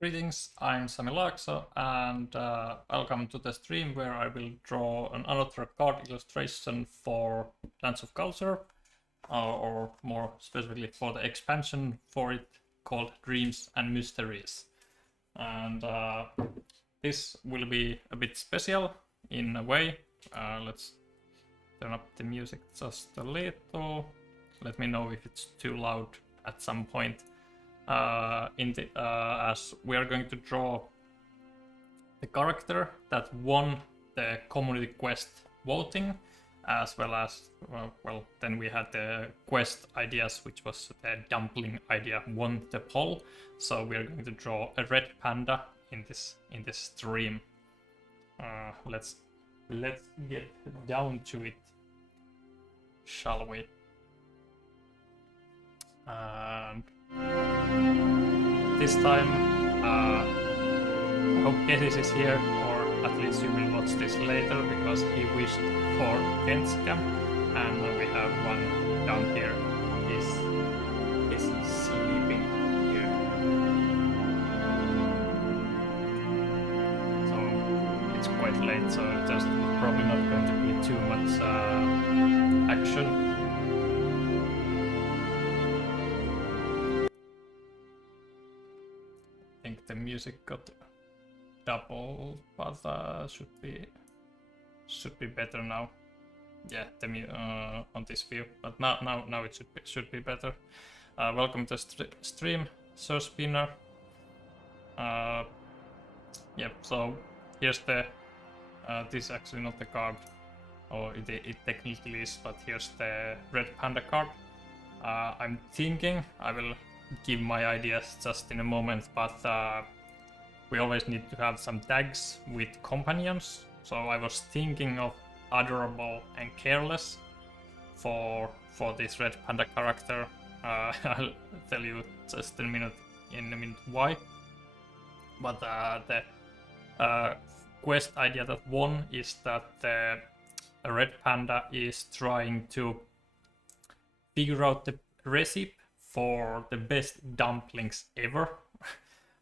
Greetings, I'm Sami Laakso and welcome to the stream where I will draw another card illustration for Lands of Galzyr, or more specifically for the expansion for it called Dreams and Mysteries. And this will be a bit special in a way. Let's turn up the music just a little. Let me know if it's too loud at some point. As we are going to draw the character that won the community quest voting, as well as then we had the quest ideas, which was the dumpling idea won the poll. So we are going to draw a red panda in this stream. Let's get down to it, shall we? And this time, I hope Kesis is here, or at least you will watch this later, because he wished for Kentscam, and we have one down here. He's sleeping here. So it's quite late, so there's probably not going to be too much action. The music got double, but should be better now. Yeah, on this view, but now it should be better. Welcome to stream, Sir Spinner. Yep. So here's the this is actually not the card, or it technically is, but here's the red panda card. I'm thinking I will give my ideas just in a moment, but we always need to have some tags with companions. So I was thinking of adorable and careless for this red panda character. I'll tell you just in a minute why. But the quest idea that won is that the red panda is trying to figure out the recipe for the best dumplings ever,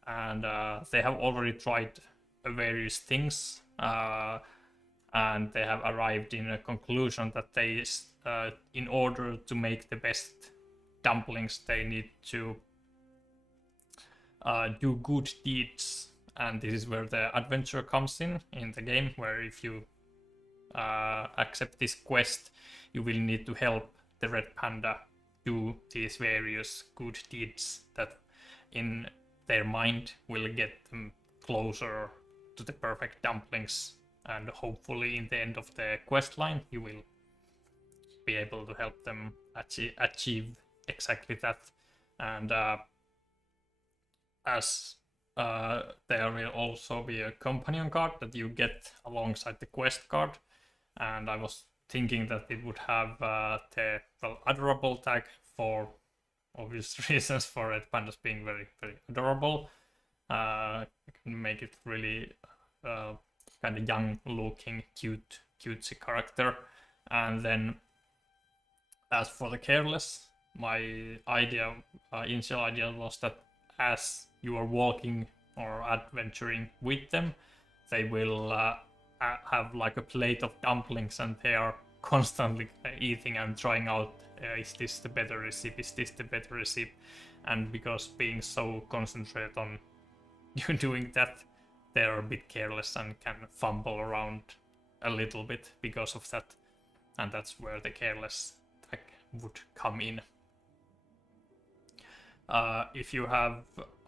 and they have already tried various things, and they have arrived in a conclusion that they, in order to make the best dumplings, they need to do good deeds, and this is where the adventure comes in the game, where if you accept this quest, you will need to help the red panda do these various good deeds that in their mind will get them closer to the perfect dumplings, and hopefully in the end of the quest line you will be able to help them achieve exactly that. And as there will also be a companion card that you get alongside the quest card, and I was thinking that it would have the adorable tag for obvious reasons, for red pandas being very, very adorable. You can make it really kind of young looking, cutesy character. And then as for the careless, my initial idea was that as you are walking or adventuring with them, they will have like a plate of dumplings, and they are constantly eating and trying out, is this the better recipe, is this the better recipe? And because being so concentrated on you doing that, they're a bit careless and can fumble around a little bit because of that, and that's where the careless tag would come in. If you have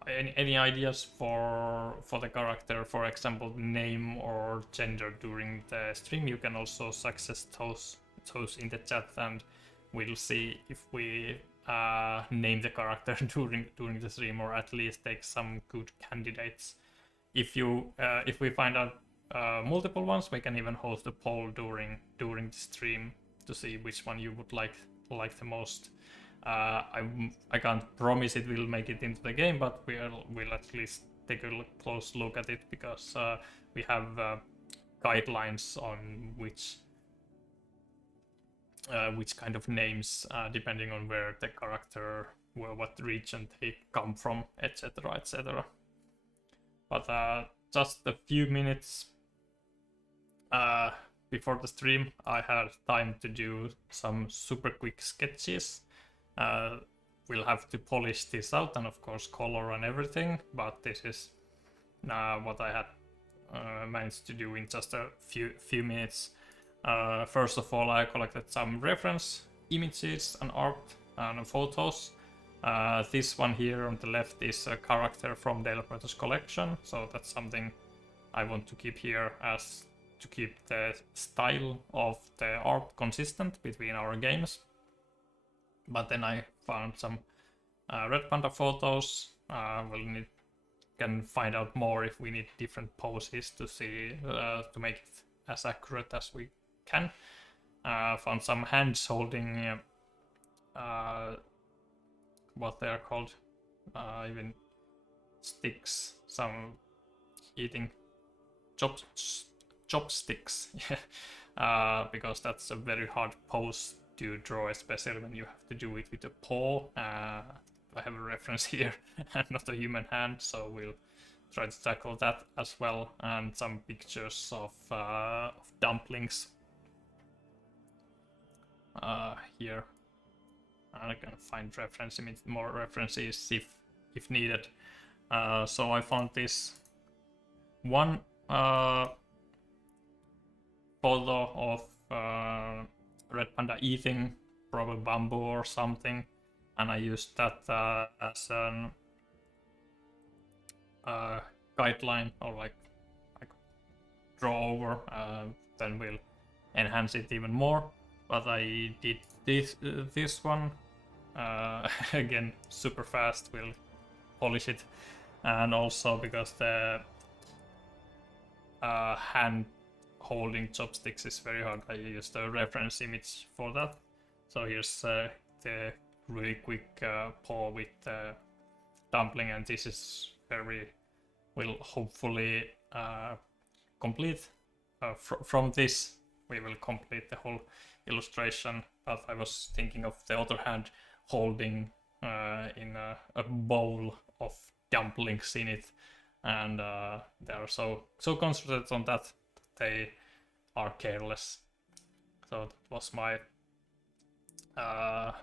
any ideas for the character, for example name or gender, during the stream, you can also suggest those in the chat, and we'll see if we name the character during the stream, or at least take some good candidates. If we find out multiple ones, we can even host a poll during the stream to see which one you would like the most. I can't promise it will make it into the game, but we'll at least take a close look at it, because we have guidelines on which kind of names, depending on where the character, what region they come from, etc., etc. but just a few minutes before the stream, I had time to do some super quick sketches. We'll have to polish this out and of course color and everything, but this is what I had managed to do in just a few minutes. First of all, I collected some reference images and art and photos. This one here on the left is a character from the Elevator's collection, so that's something I want to keep here as to keep the style of the art consistent between our games. But then I found some Red Panda photos. Can find out more if we need different poses to see to make it as accurate as we can. Found some hands holding what they are called, even sticks, some eating chopsticks, because that's a very hard pose to draw, especially when you have to do it with a paw. I have a reference here and not a human hand, so we'll try to tackle that as well. And some pictures of dumplings here. I can find more references if needed. So I found this one photo of Red Panda eating probably bamboo or something, and I used that as an guideline, or like draw over. Then we'll enhance it even more. But I did this one again super fast. We'll polish it, and also because the hand holding chopsticks is very hard, I used a reference image for that. So here's the really quick paw with the dumpling, and this is where we will hopefully complete. From this we will complete the whole illustration, but I was thinking of the other hand holding in a bowl of dumplings in it, and they are so concentrated on that they are careless. So that was my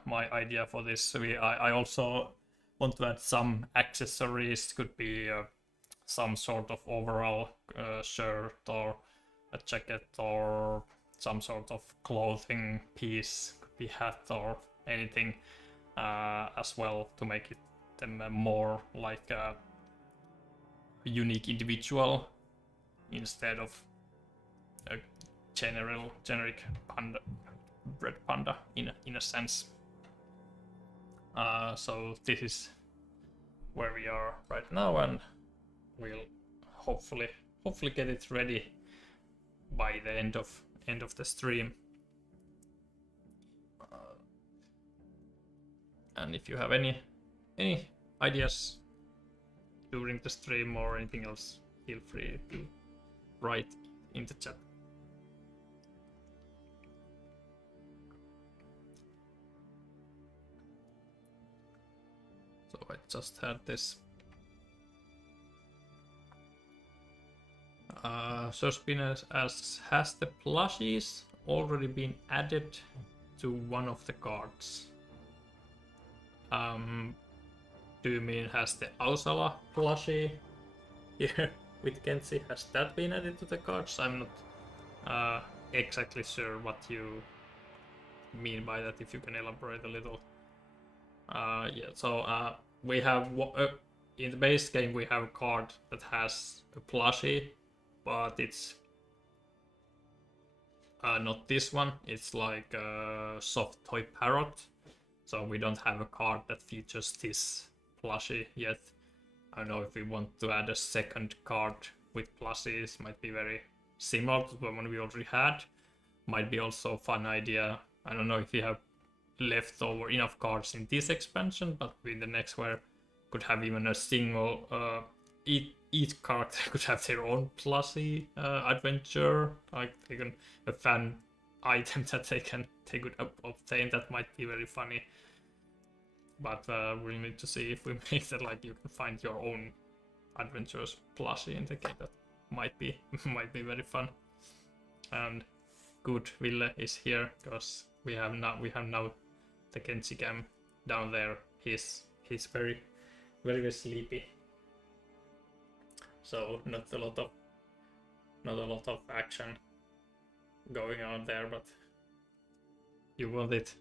my idea for this. I also want to add some accessories. Could be some sort of overall shirt or a jacket or some sort of clothing piece. Could be hat or anything as well, to make it them more like a unique individual instead of a generic panda, red panda in a sense. So this is where we are right now, and we'll hopefully get it ready by the end of the stream. And if you have any ideas during the stream or anything else, feel free to write in the chat. So I just had this Suspinus as has the plushies already been added to one of the cards? Do you mean has the Ausala plushie here with Kenshi? Has that been added to the cards? I'm not exactly sure what you mean by that, if you can elaborate a little. Yeah, so we have in the base game we have a card that has a plushie, but it's not this one. It's like a soft toy parrot. So we don't have a card that features this plushie yet. I don't know if we want to add a second card with plushies. Might be very similar to the one we already had. Might be also a fun idea. I don't know if we have left over enough cards in this expansion, but in the next where could have even a single each character could have their own plushie adventure, like a fan item that they could obtain. That might be very funny, but we'll need to see if we make that like you can find your own adventurous plushie in the game that might be very fun. And good Ville is here because we have now the Genji Cam down there. He's very sleepy. So not a lot of action going on there, but you wanted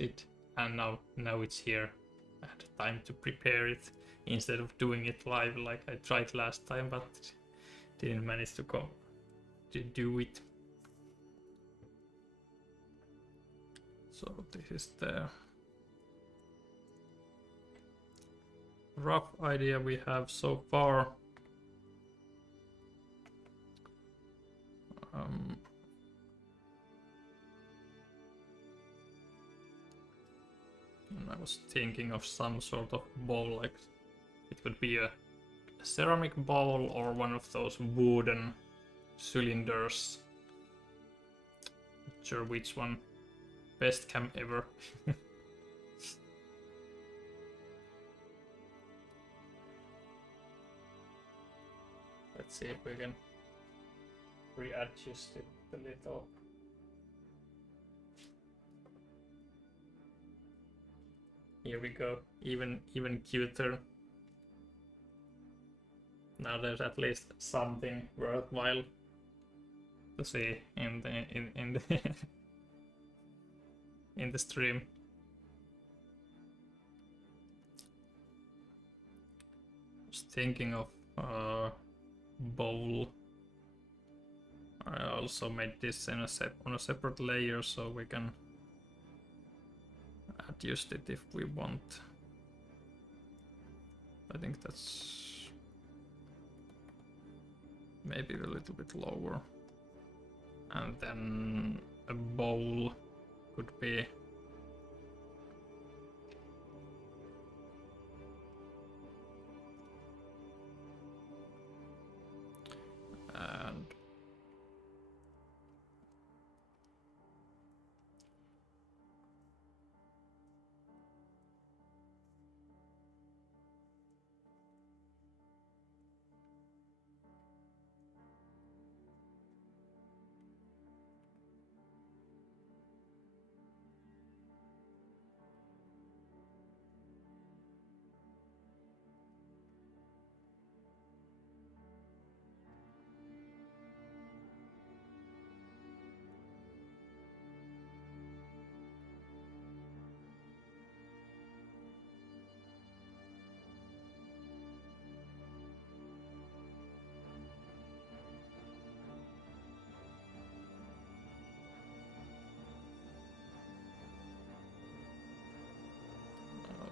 it, and now it's here. I had time to prepare it instead of doing it live like I tried last time, but didn't manage to do it. So this is the rough idea we have so far. And I was thinking of some sort of bowl, like it could be a ceramic bowl or one of those wooden cylinders. Not sure which one. Best cam ever. Let's see if we can readjust it a little. Here we go, even cuter. Now there's at least something worthwhile to see in the in the stream. I was thinking of bowl. I also made this in on a separate layer, so we can adjust it if we want. I think that's maybe a little bit lower. And then a bowl could be and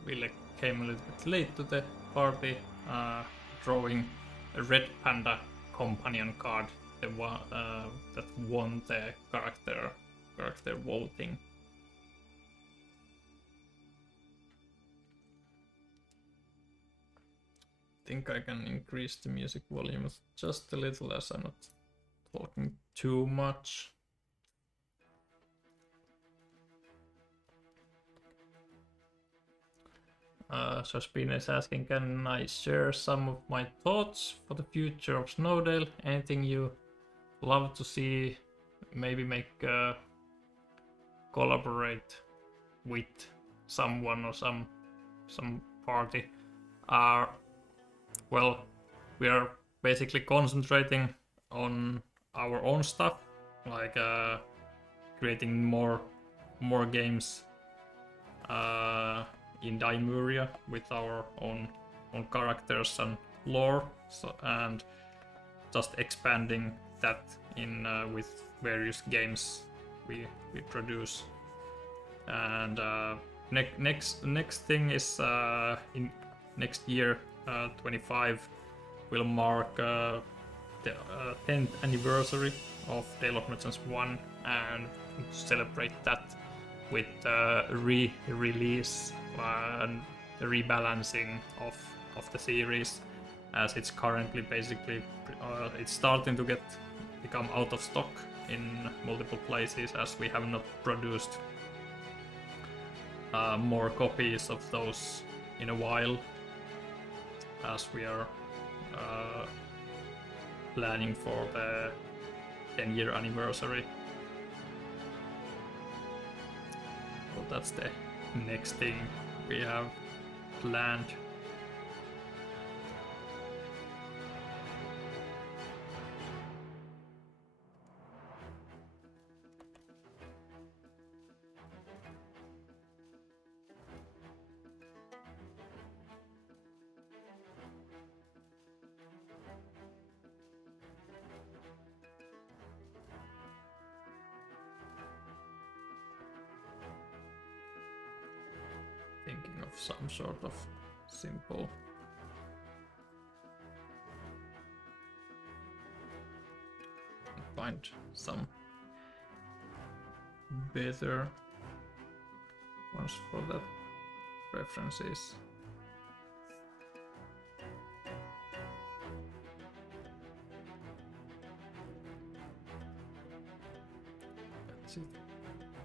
Ville came a little bit late to the party, drawing a red panda companion card, the one that won the character voting. I think I can increase the music volume just a little as I'm not talking too much. So Spin is asking, can I share some of my thoughts for the future of Snowdale? Anything you love to see? Maybe make collaborate with someone or some party. Well, we are basically concentrating on our own stuff, like creating more games in Dymuria with our own characters and lore, so, and just expanding that in with various games we produce. And next thing is in next year, 25 will mark the 10th anniversary of Tale of Legends 1, and celebrate that with re-release and the rebalancing of the series, as it's currently basically it's starting to become out of stock in multiple places, as we have not produced more copies of those in a while. as we are planning for the 10-year anniversary. So that's the next thing we have planned. Thinking of some sort of simple find some better ones for that references. That's it.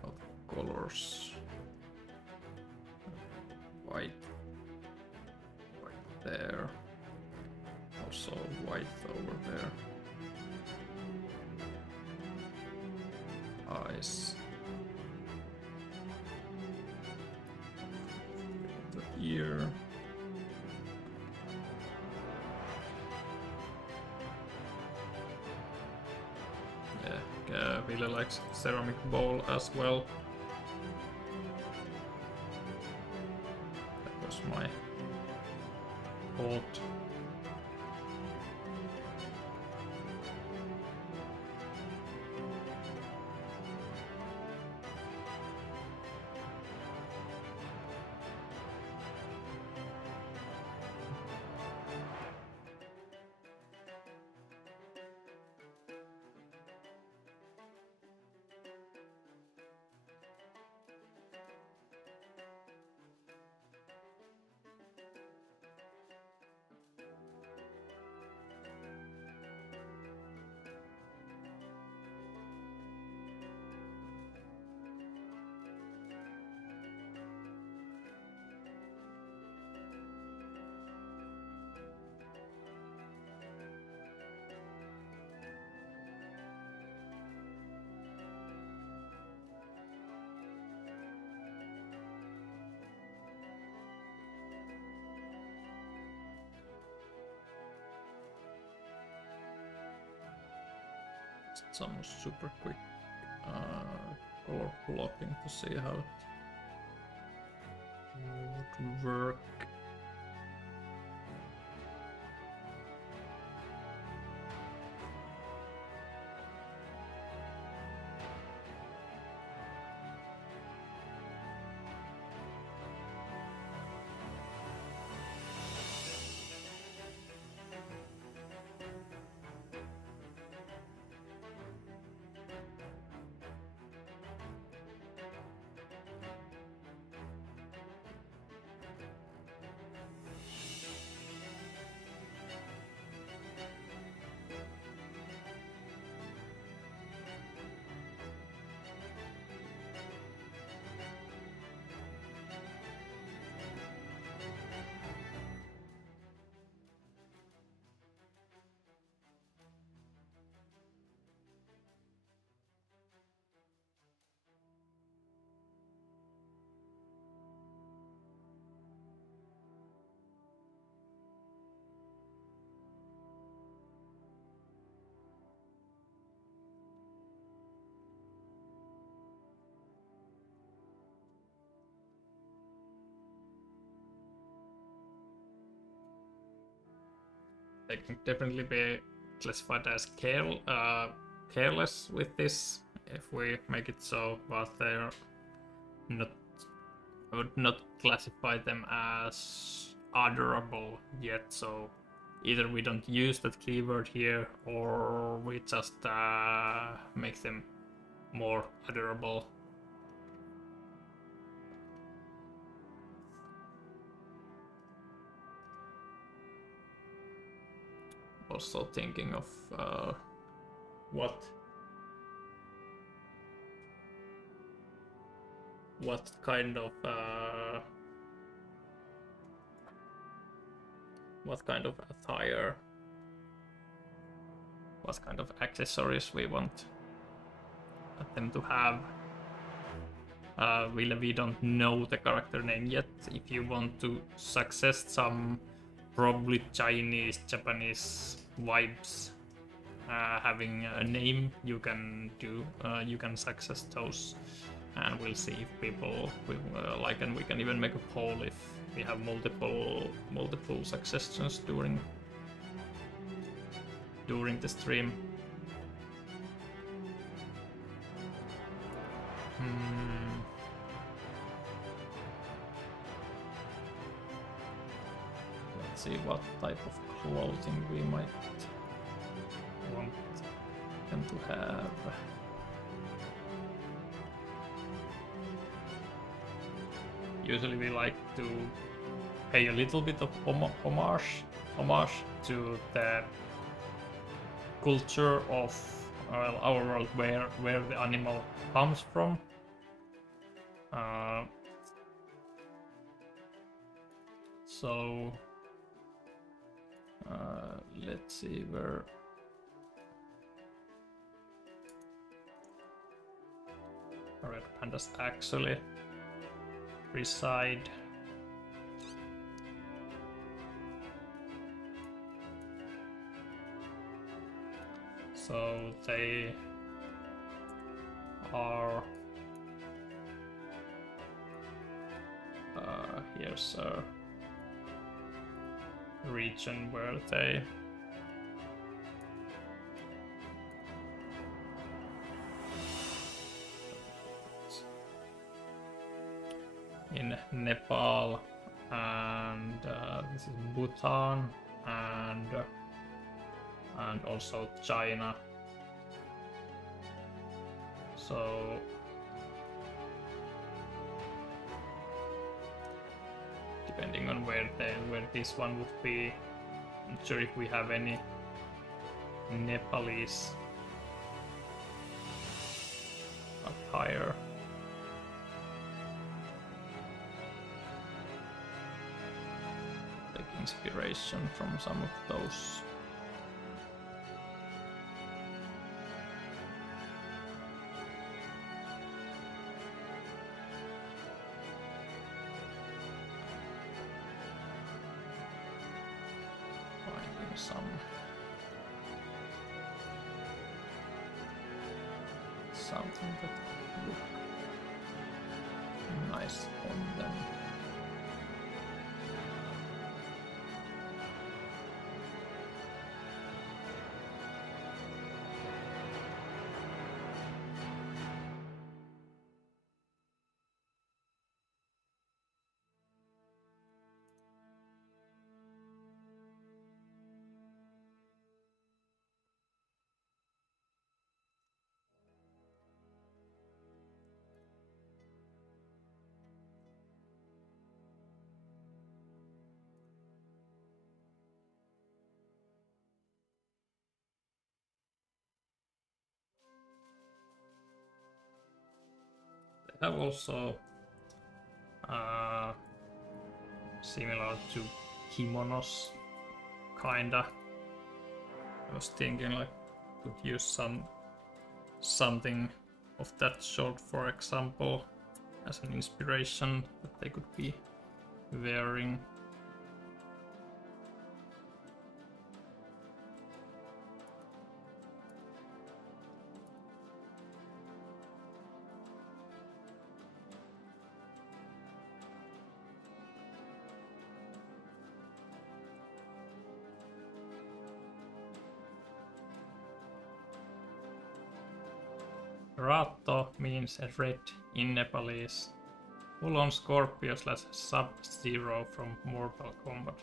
Of colors. White there, also white over there, eyes, the ear, yeah, really likes ceramic bowl as well. My thought. Some super quick color blocking to see how it would work. They can definitely be classified as careless with this if we make it so, but they're not. I would not classify them as adorable yet. So either we don't use that keyword here, or we just make them more adorable. Also thinking of what kind of what kind of attire, what kind of accessories we want them to have. We don't know the character name yet. If you want to suggest some probably Chinese, Japanese vibes having a name, you can suggest those, and we'll see if people like, and we can even make a poll if we have multiple suggestions during the stream. Let's see what type of clothing we might want them to have. Usually we like to pay a little bit of homage to the culture of our world, where the animal comes from. So let's see where red pandas actually reside. So they are here's a region where they in Nepal, and this is Bhutan, and also China. So depending on where this one would be, I'm not sure if we have any Nepalese attire. Take inspiration from some of those. Something that look nice on them. Have also similar to kimonos, kinda. I was thinking like could use something of that sort, for example, as an inspiration that they could be wearing. Rato means red in Nepalese. Full on Scorpio / Sub-Zero from Mortal Kombat.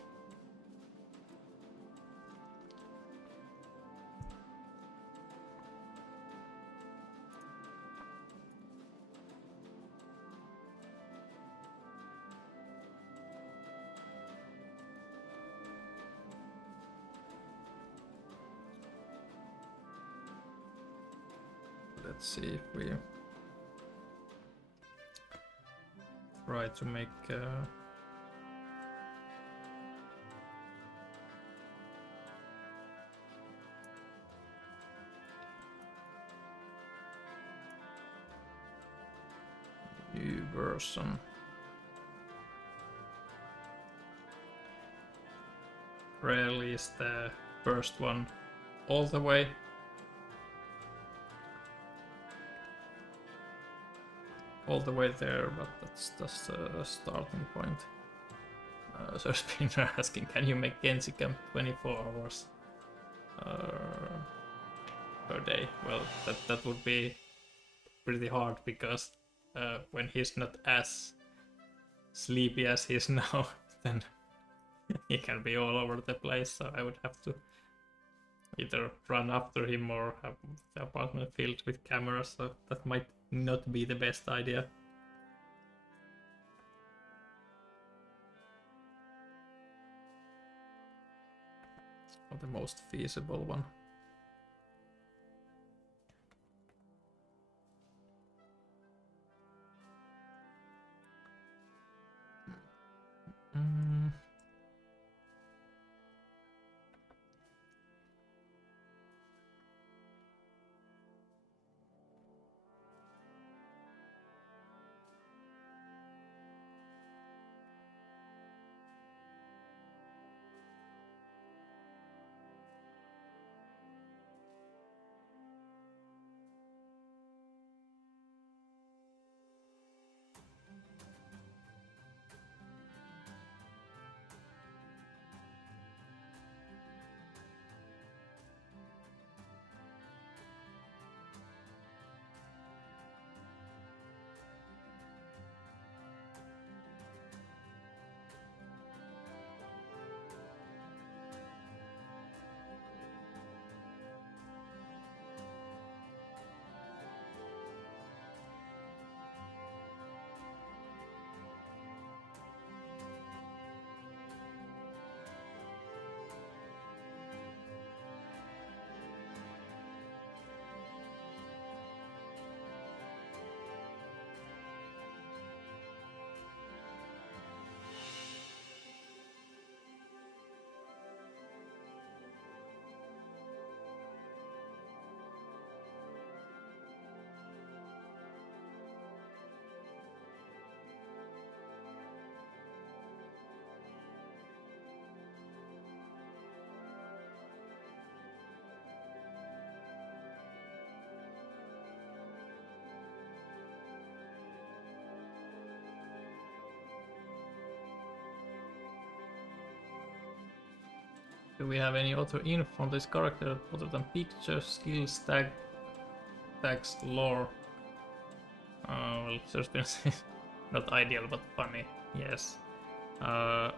Let's see if we try to make person. Rarely is the first one all the way. All the way there, but that's just a starting point. So Spinner asking, can you make Genji Camp 24 hours per day? Well, that would be pretty hard, because when he's not as sleepy as he is now, then he can be all over the place, so I would have to either run after him or have the apartment filled with cameras, so that might not be the best idea. Or the most feasible one. Do we have any other info on this character other than pictures, skills, tags, lore? Well, suspense is not ideal but funny, yes. I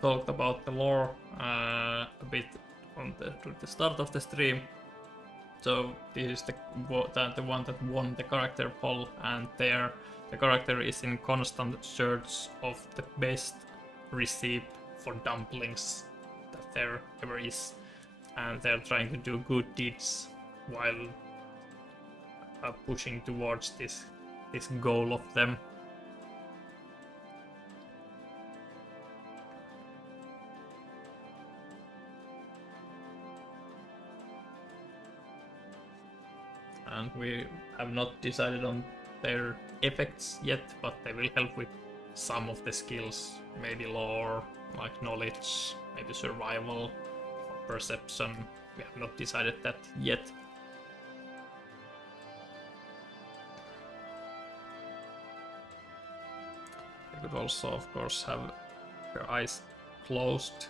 talked about the lore a bit on the start of the stream. So this is the one that won the character poll, and there the character is in constant search of the best recipe for dumplings that there ever is, and they're trying to do good deeds while pushing towards this goal of them. And we have not decided on their effects yet, but they will help with some of the skills, maybe lore, like knowledge, maybe survival, or perception. We have not decided that yet. They could also, of course, have their eyes closed,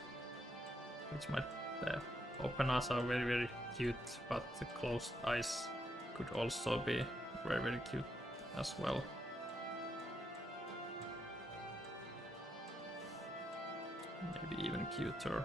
which might open eyes are very, very cute, but the closed eyes could also be very, very cute as well. Maybe even cuter.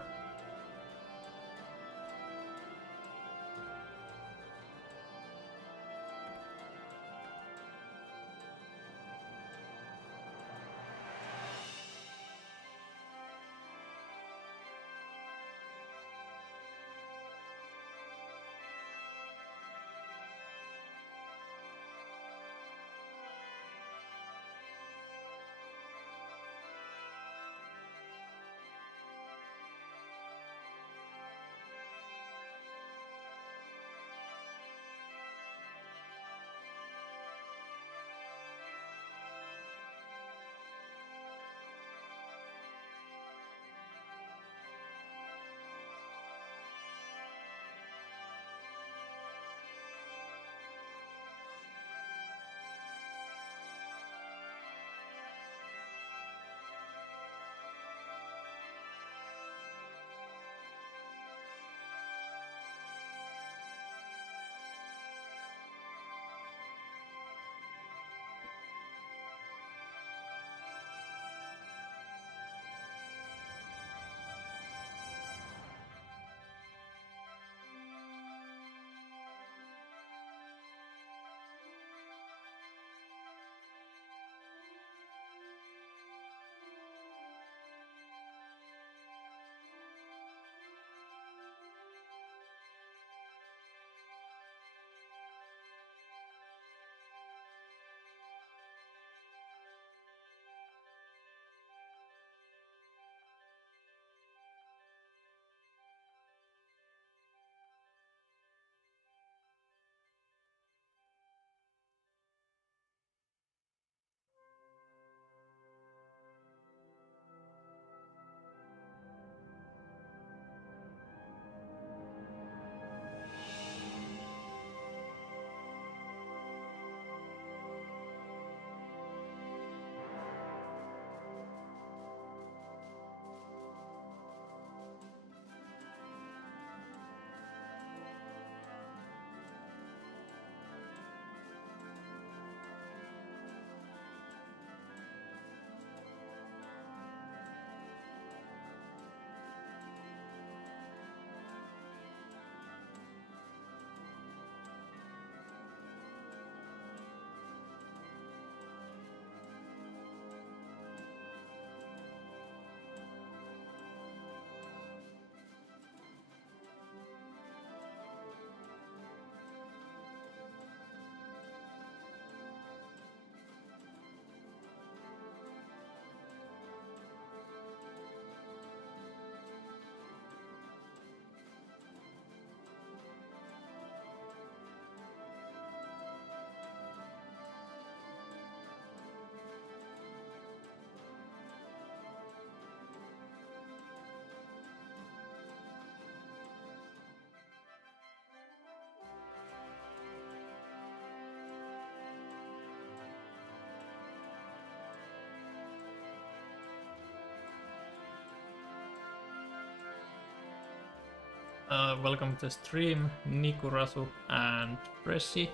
Welcome to the stream, Nikurasu and Pressy.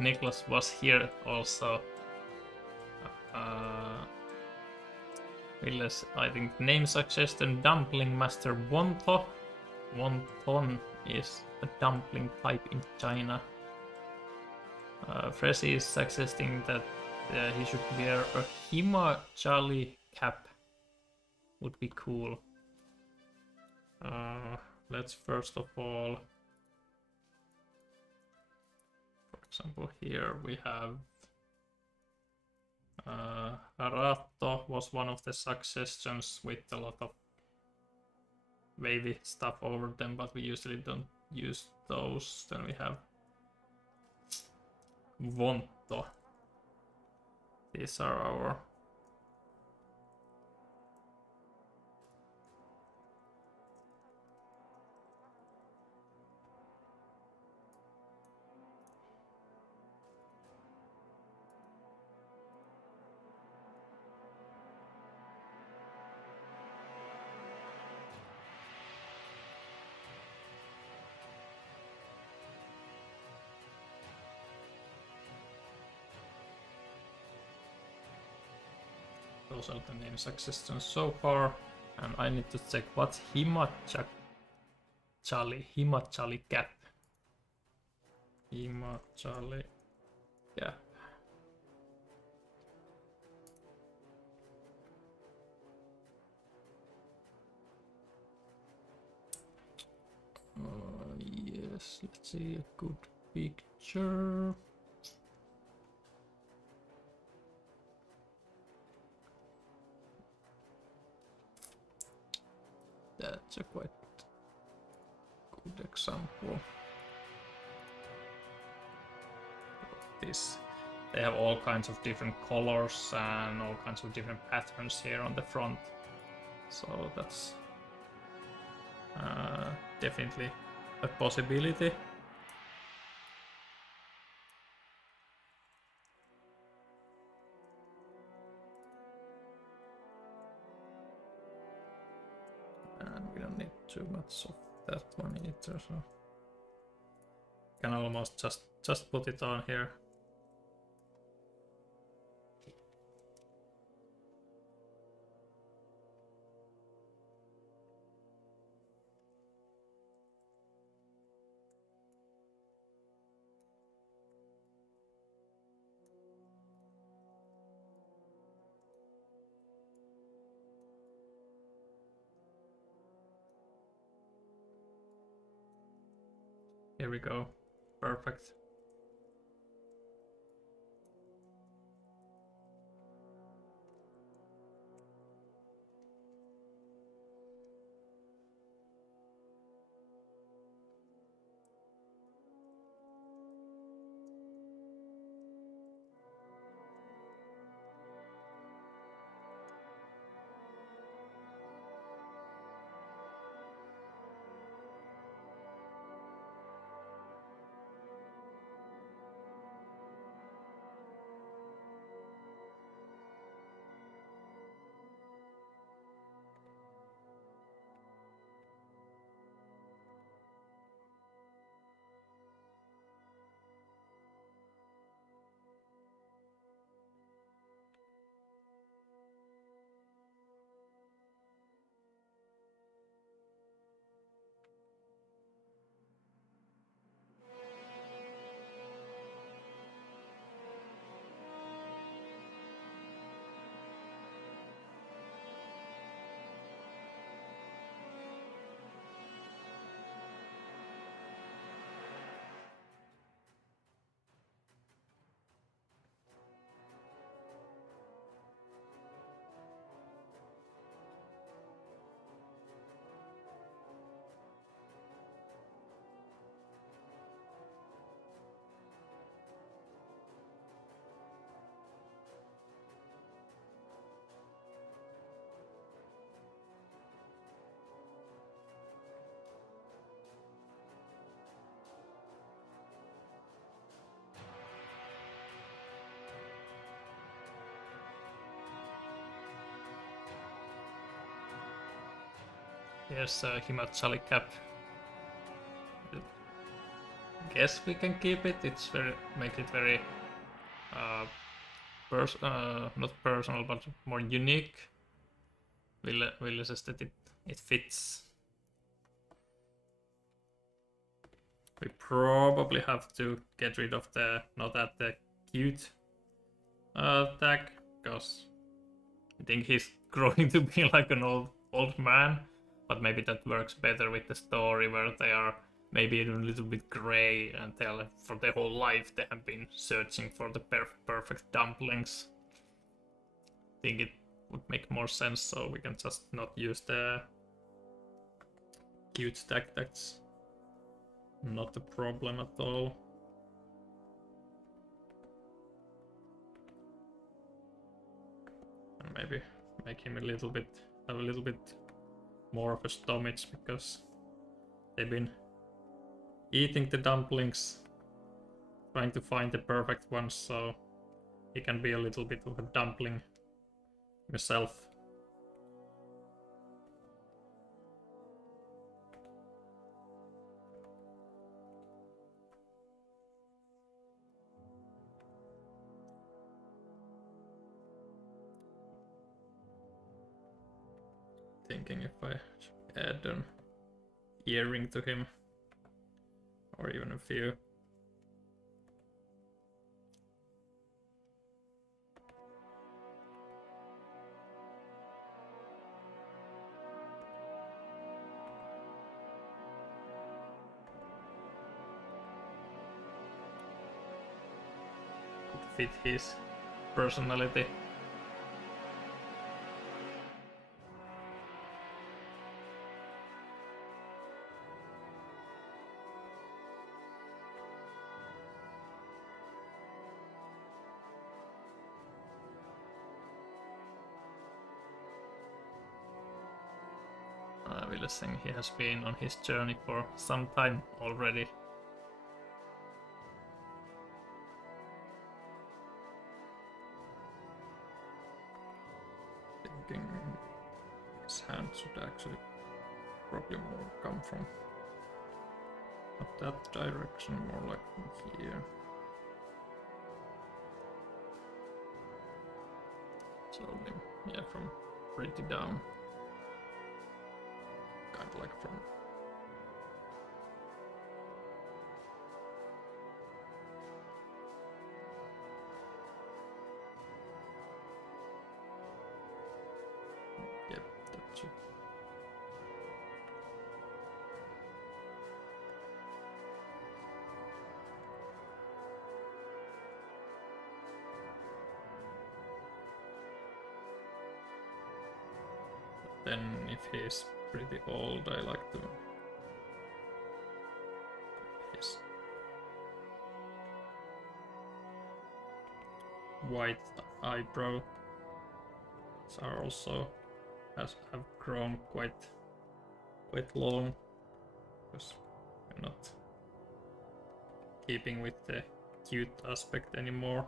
Niklas was here also. Villes, I think name suggestion Dumpling Master Wonto. Wonton is a dumpling type in China. Fresi is suggesting that he should wear a Himachali cap. Would be cool. Let's first of all, for example, here we have Rato was one of the suggestions with a lot of wavy stuff over them, but we usually don't use those. Then we have Vonto. These are our those are the name suggestions so far, and I need to check what's Himachali cap. Himachali cap. Yes, let's see a good picture. That's a quite good example. This, they have all kinds of different colors and all kinds of different patterns here on the front, so that's definitely a possibility. And we don't need too much of that one either, so can almost just put it on here. Here we go. Perfect. Here's a Himachali cap. Guess we can keep it. It's very make it very not personal, but more unique. Will says that it fits. We probably have to get rid of the not at the cute tag, because I think he's growing to be like an old man. But maybe that works better with the story where they are maybe a little bit gray and for their whole life they have been searching for the perfect dumplings. I think it would make more sense, so we can just not use the cute tag. That's not a problem at all. And maybe make him have a little bit more of a stomach, because they've been eating the dumplings, trying to find the perfect ones, so he can be a little bit of a dumpling himself. Thinking if I should add an earring to him, or even a few. Could fit his personality. Saying he has been on his journey for some time already. Thinking his hand should actually probably more come from not that direction, more like from here. So yeah, from pretty down. Kind of like from yep, that should. But then if he's pretty old, I like to his white eyebrows are also have grown quite long, because we're not keeping with the cute aspect anymore.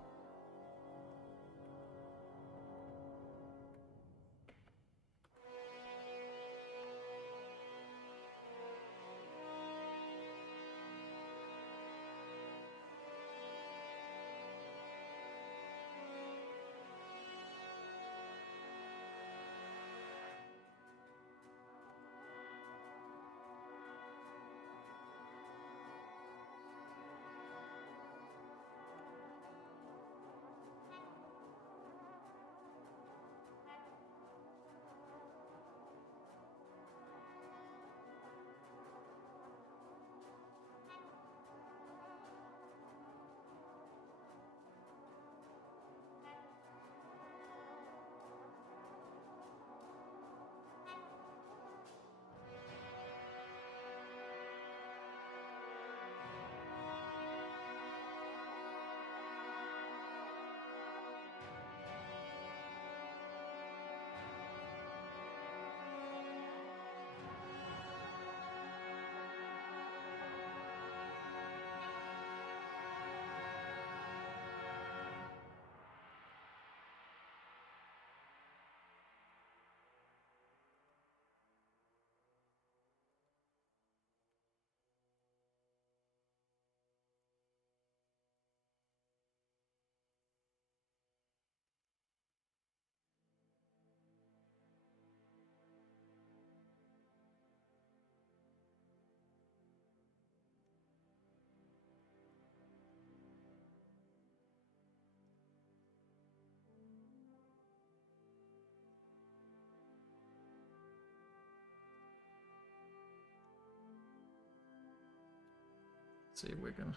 Let's see if we can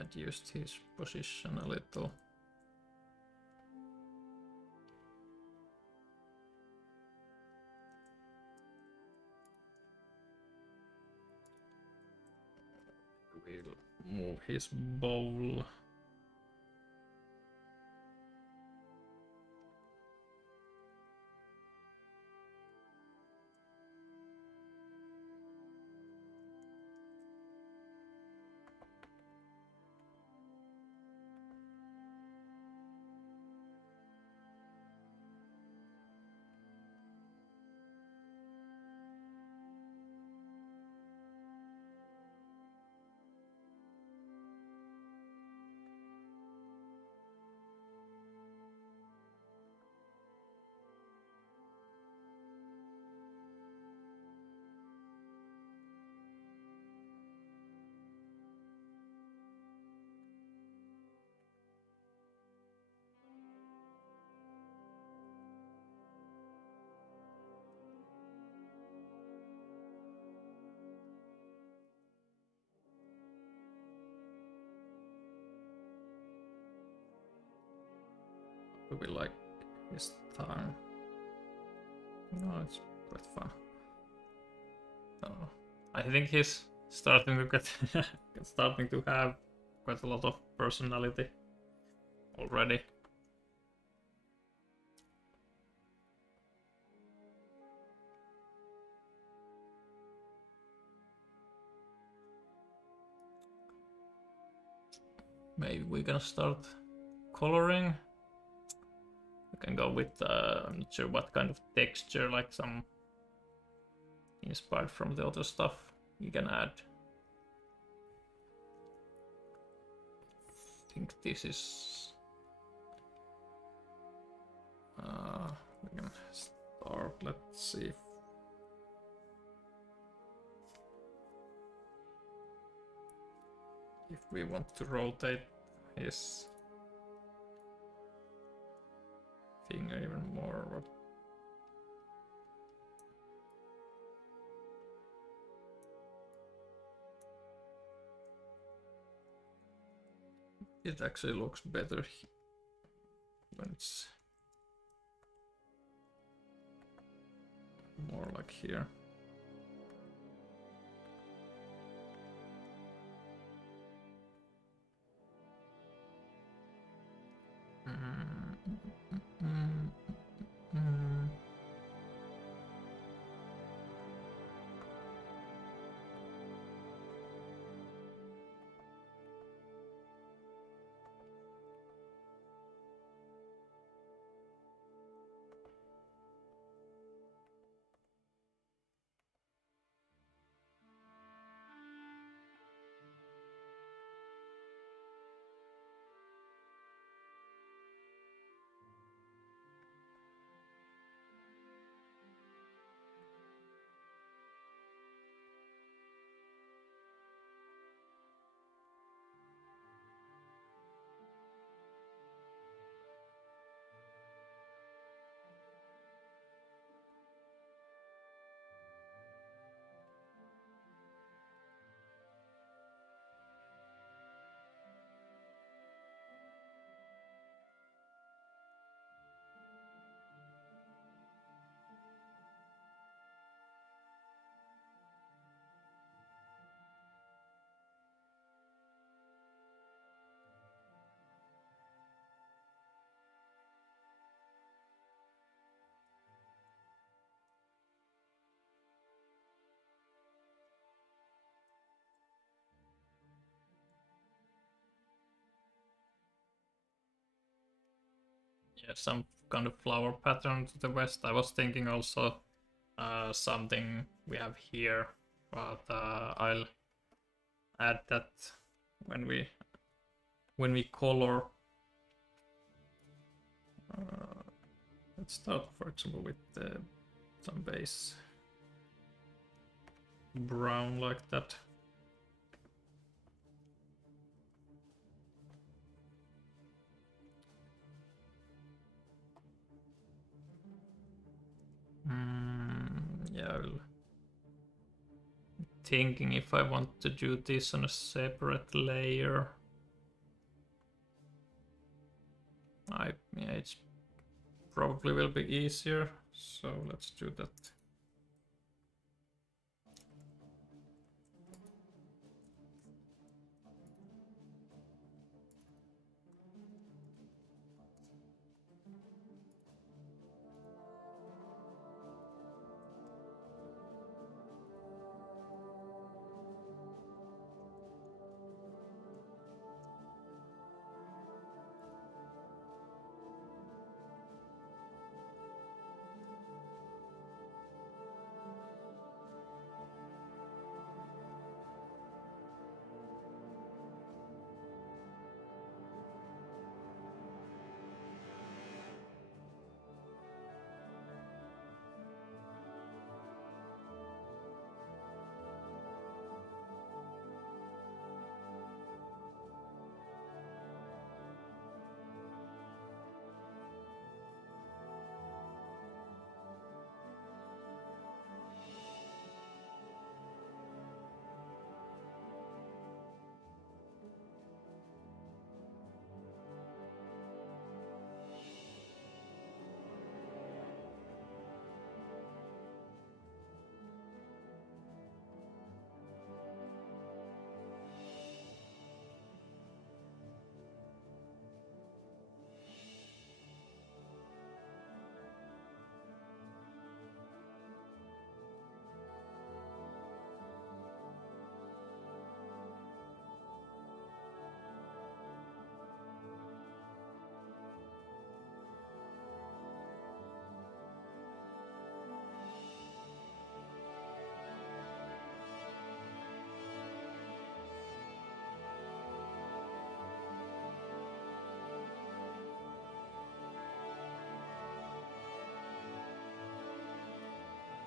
adjust his position a little. We'll move his bowl. Do we like his time? No, it's quite fun. I think he's starting to get starting to have quite a lot of personality already. Maybe we're gonna start coloring. We can go with I'm not sure what kind of texture, like some inspired from the other stuff you can add. I think this is we can start. Let's see if we want to rotate his finger even more. It actually looks better when it's more like here. Yeah, some kind of flower pattern to the west. I was thinking also something we have here, but I'll add that when we color. Let's start, for example, with some base brown like that. Yeah, I will thinking if I want to do this on a separate layer. Yeah, it's probably will be easier, so let's do that.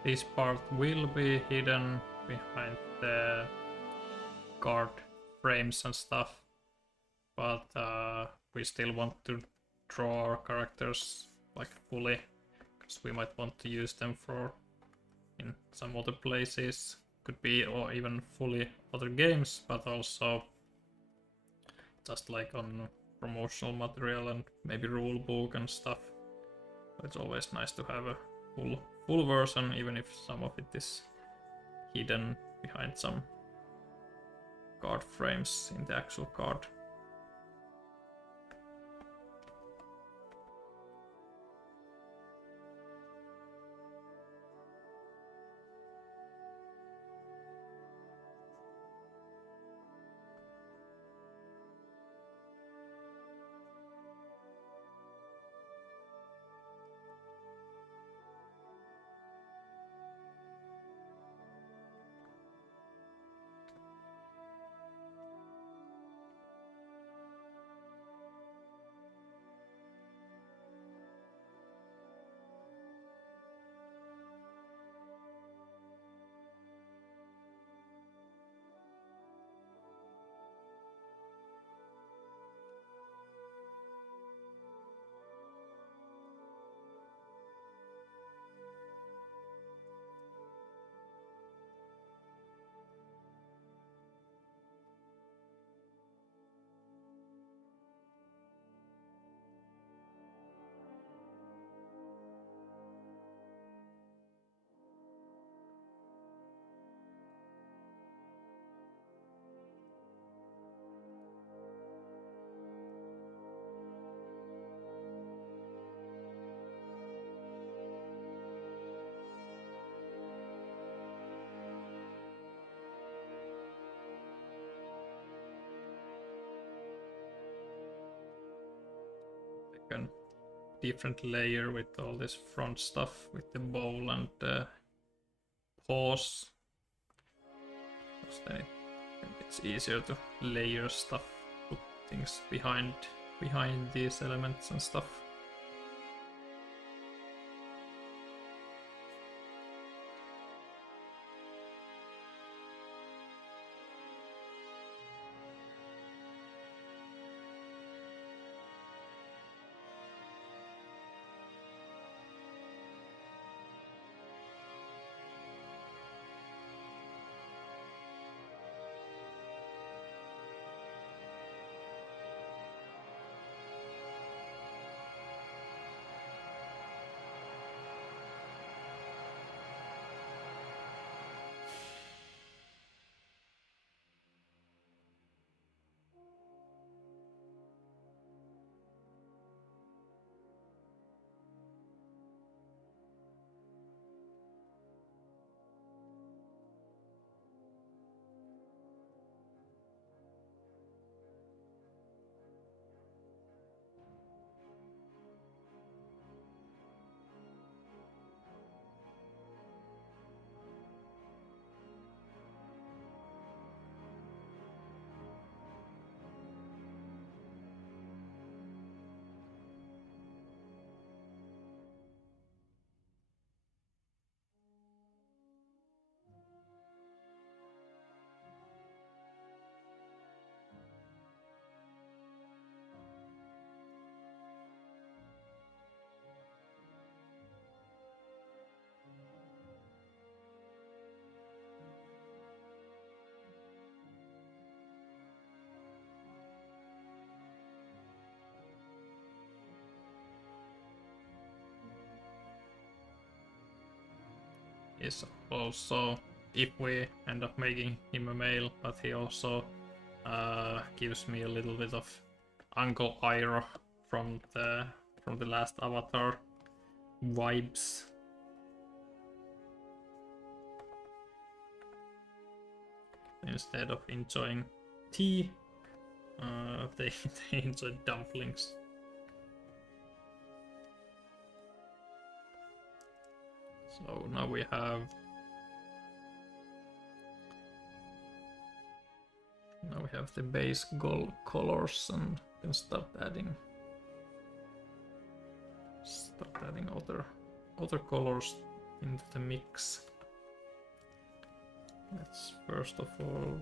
This part will be hidden behind the card frames and stuff, but we still want to draw our characters like fully, because we might want to use them for in some other places, could be, or even fully other games, but also just like on promotional material and maybe rule book and stuff. It's always nice to have a full version, even if some of it is hidden behind some card frames in the actual card. A different layer with all this front stuff with the bowl and the paws, because then it's easier to layer stuff, put things behind these elements and stuff. is also, if we end up making him a male, but he also gives me a little bit of Uncle Iroh from the last Avatar vibes. Instead of enjoying tea, they enjoy dumplings. So now we have the base gold colors, and can start adding other colors into the mix. Let's first of all,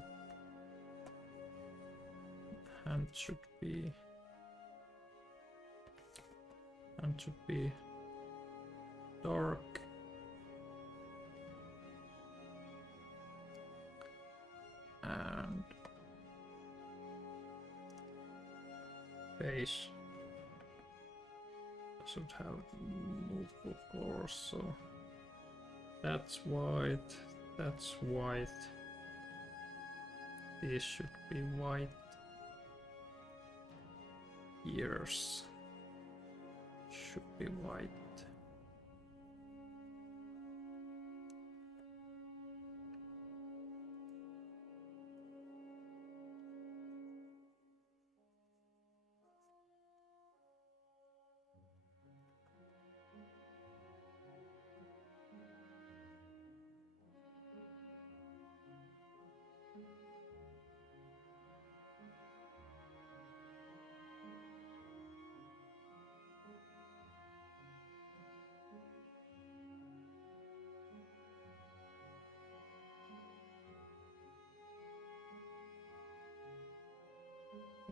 hand should be dark. And base should have multiple colors, so that's white, that's white, this should be white, ears should be white.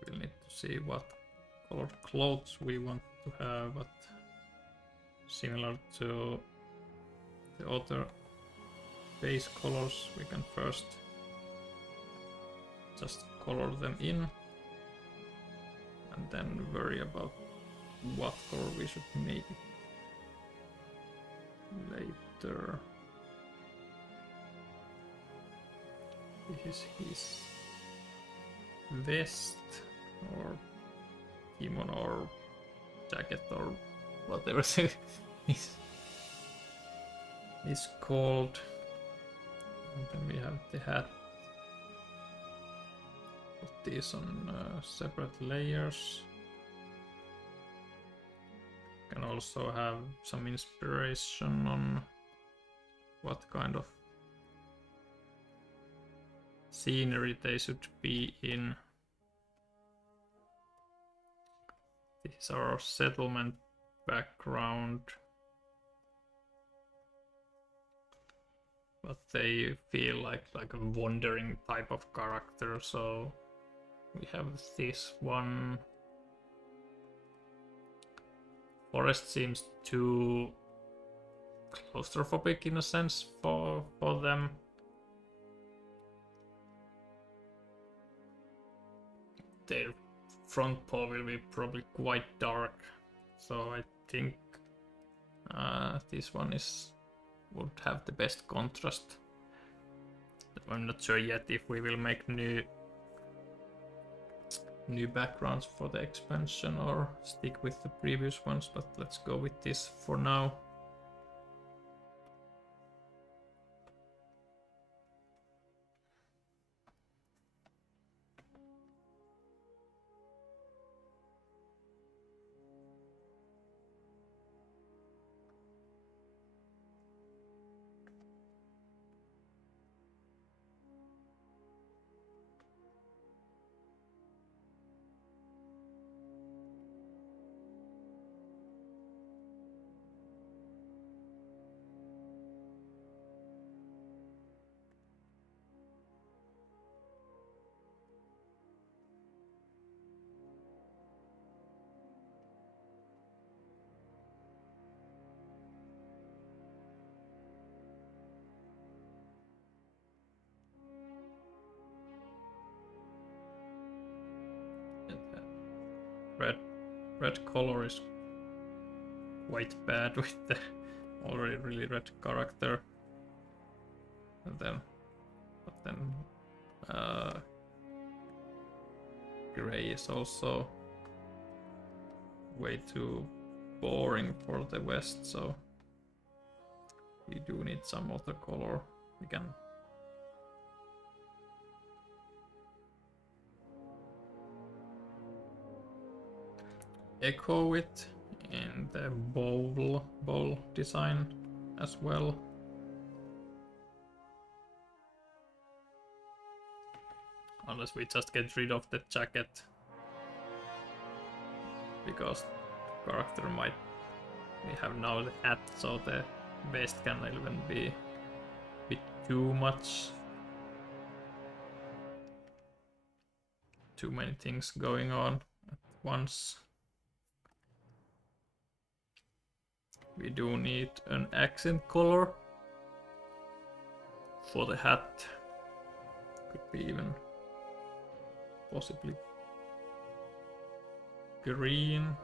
We'll need to see what colored clothes we want to have, but similar to the other base colors, we can first just color them in and then worry about what color we should make later. This is his vest or kimono or jacket or whatever is called. And then we have the hat. Put these on separate layers. Can also have some inspiration on what kind of scenery they should be in. This is our settlement background, but they feel like a wandering type of character, so we have this one. Forest seems too claustrophobic in a sense for them. Their front paw will be probably quite dark, so I think this one would have the best contrast. I'm not sure yet if we will make new backgrounds for the expansion or stick with the previous ones, but let's go with this for now. Red color is quite bad with the already really red character. And then gray is also way too boring for the west, so we do need some other color. We can echo it in the bowl design as well. Unless we just get rid of the jacket, because character might, we have now the hat, so the vest can even be a bit too much. Too many things going on at once. We do need an accent color for the hat. Could be even possibly green.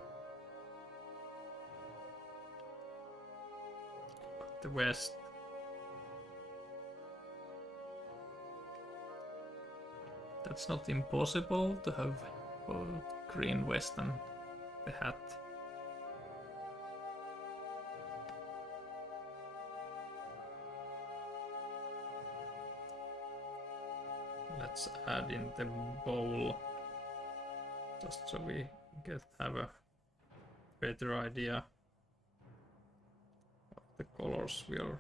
But the vest, that's not impossible to have both green vest and the hat. Let's add in the bowl, just so we have a better idea of the colors we are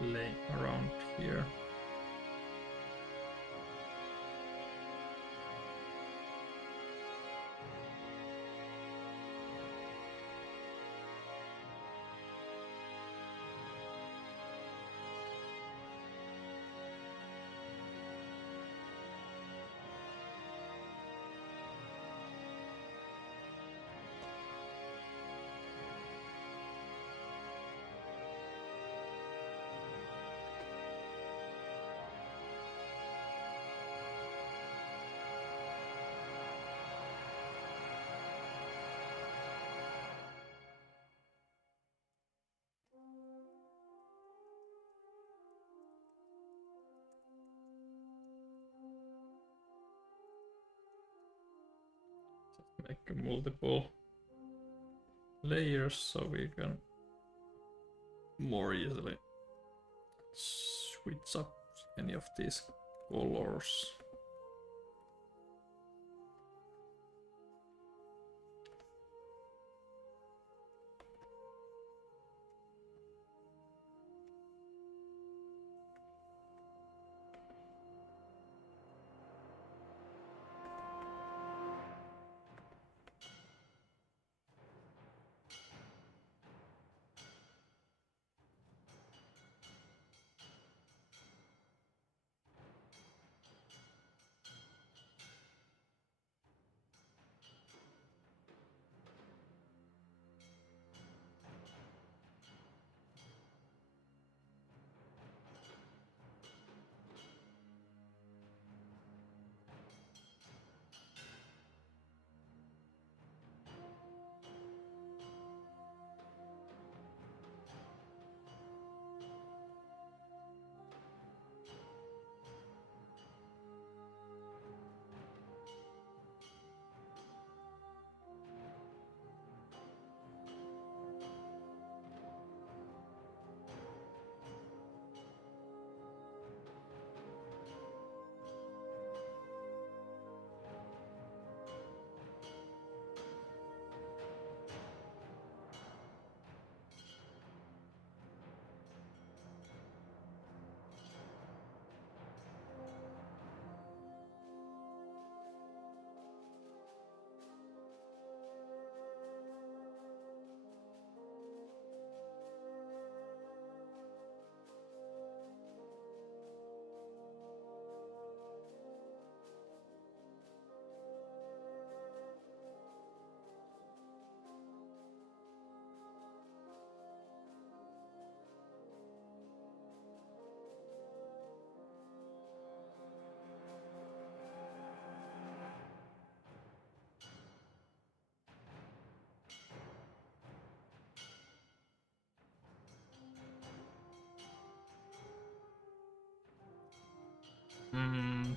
laying around here. Make multiple layers so we can more easily switch up any of these colors.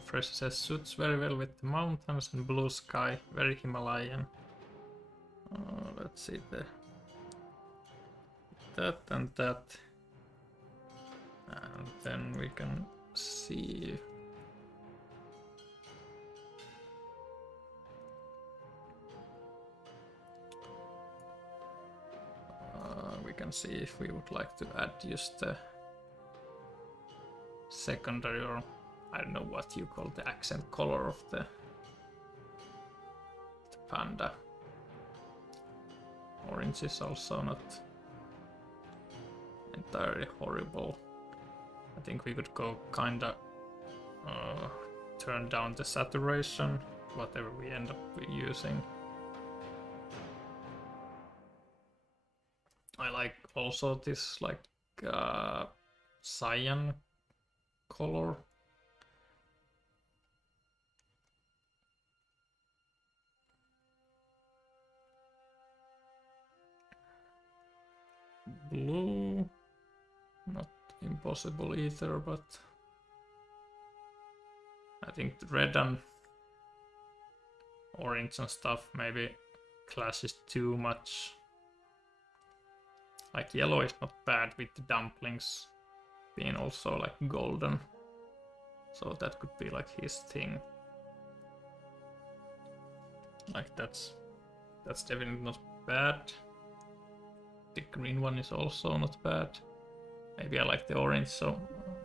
Fresh says suits very well with the mountains and blue sky, very Himalayan. Let's see that and that. And then we can see. We can see if we would like to add just the secondary, or I don't know what you call the accent color of the panda. Orange is also not entirely horrible. I think we could go kinda turn down the saturation, whatever we end up using. I like also this like cyan color. Blue, not impossible either, but I think the red and orange and stuff maybe clashes too much. Like yellow is not bad with the dumplings being also like golden, so that could be like his thing. Like that's definitely not bad. The green one is also not bad. Maybe I like the orange, so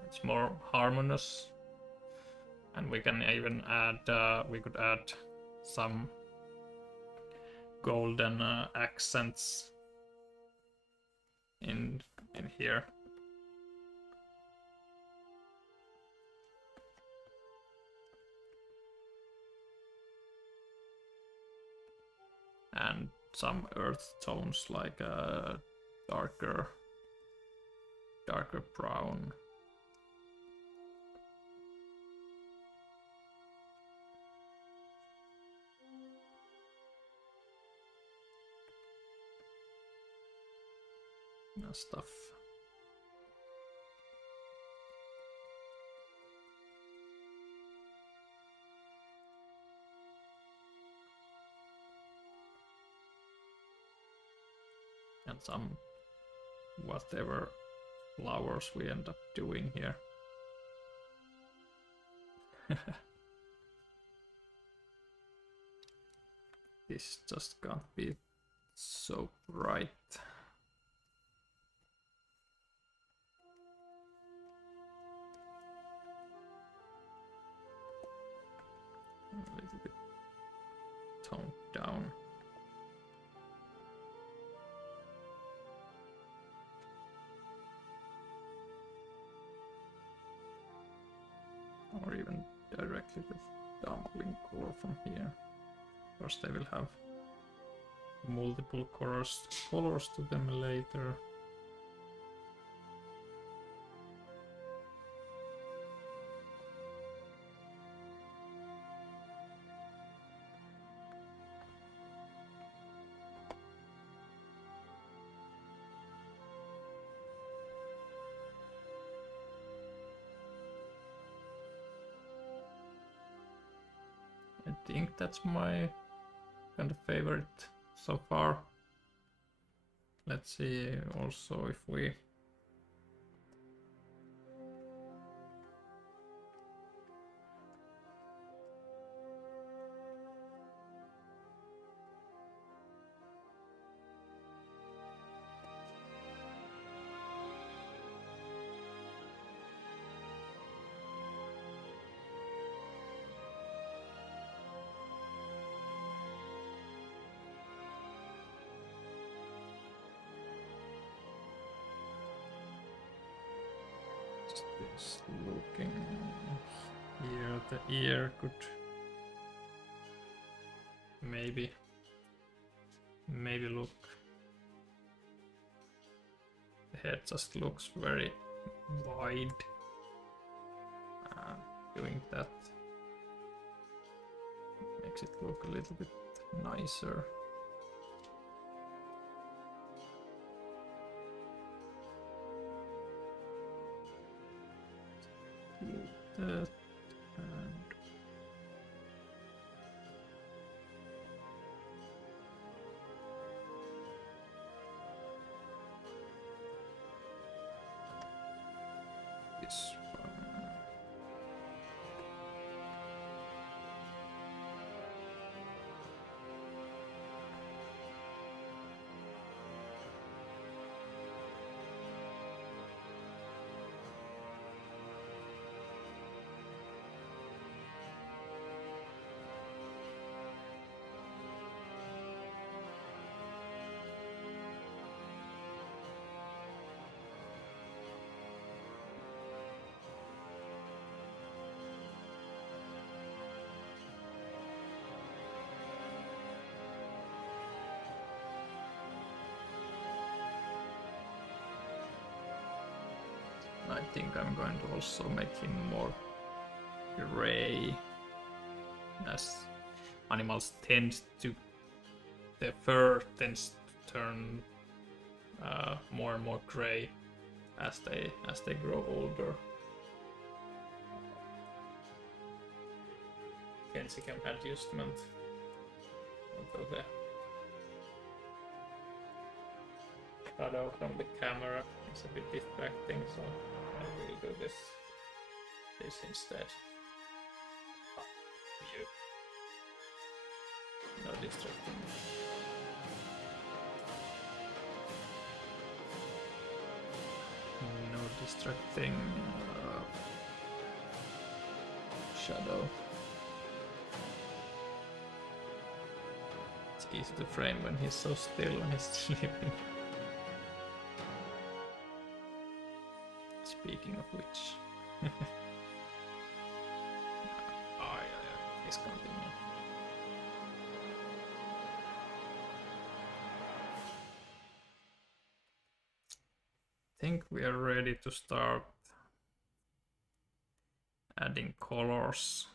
it's more harmonious. And we can even add, we could add some golden accents in here. And some earth tones like a darker brown. And stuff. And some whatever flowers we end up doing here. This just can't be so bright. A little bit toned down. Or even directly the dumpling core from here. First they will have multiple colors to them later. I think that's my kind of favorite so far. Let's see also if we just looking here, the ear could maybe look. The head just looks very wide. Doing that makes it look a little bit nicer. That and I think I'm going to also make him more gray, as animals tend to, their fur tends to turn more and more gray as they grow older. Genzicam adjustment. Although the shadow from the camera is a bit distracting, so I will do this instead. View. No distracting. No distracting shadow. It's easy to frame when he's so still when he's sleeping. Speaking of which. Oh yeah, he's continuing. I think we are ready to start adding colors.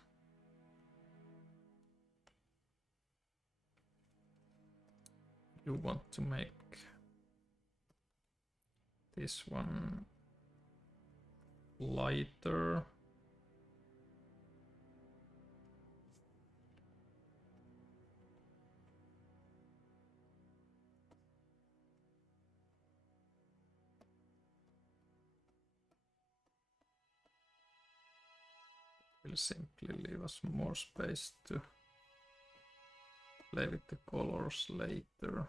You want to make this one lighter. Will simply leave us more space to play with the colors later.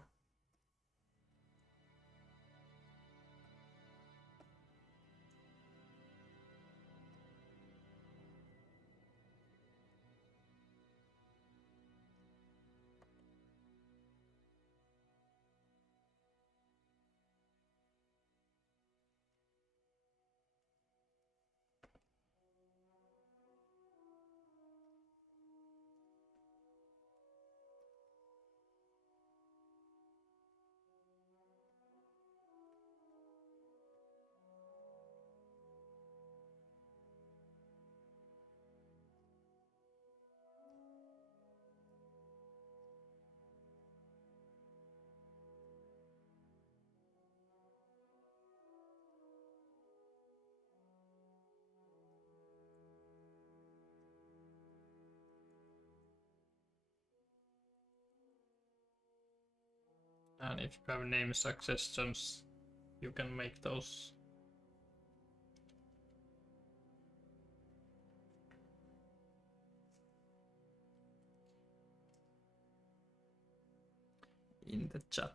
And if you have name suggestions, you can make those. In the chat.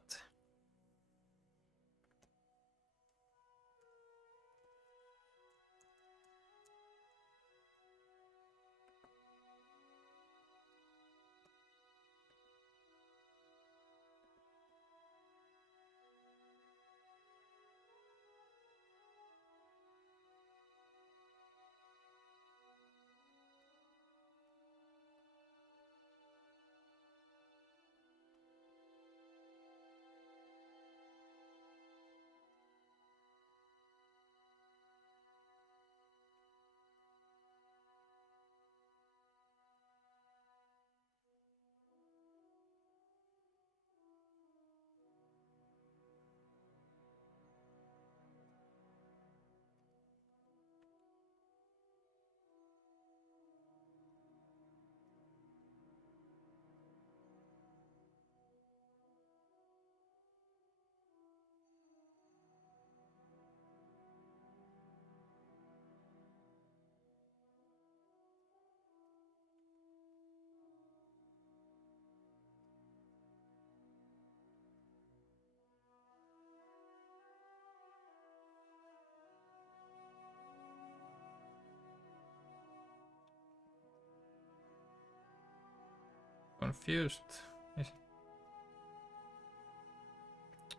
Confused.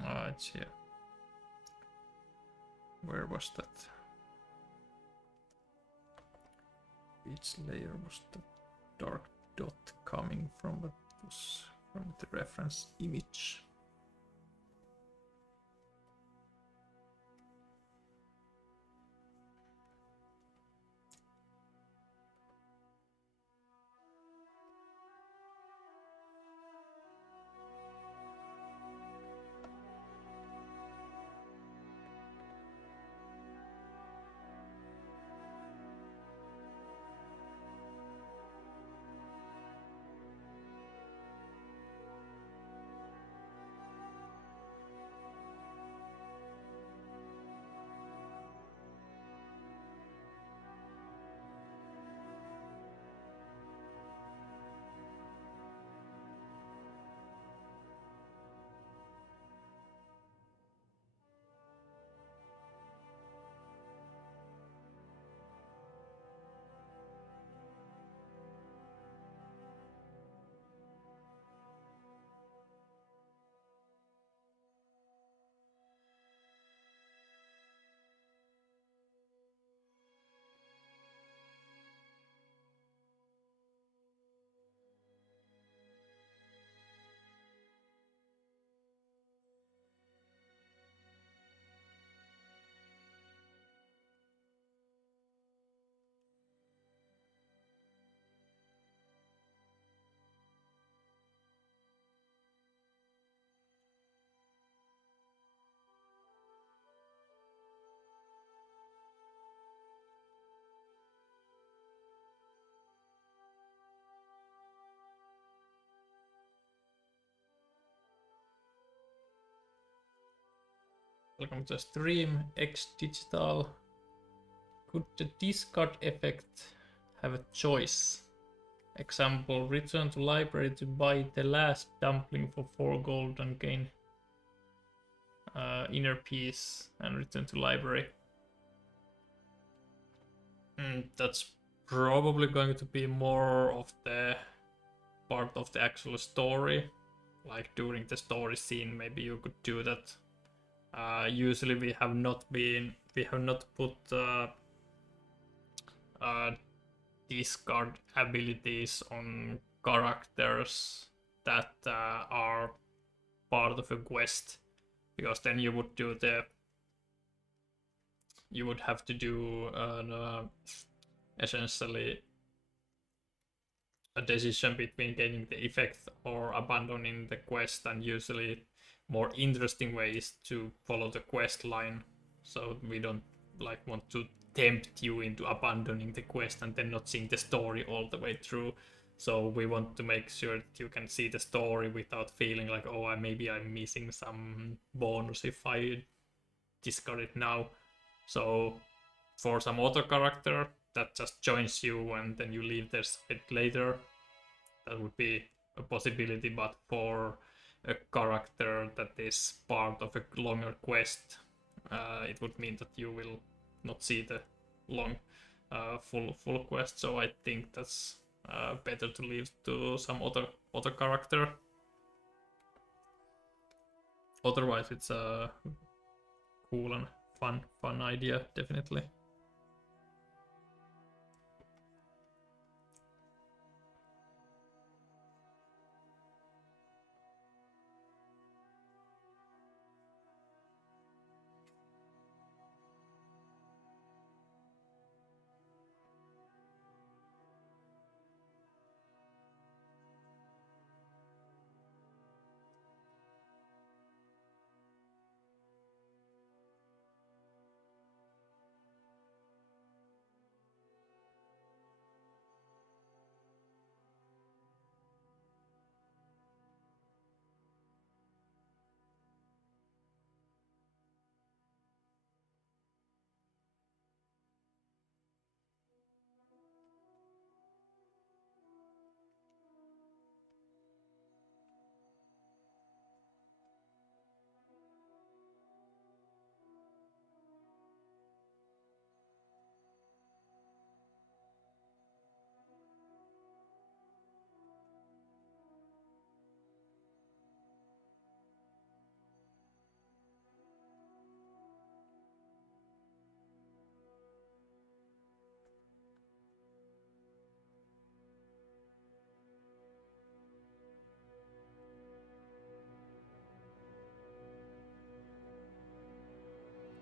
Ah, it's here. Where was that? Which layer was the dark dot coming from? But it was from the reference image. Welcome to the stream, X Digital. Could the discard effect have a choice? Example, return to library to buy the last dumpling for 4 gold and gain inner peace and return to library. That's probably going to be more of the part of the actual story. Like during the story scene, maybe you could do that. Usually we have not put discard abilities on characters that are part of a quest, because then you would have to do essentially a decision between gaining the effect or abandoning the quest, and usually more interesting way is to follow the quest line. So we don't want to tempt you into abandoning the quest and then not seeing the story all the way through. So we want to make sure that you can see the story without feeling like, oh, maybe I'm missing some bonus if I discard it now. So for some other character that just joins you and then you leave this a bit later, that would be a possibility. But for a character that is part of a longer quest, it would mean that you will not see the long full quest. So I think that's better to leave to some other character. Otherwise, it's a cool and fun idea, definitely.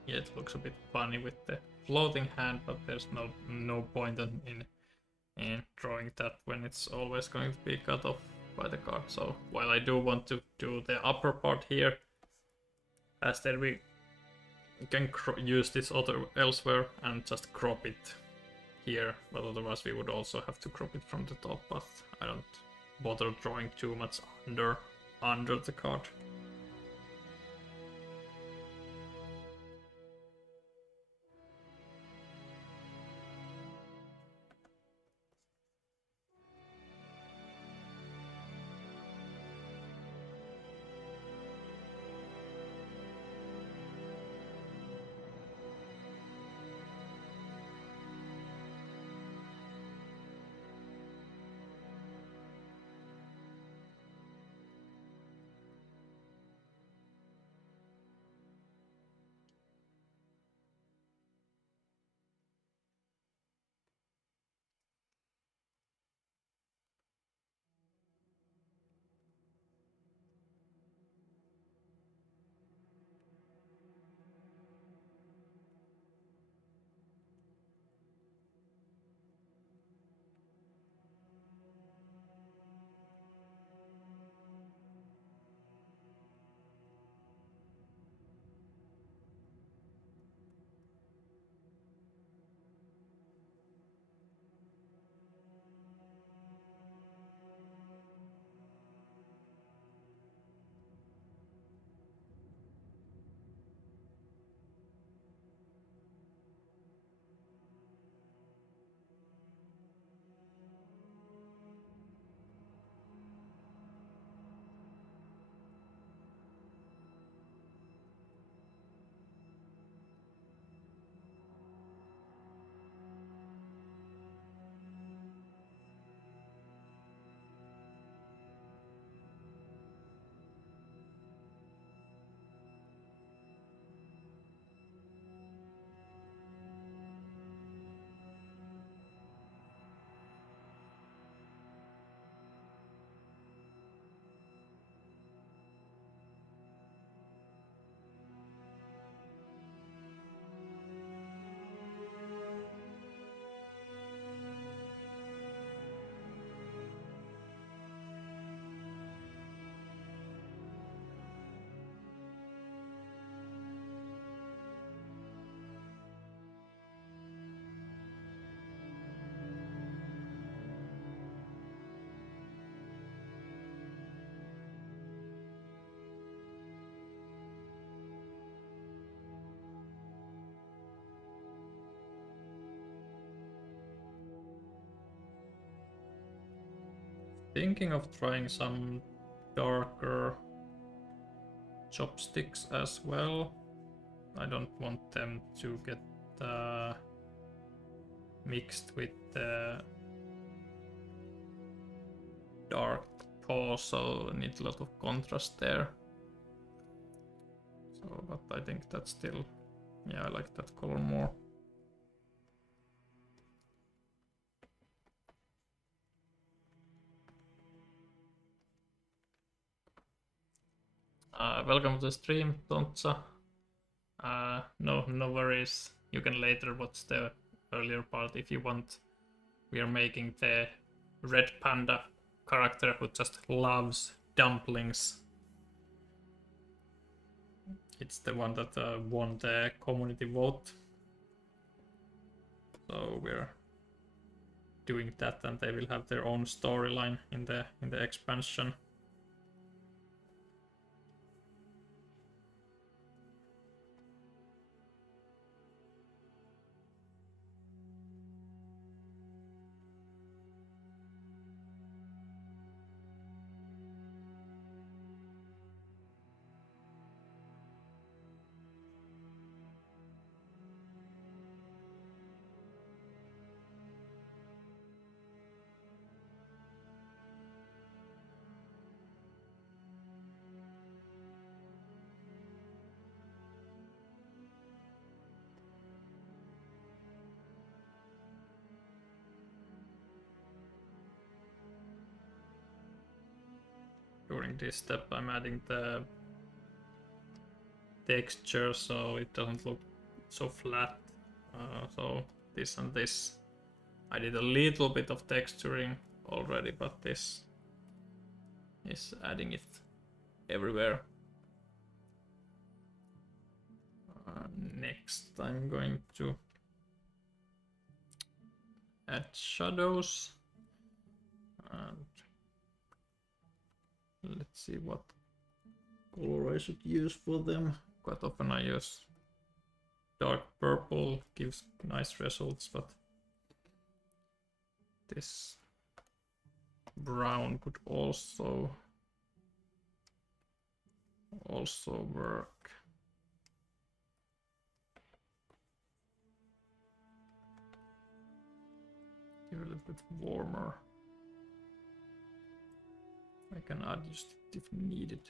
Yeah, it looks a bit funny with the floating hand, but there's no point in drawing that when it's always going to be cut off by the card. So while I do want to do the upper part here, as then we can use this other elsewhere and just crop it here, but otherwise we would also have to crop it from the top, but I don't bother drawing too much under the card. thinking of trying some darker chopsticks as well. I don't want them to get mixed with the dark paw, so I need a lot of contrast there. So, but I think that's still, yeah, I like that color more. Welcome to the stream, Tontsa. No worries. You can later watch the earlier part if you want. We are making the red panda character who just loves dumplings. It's the one that won the community vote. So we're doing that, and they will have their own storyline in the expansion. During this step, I'm adding the texture so it doesn't look so flat. So this and this. I did a little bit of texturing already, but this is adding it everywhere. Next, I'm going to add shadows. And let's see what color I should use for them. Quite often I use dark purple, gives nice results, but this brown could also work. Give it a little bit warmer. I can adjust it if needed.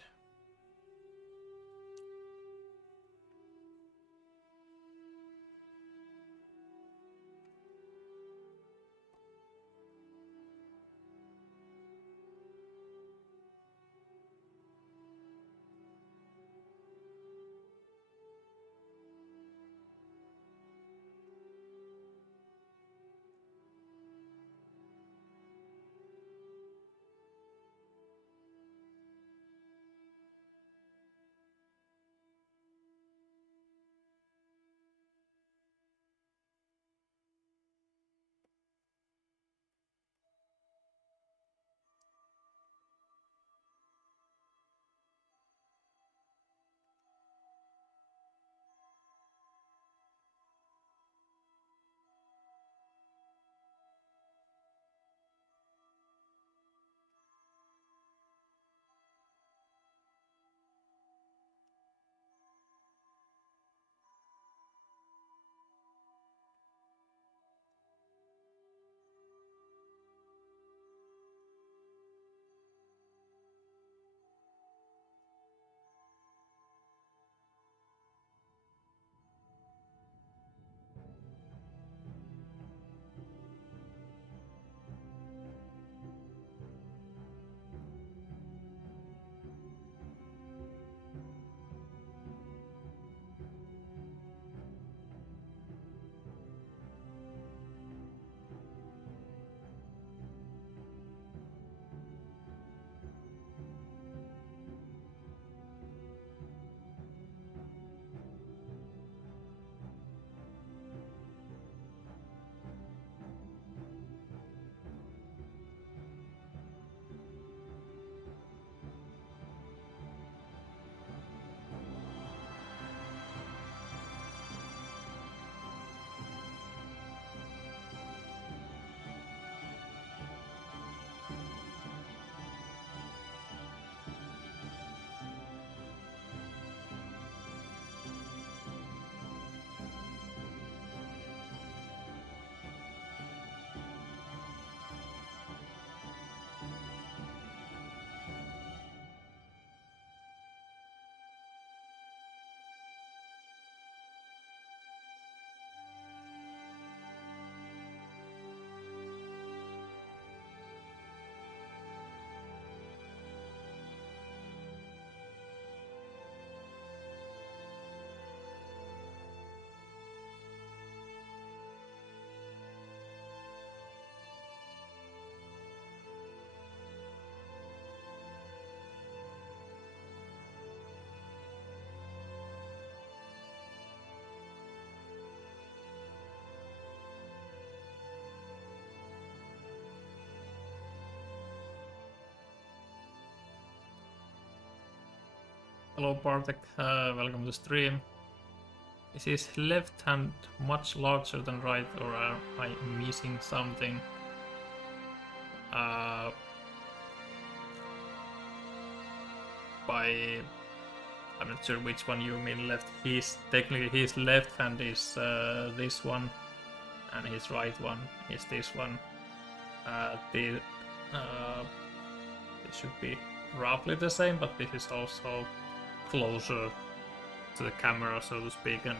Hello Bartek, welcome to stream. Is his left hand much larger than right, or am I missing something? I'm not sure which one you mean left. Technically his left hand is this one, and his right one is this one. It should be roughly the same, but this is also closer to the camera, so to speak, and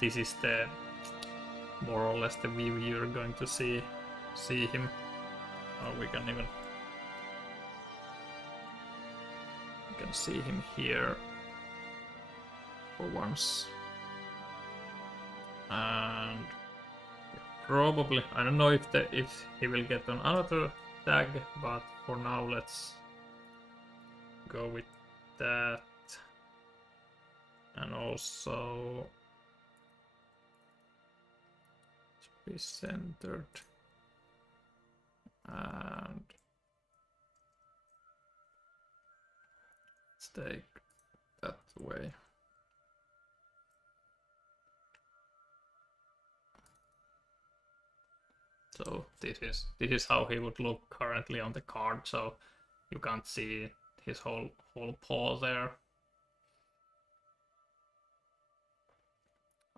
this is the more or less the view you're going to see him. Or we can see him here for once. And probably, I don't know if he will get on another tag, but for now let's go with that. And also to be centered. And let's take that way. So this is how he would look currently on the card. So you can't see his whole paw there.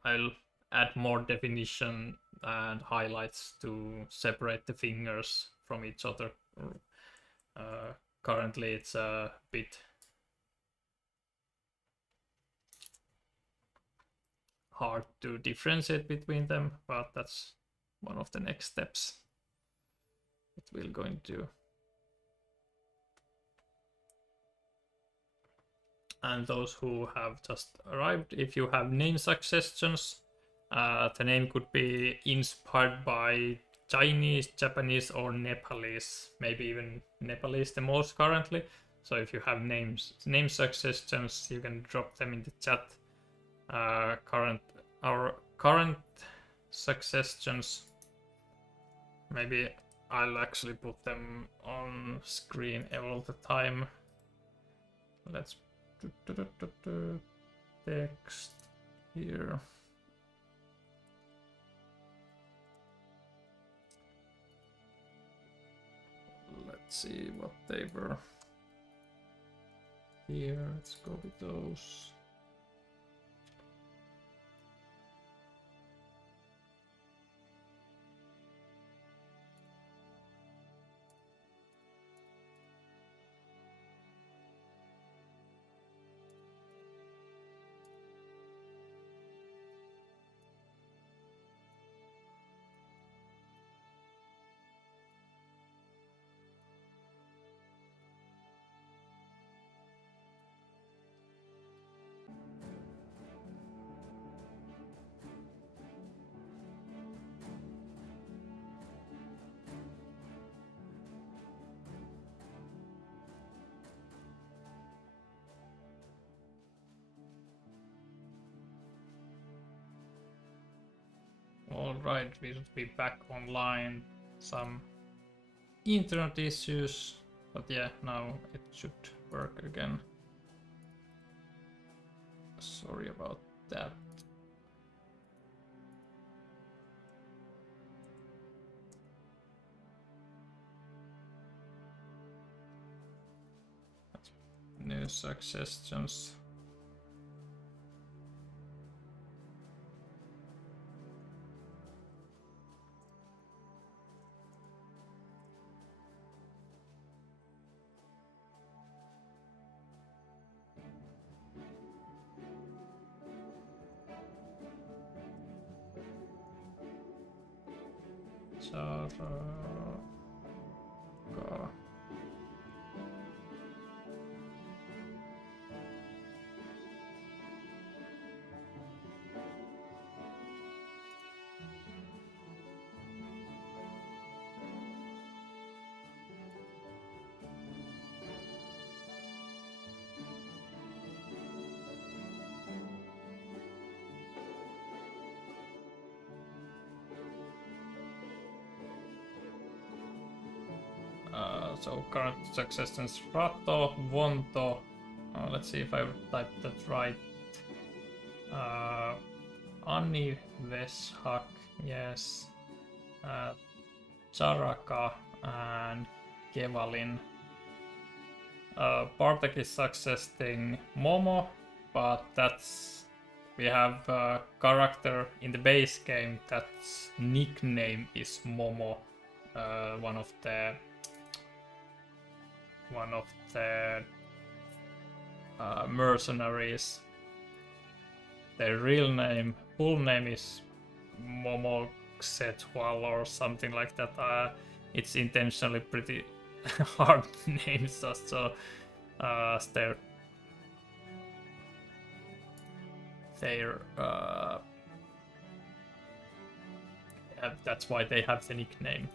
I'll add more definition and highlights to separate the fingers from each other. Currently it's a bit hard to differentiate between them, but that's one of the next steps that we're going to. And those who have just arrived, if you have name suggestions, the name could be inspired by Chinese, Japanese, or Nepalese, maybe even Nepalese the most currently. So if you have name suggestions, you can drop them in the chat. Our current suggestions, maybe I'll actually put them on screen all the time. Let's text here. Let's see what they were here. Let's go with those. Alright, we should be back online. Some internet issues, but yeah, now it should work again. Sorry about that. New suggestions. So current suggestions: Rato, Vonto, Let's see if I typed that right. Anni Veshak, yes. Charaka and Kevalin. Bartek is suggesting Momo, but we have a character in the base game that's nickname is Momo. One of the mercenaries. Their full name is Momo Xetwal or something like that. It's intentionally pretty hard names, just so that's why they have the nickname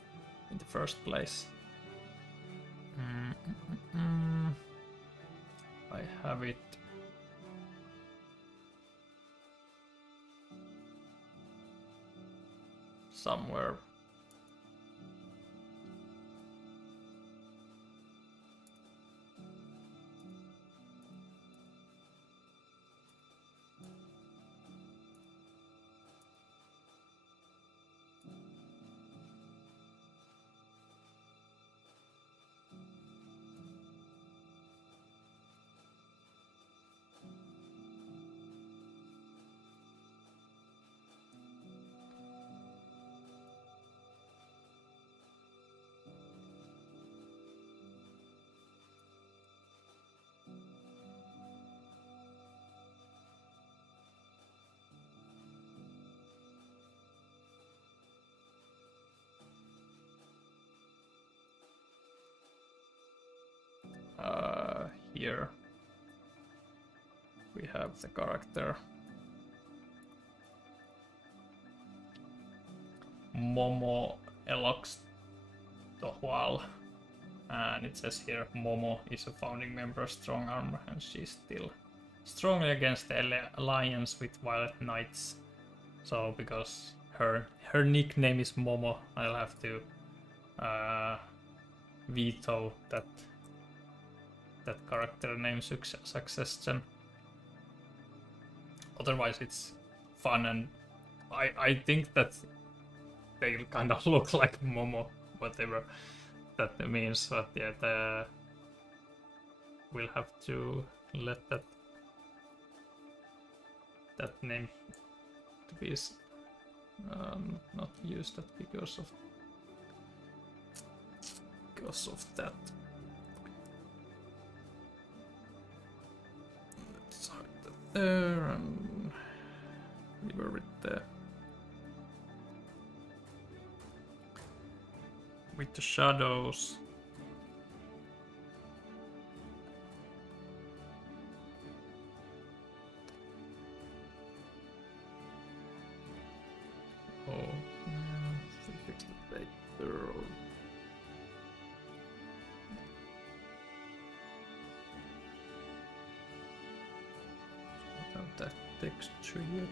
in the first place. I have it. Somewhere. Here we have the character Momo Elox Tohwal, and it says here Momo is a founding member of Strong Arm, and she's still strongly against the alliance with Violet Knights. So because her nickname is Momo, I'll have to veto that character name suggestion. Otherwise it's fun, and I think that they kind of look like Momo, whatever that means, but yeah, we'll have to let that name to be not used that because of that. Let's hide that there and leave it with the shadows. Fix it later. Don't have that texture yet.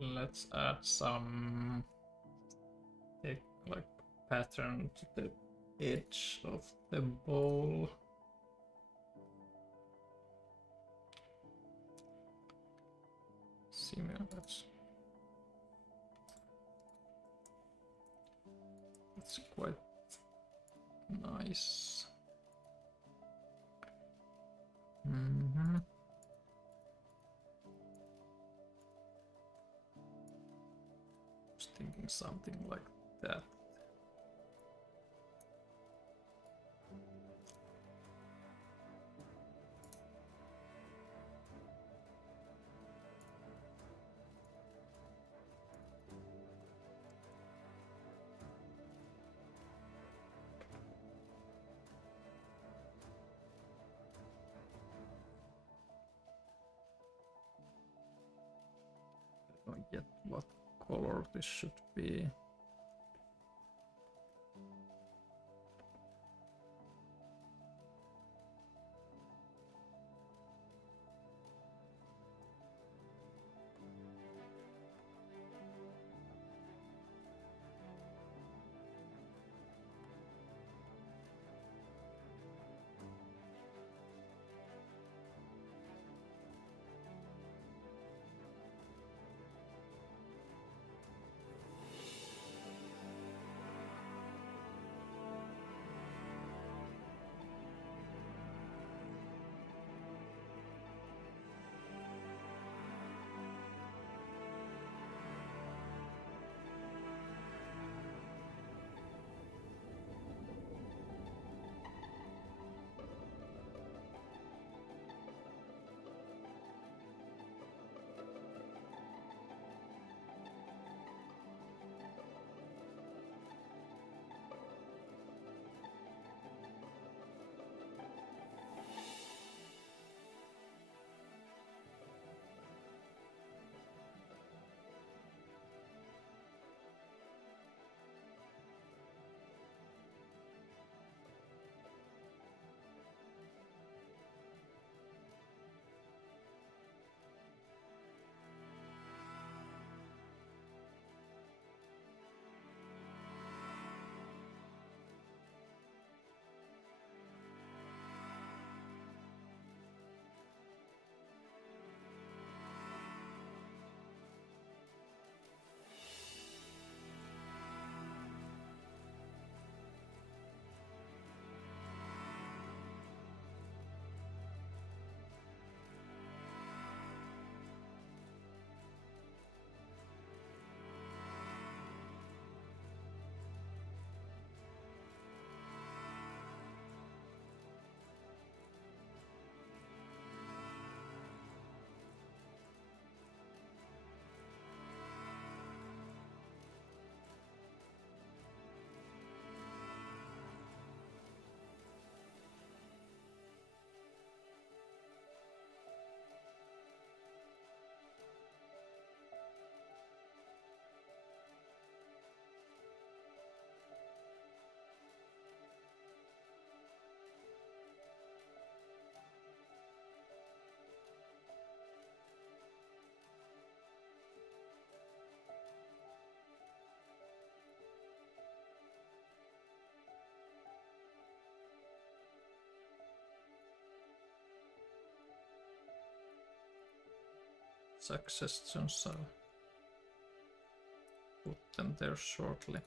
Let's add some like pattern to the edge of the bowl. That's quite nice. Just thinking something like that. I don't get what color this should be. Suggestions, I'll put them there shortly.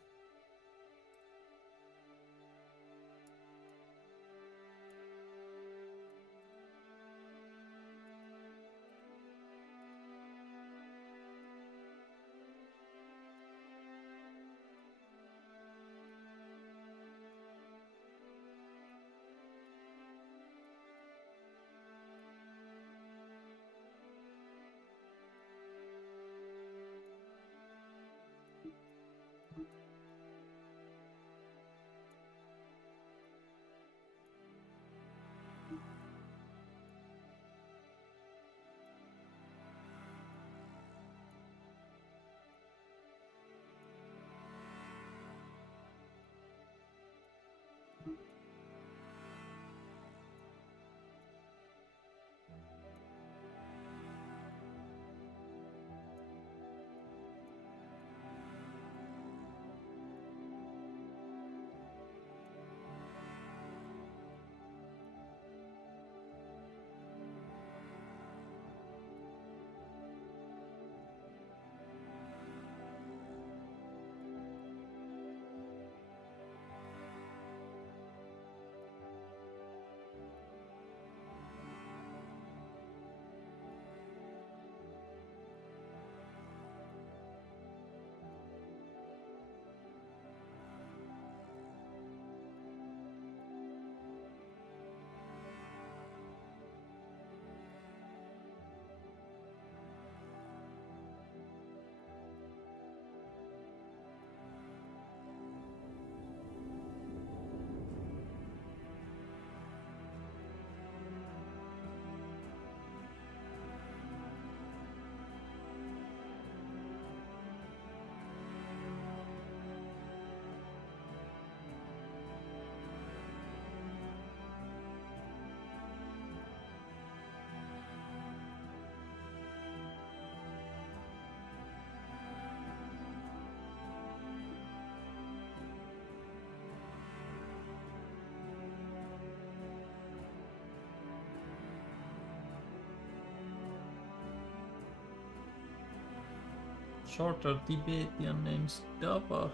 Shorter Tibetan names Dava,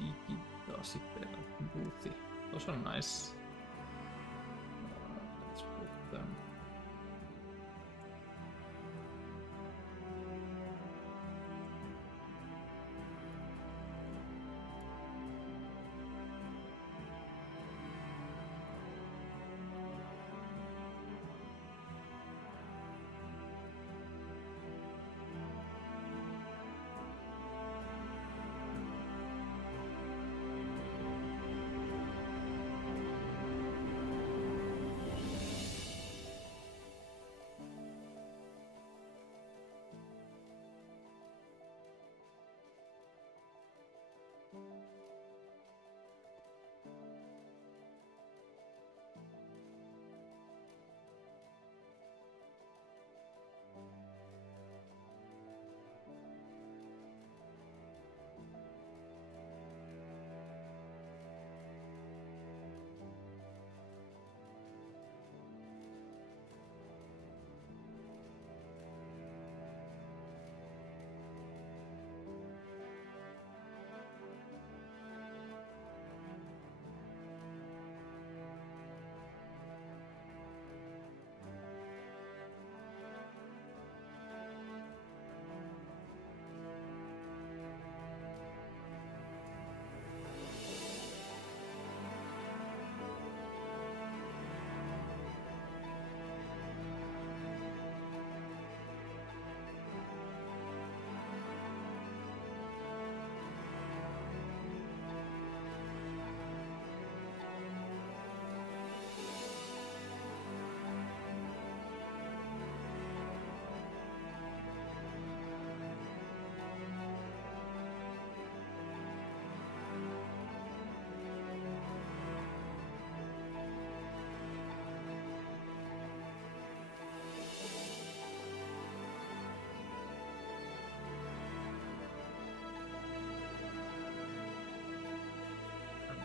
Digitasiper, Boothi. Those are nice. Let's put them.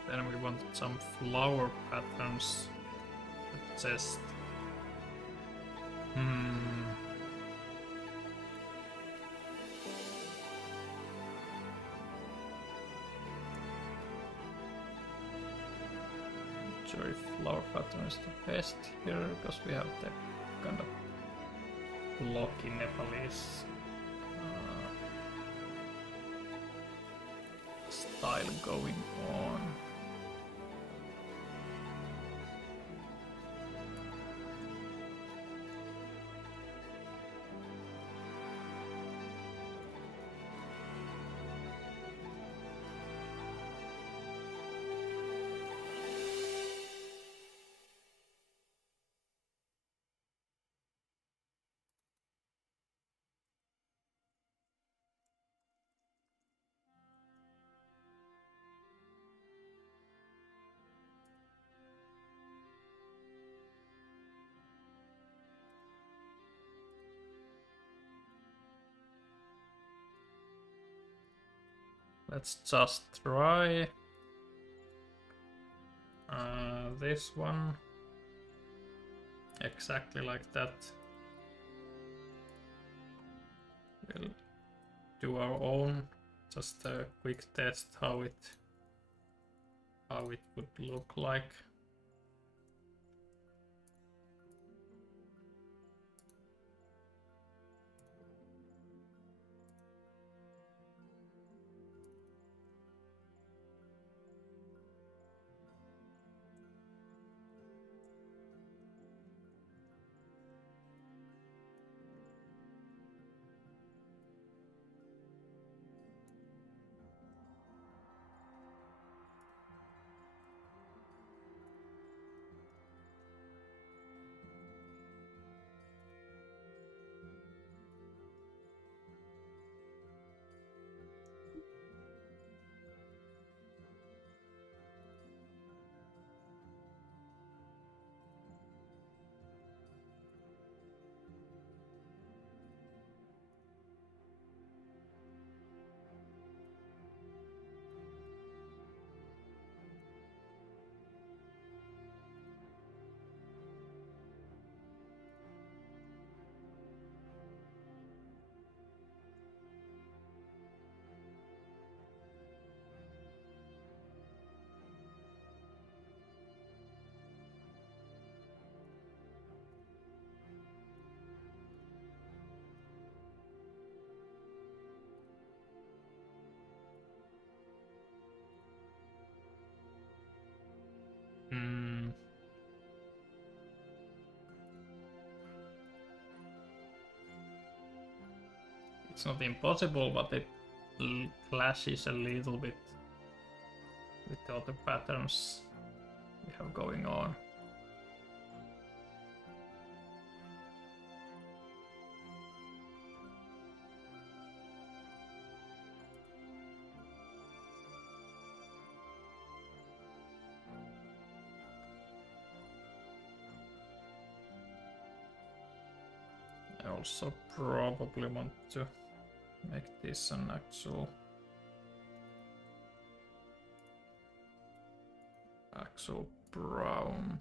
Then we want some flower patterns. Just sure if flower pattern is the best here because we have the kind of blocky Nepalese style going on. Let's just try this one exactly like that. We'll do our own, just a quick test how it would look like. It's not impossible, but it clashes a little bit with the other patterns we have going on. I also probably want to make this an actual brown.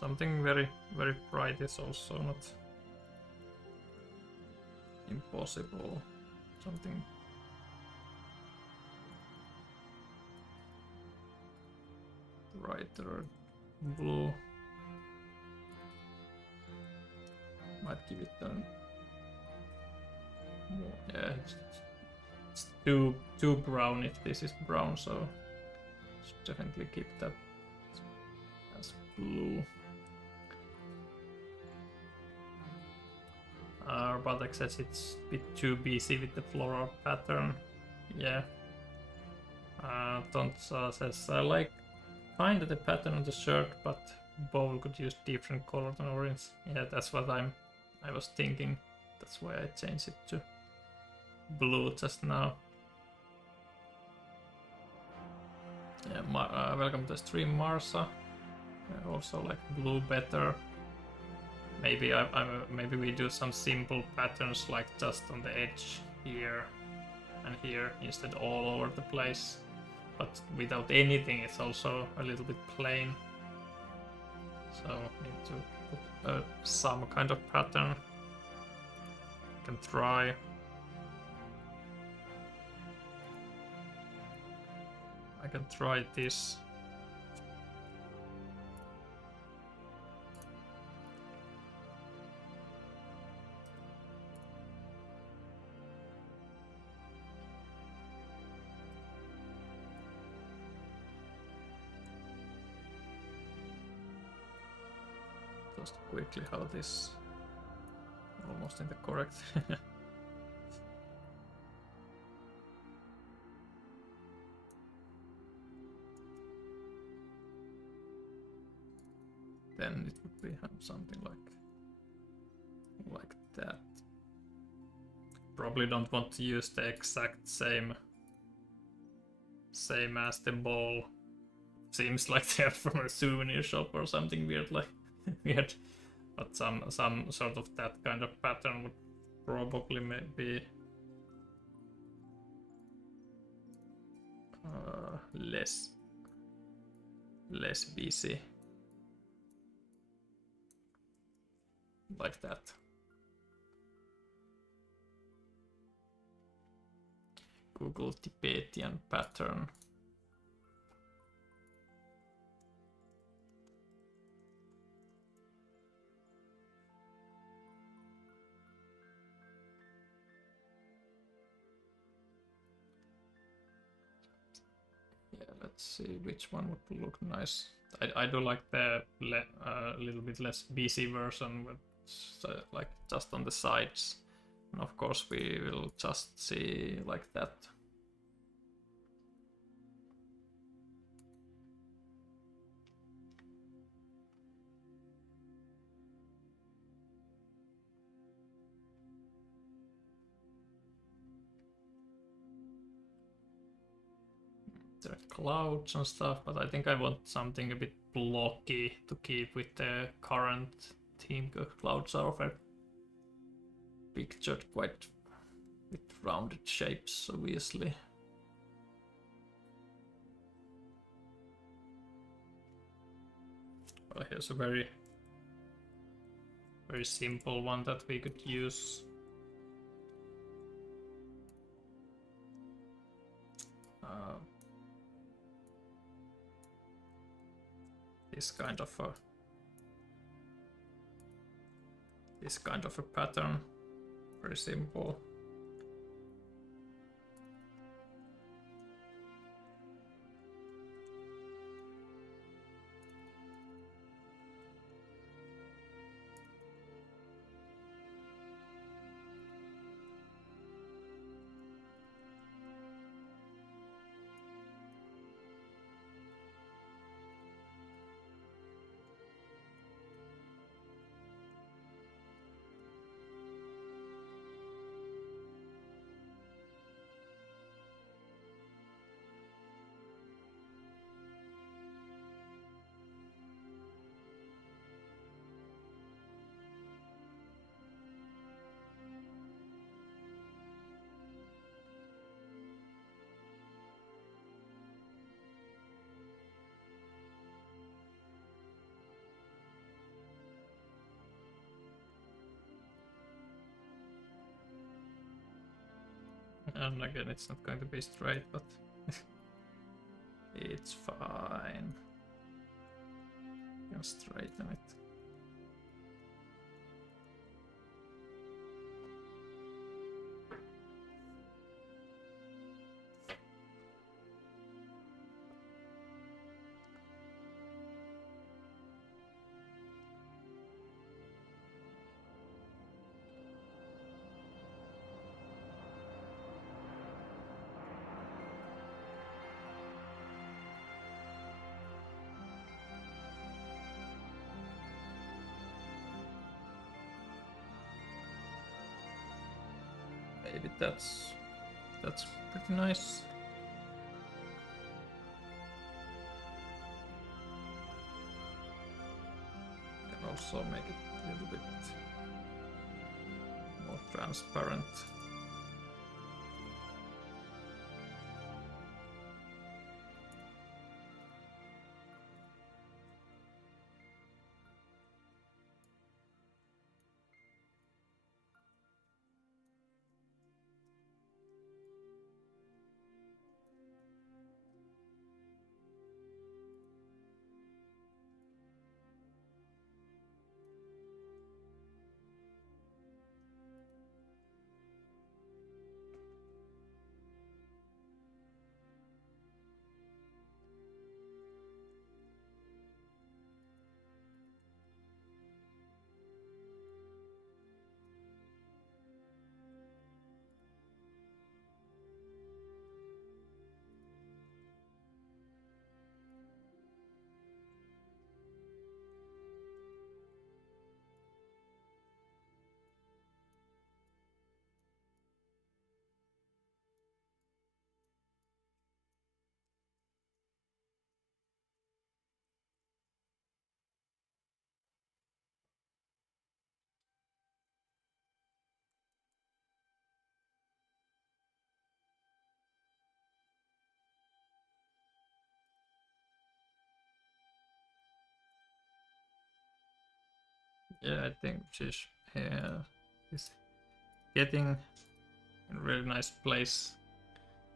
Something very, very bright is also not impossible. Something brighter blue might give it a more, yeah, it's too brown if this is brown, so should definitely keep that as blue. Bartek says it's a bit too busy with the floral pattern. Yeah. Tontsa says I like kind of the pattern on the shirt, but bowl could use different color than orange. Yeah, that's what I was thinking. That's why I changed it to blue just now. Yeah, welcome to the stream, Marsa. I also like blue better. Maybe maybe we do some simple patterns like just on the edge here and here instead all over the place. But without anything, it's also a little bit plain. So need to put some kind of pattern. Can try. I can try this. Just quickly how this almost in the correct. Then it would be something like that. Probably don't want to use the exact same as the ball. Seems like they're from a souvenir shop or something weird weird. But some sort of that kind of pattern would probably be less busy. Like that. Google Tibetan pattern. Yeah, let's see which one would look nice. I do like the little bit less busy version with like just on the sides, and of course we will just see like that. There are clouds and stuff, but I think I want something a bit blocky to keep with the current theme. Clouds are often pictured quite with rounded shapes, obviously. Well, here's a very simple one that we could use. This kind of a pattern, very simple. And again, it's not going to be straight, but it's fine. You can straighten it. Maybe that's pretty nice. Can also make it a little bit more transparent. Yeah, I think she's is getting in a really nice place.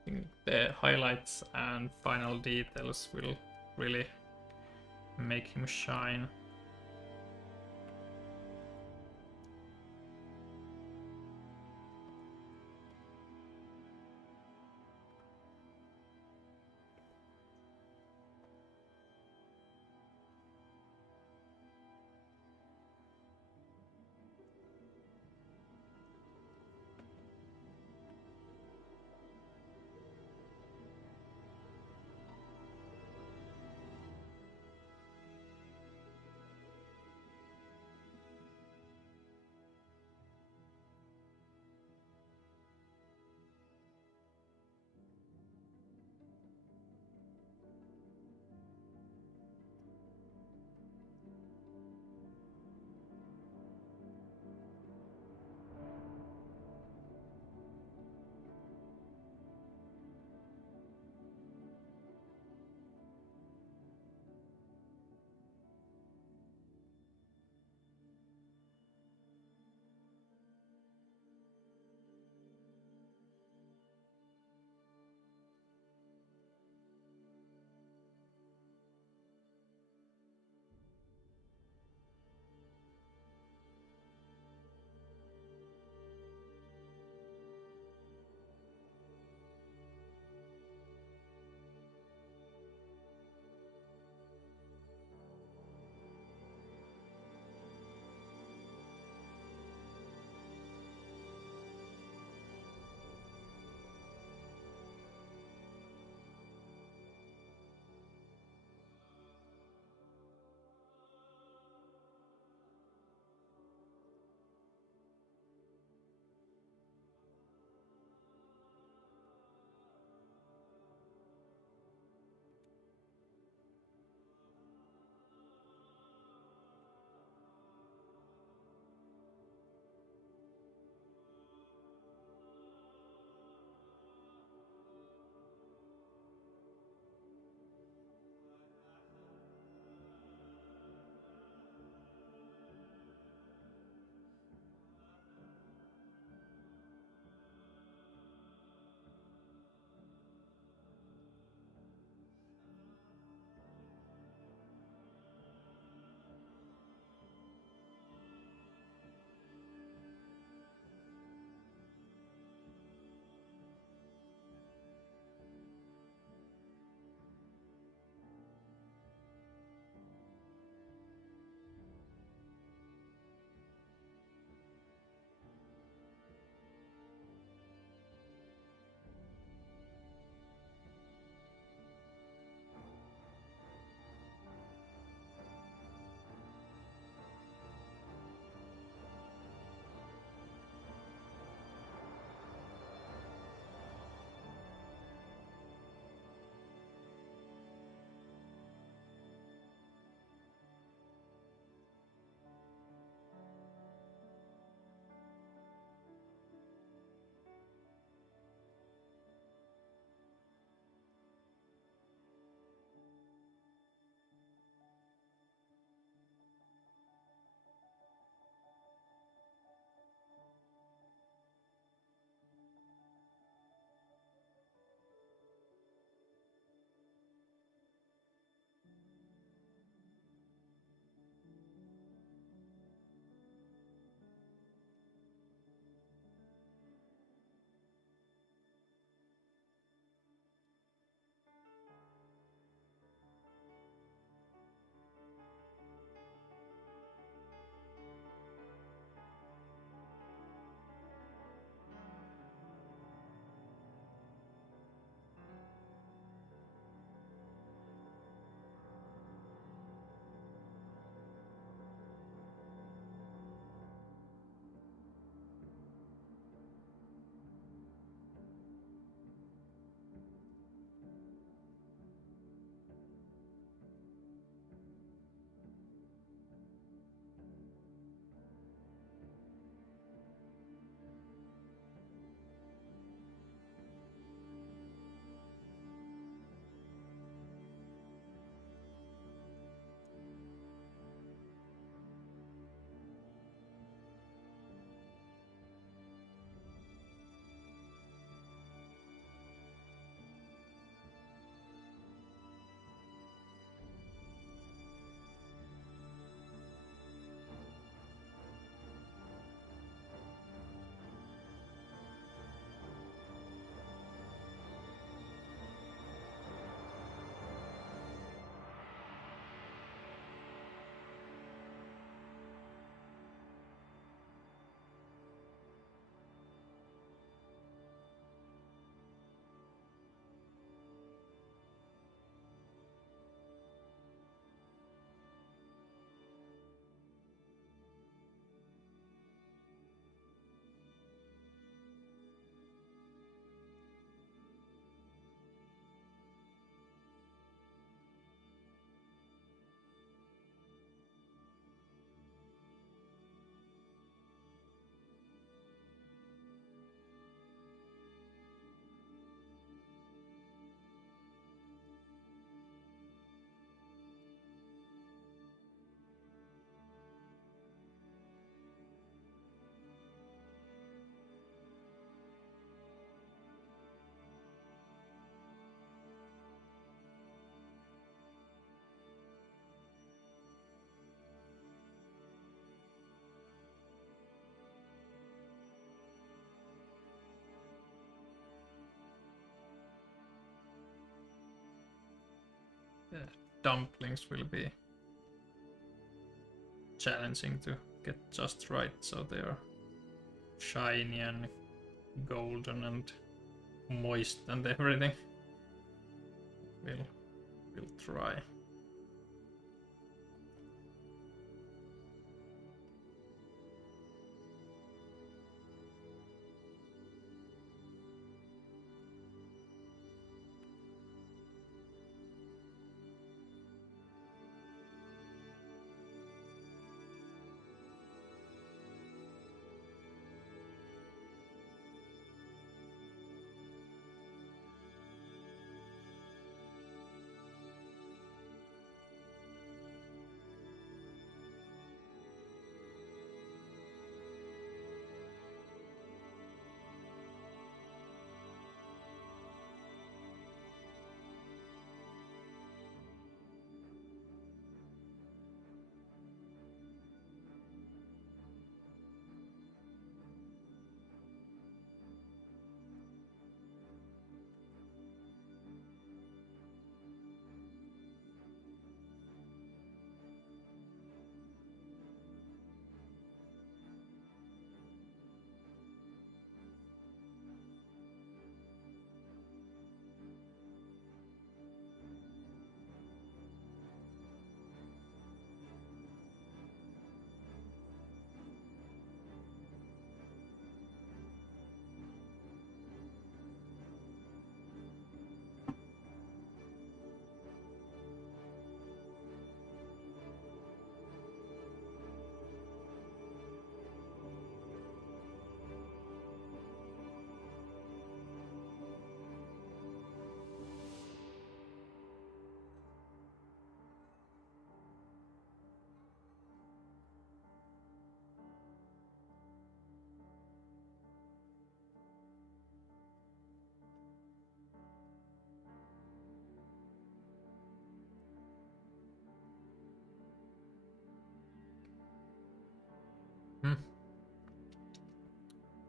I think the highlights and final details will really make him shine. Dumplings will be challenging to get just right, so they are shiny and golden and moist and everything. We'll try.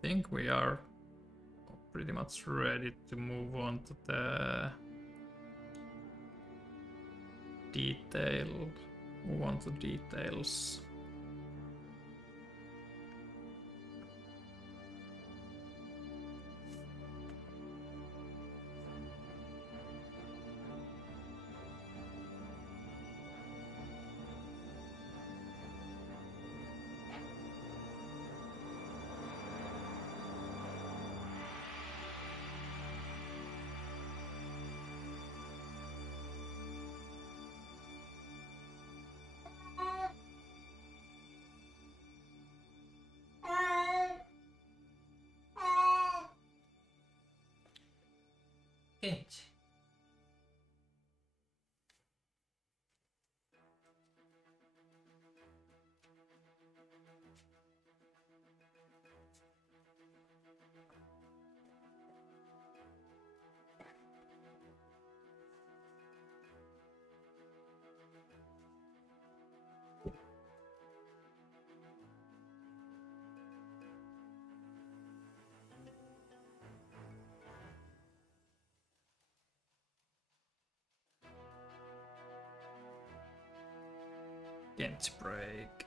Think we are pretty much ready to move on to the details. Kenji. Kenji break.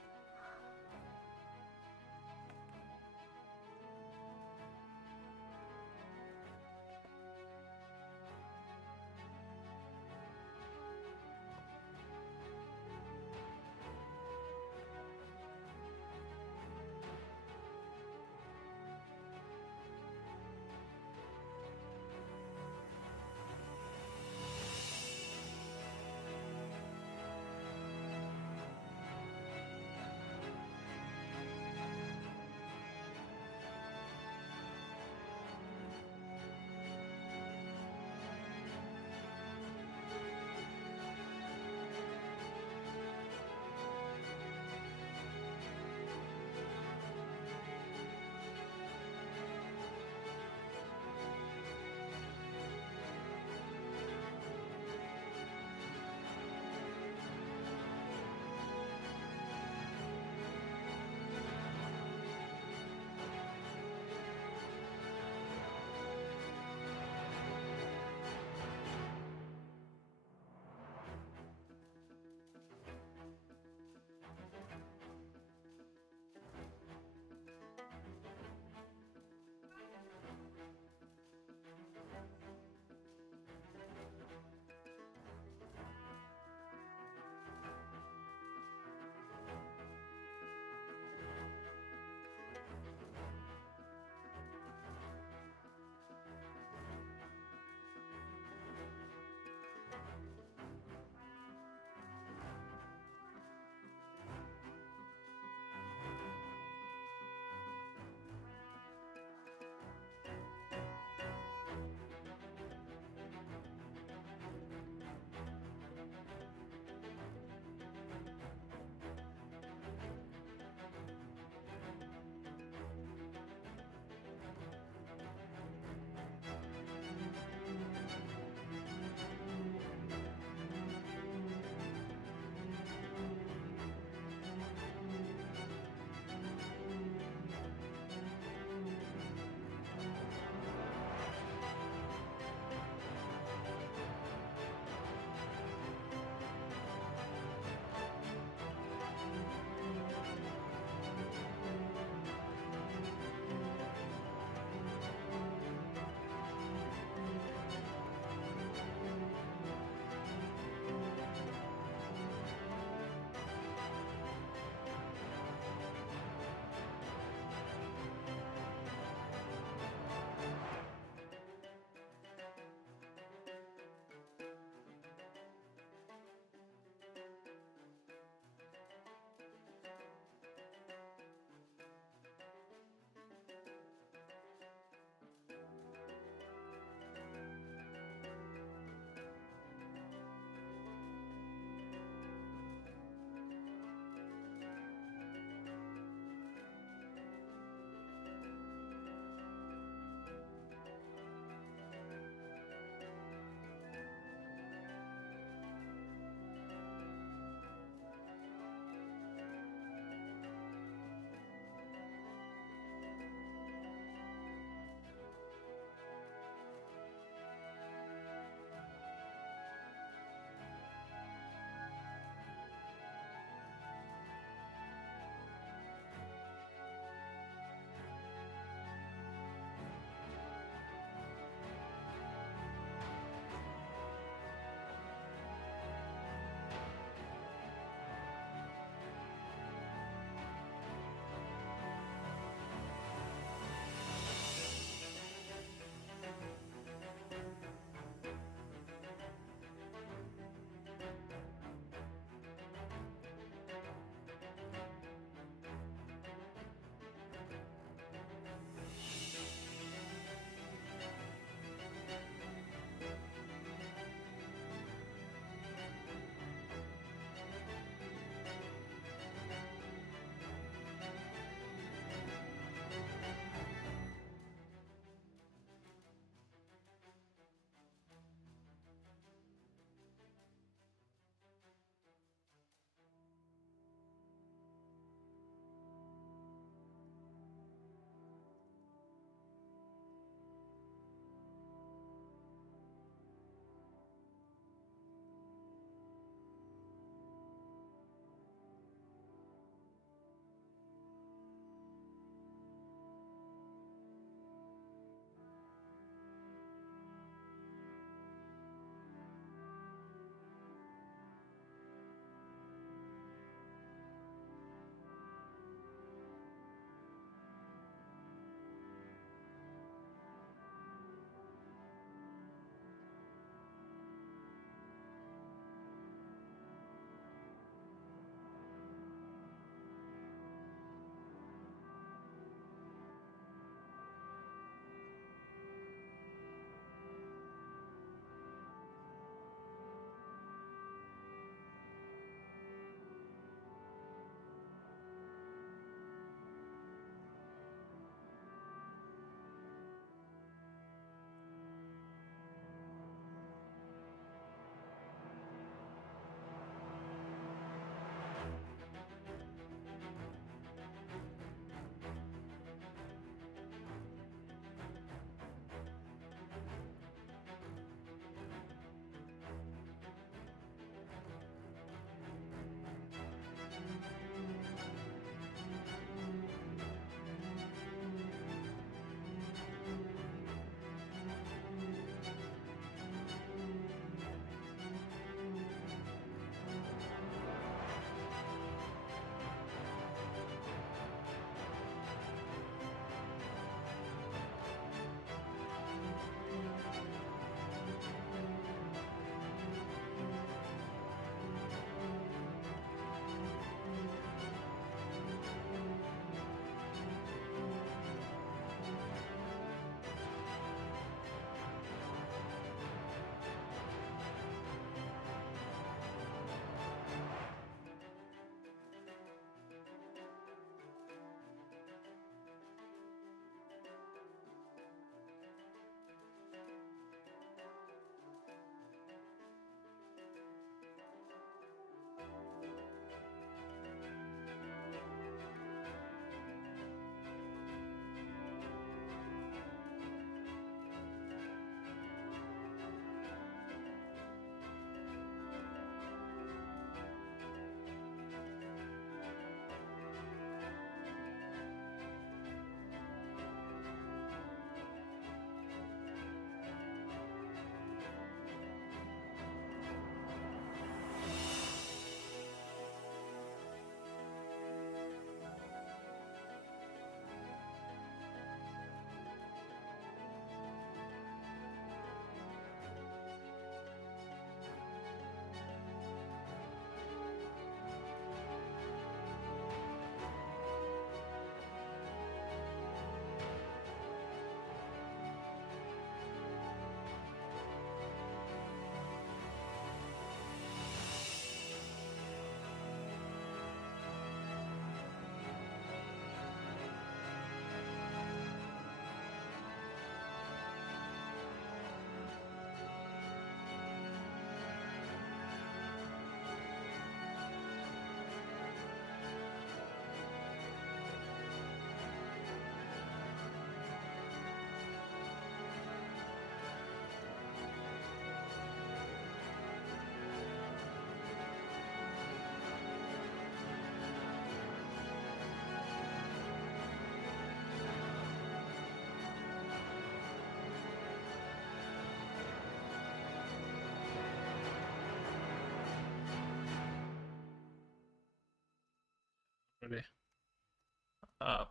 already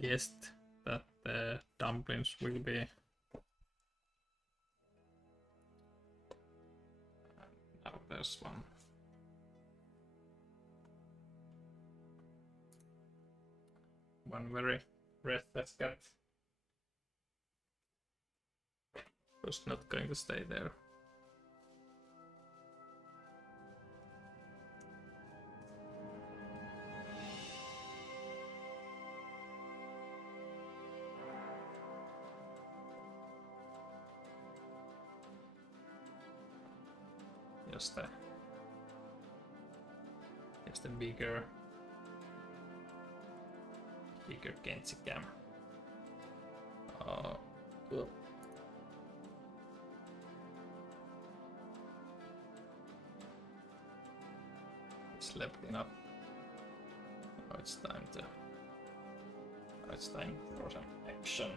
guessed that the dumplings will be. Now there's one. One very restless cat. Who's not going to stay there. Just the bigger Genji cam. Cool. Slept enough. Now it's time for some action.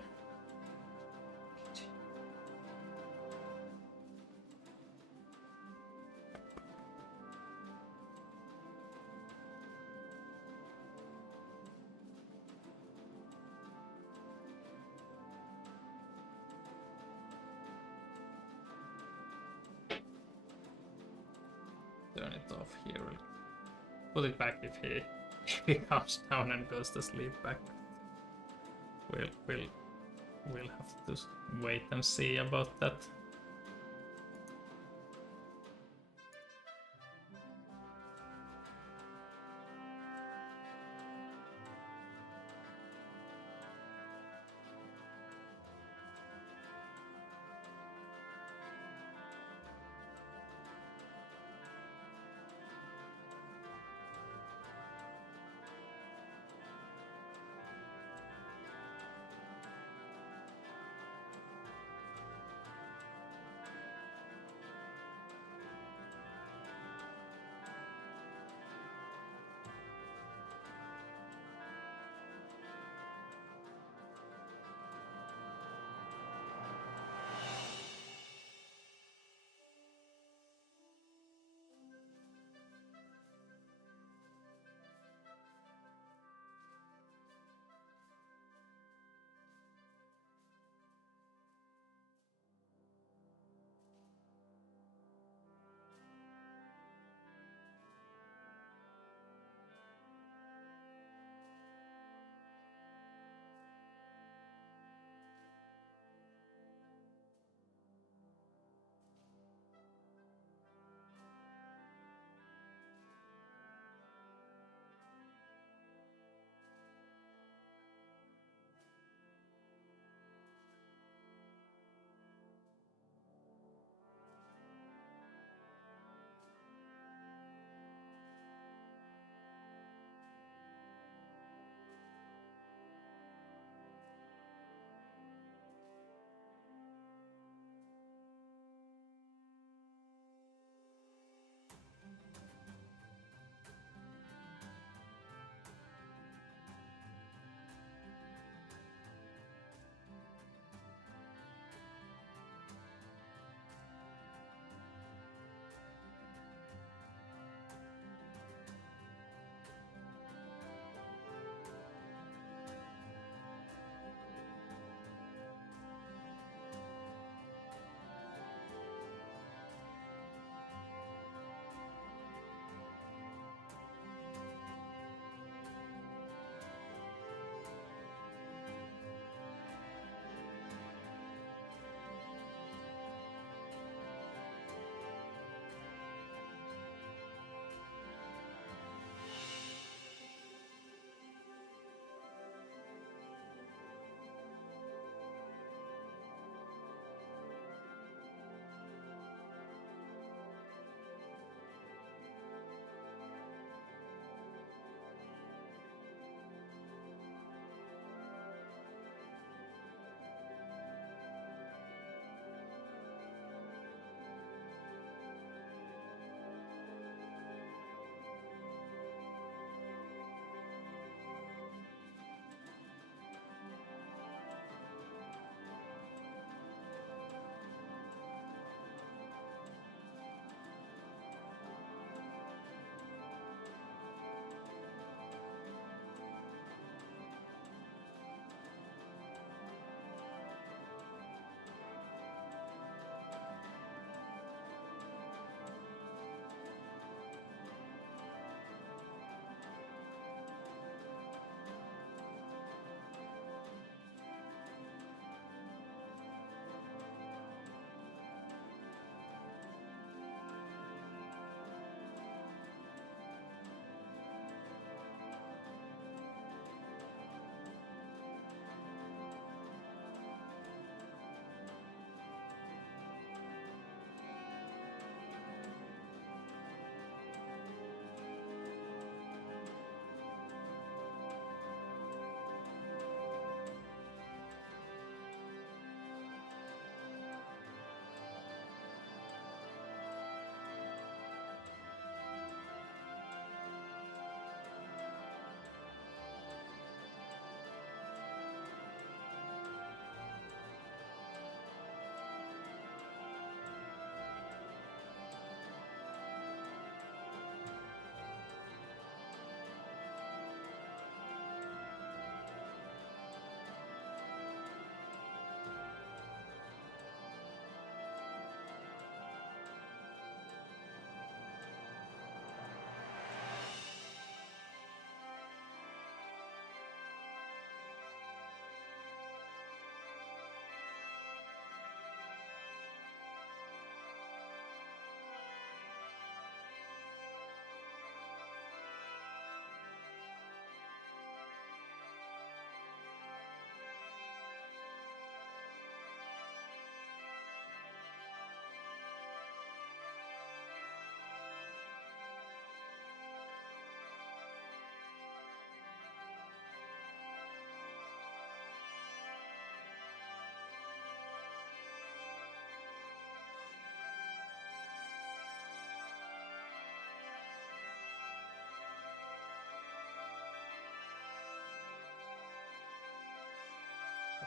Turn it off here. Put it back if he comes down and goes to sleep back. We'll have to wait and see about that.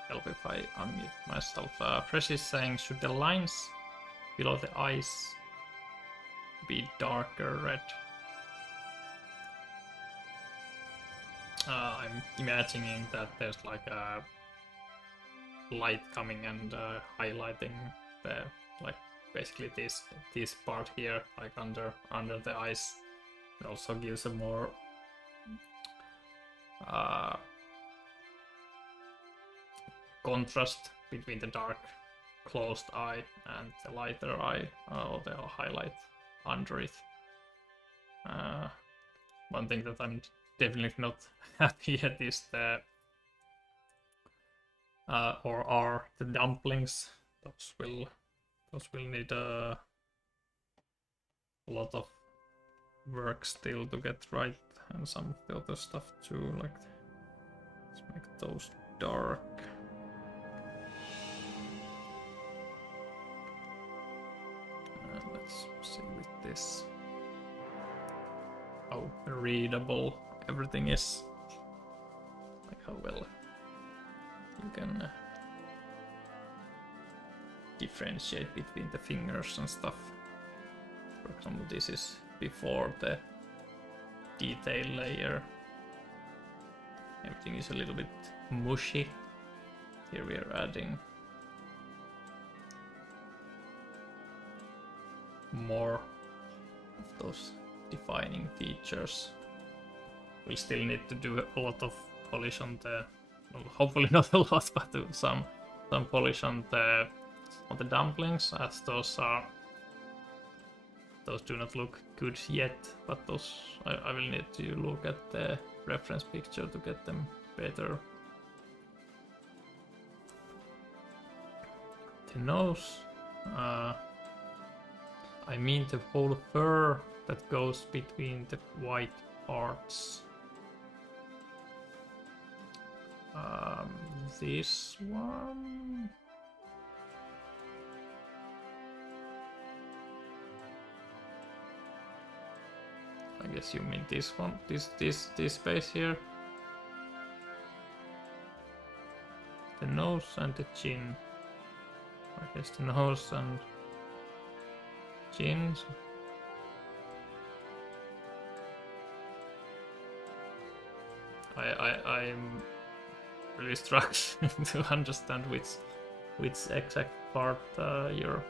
help if I unmute myself. Fresh is saying, should the lines below the eyes be darker red? I'm imagining that there's like a light coming and highlighting the, like, basically this part here, like under the eyes. It also gives a more contrast between the dark closed eye and the lighter eye, or the highlight under it. One thing that I'm definitely not happy at is the the dumplings. Those will need a lot of work still to get right, and some of the other stuff too. Like, let's make those dark. Let's see with this how readable everything is. Like how well you can differentiate between the fingers and stuff. For example, this is before the detail layer. Everything is a little bit mushy. Here we are adding more of those defining features. We still need to do a lot of polish on the, well, hopefully not a lot, but do some polish on the dumplings, as those do not look good yet. But those I will need to look at the reference picture to get them better. The nose, I mean the whole fur that goes between the white parts. This one. I guess you mean this one, this space here. The nose and the chin. I guess the nose and chin. I'm really struggling to understand which exact part you're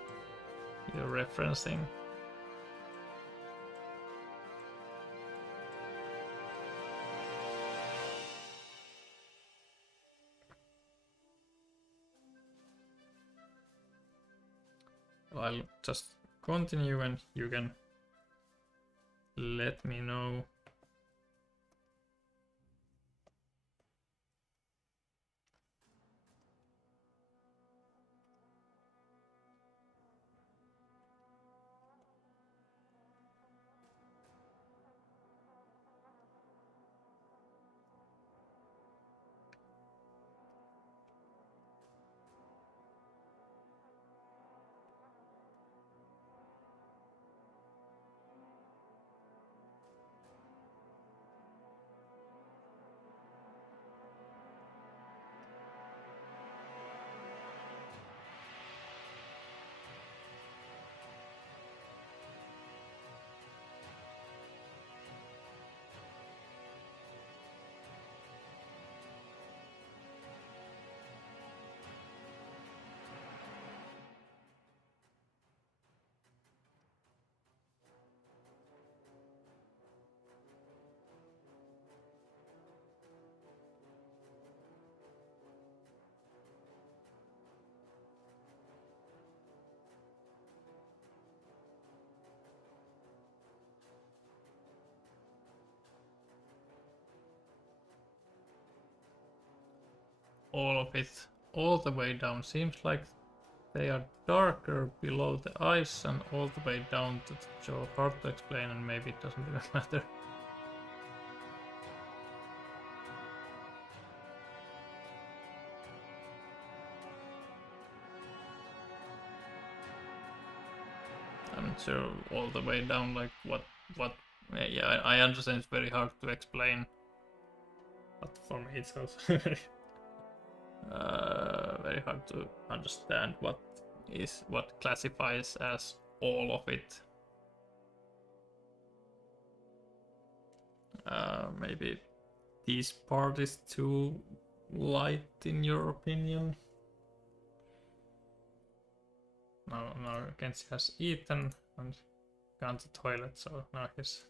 referencing. I'll just continue and you can let me know. All of it all the way down. Seems like they are darker below the eyes and all the way down to the jaw. Hard to explain, and maybe it doesn't even matter. I'm not sure all the way down, like what. Yeah, I understand it's very hard to explain, but for me it's also very very hard to understand what classifies as all of it. Maybe this part is too light in your opinion. Now Kenshi has eaten and gone to the toilet, so now he's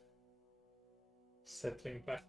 settling back.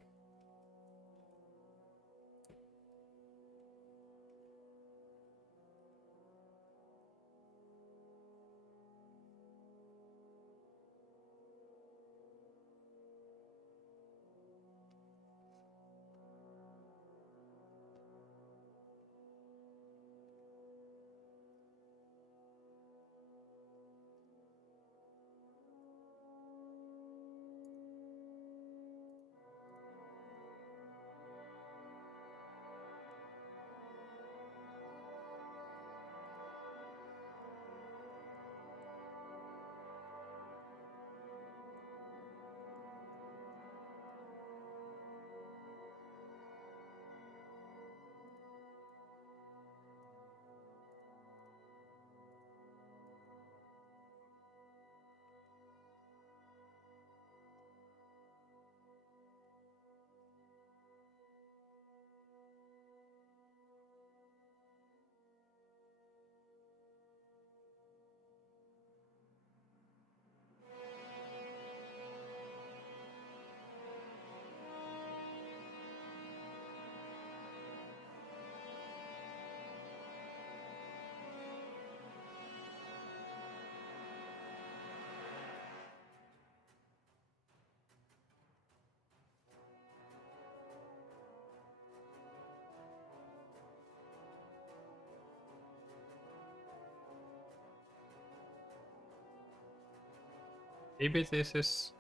Maybe this is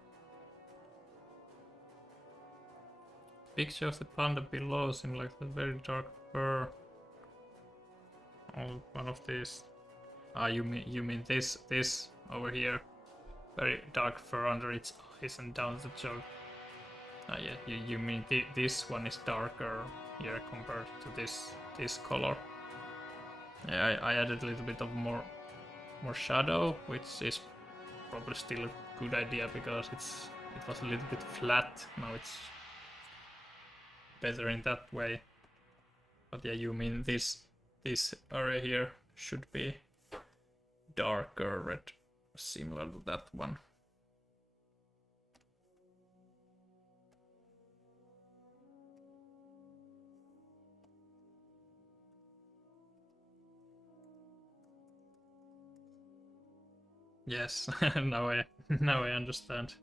picture of the panda below seems like a very dark fur. Oh, one of these. Ah, you mean this over here? Very dark fur under its eyes and down the jaw. Ah, yeah. You mean this one is darker here compared to this color? Yeah, I added a little bit of more shadow, which is probably still a good idea because it was a little bit flat. Now it's better in that way. But yeah, you mean this area here should be darker red, similar to that one. Yes, now I understand.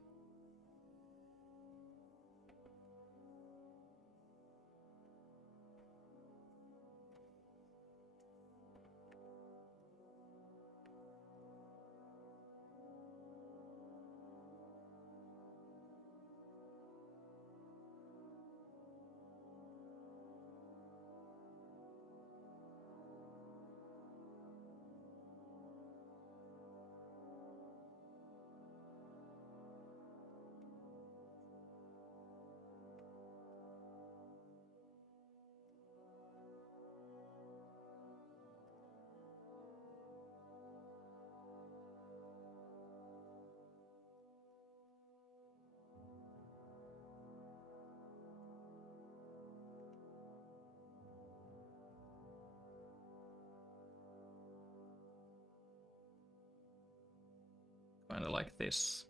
Kind of like this.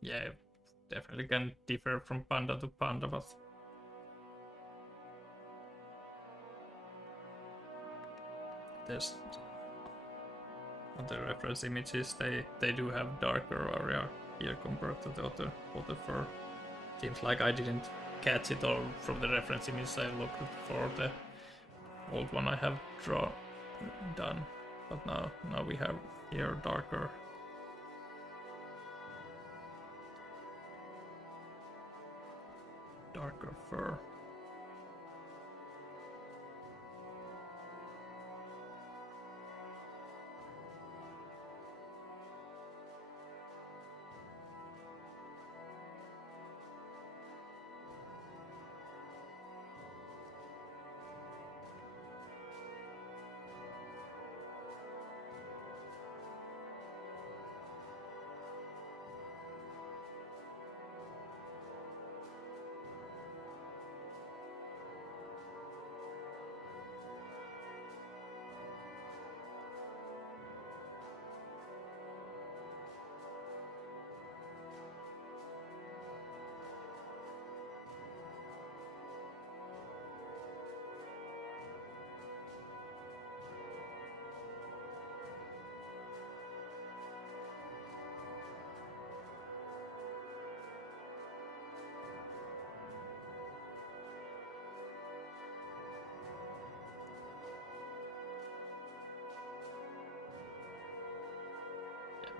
Yeah, definitely can differ from panda to panda, but there's other reference images. They do have darker area here compared to the other fur. Seems like I didn't catch it all from the reference image I looked for the old one I have done, but now we have here darker fur.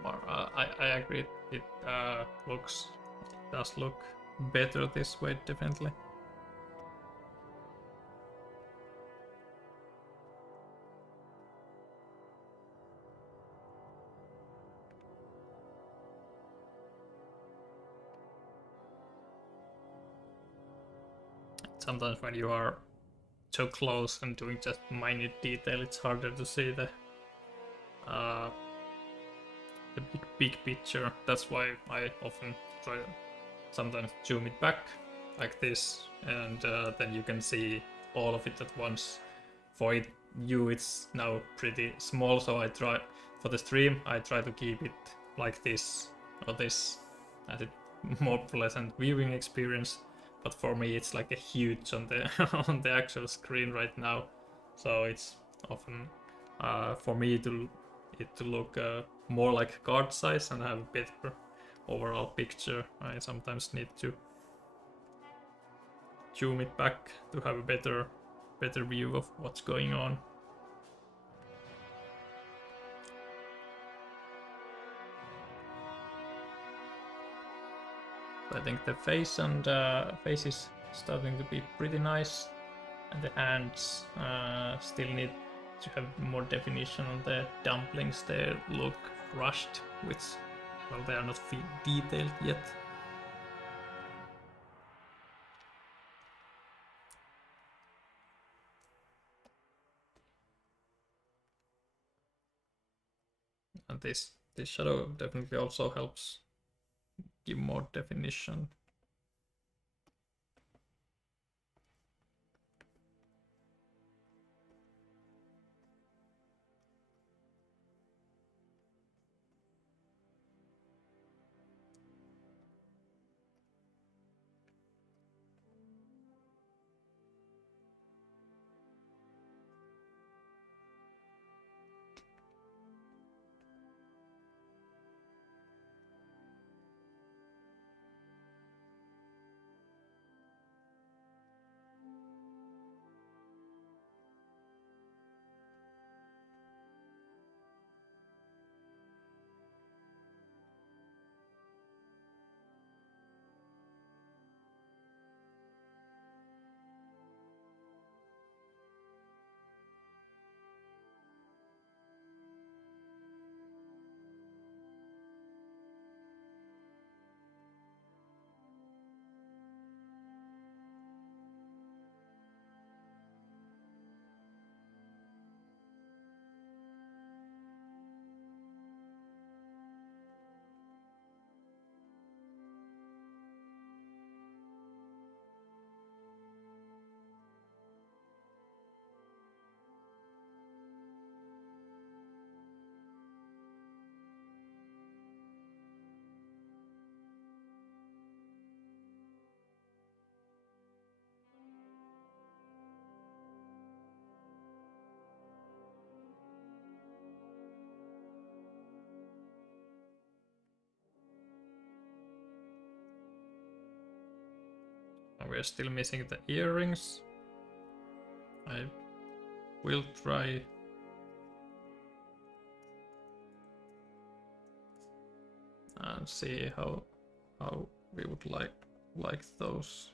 I agree. It does look better this way, definitely. Sometimes when you are so close and doing just minute detail, it's harder to see the big picture. That's why I often try to sometimes zoom it back like this, and then you can see all of it at once. For you, it's now pretty small, so I try for the stream. I try to keep it like this or this, as it more pleasant viewing experience. But for me, it's like a huge on the on the actual screen right now, so it's often for me to look more like card size and have a better overall picture. I sometimes need to zoom it back to have a better view of what's going on. I think the face is starting to be pretty nice, and the hands still need to have more definition on the dumplings. They look rushed, which, well, they are not detailed yet. And this shadow definitely also helps give more definition. We're still missing the earrings. I will try and see how we would like those.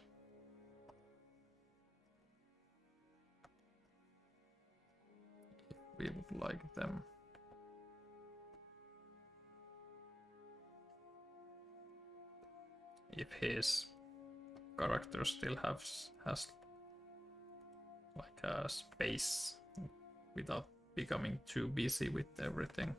If we would like them. If his character still has like a space without becoming too busy with everything.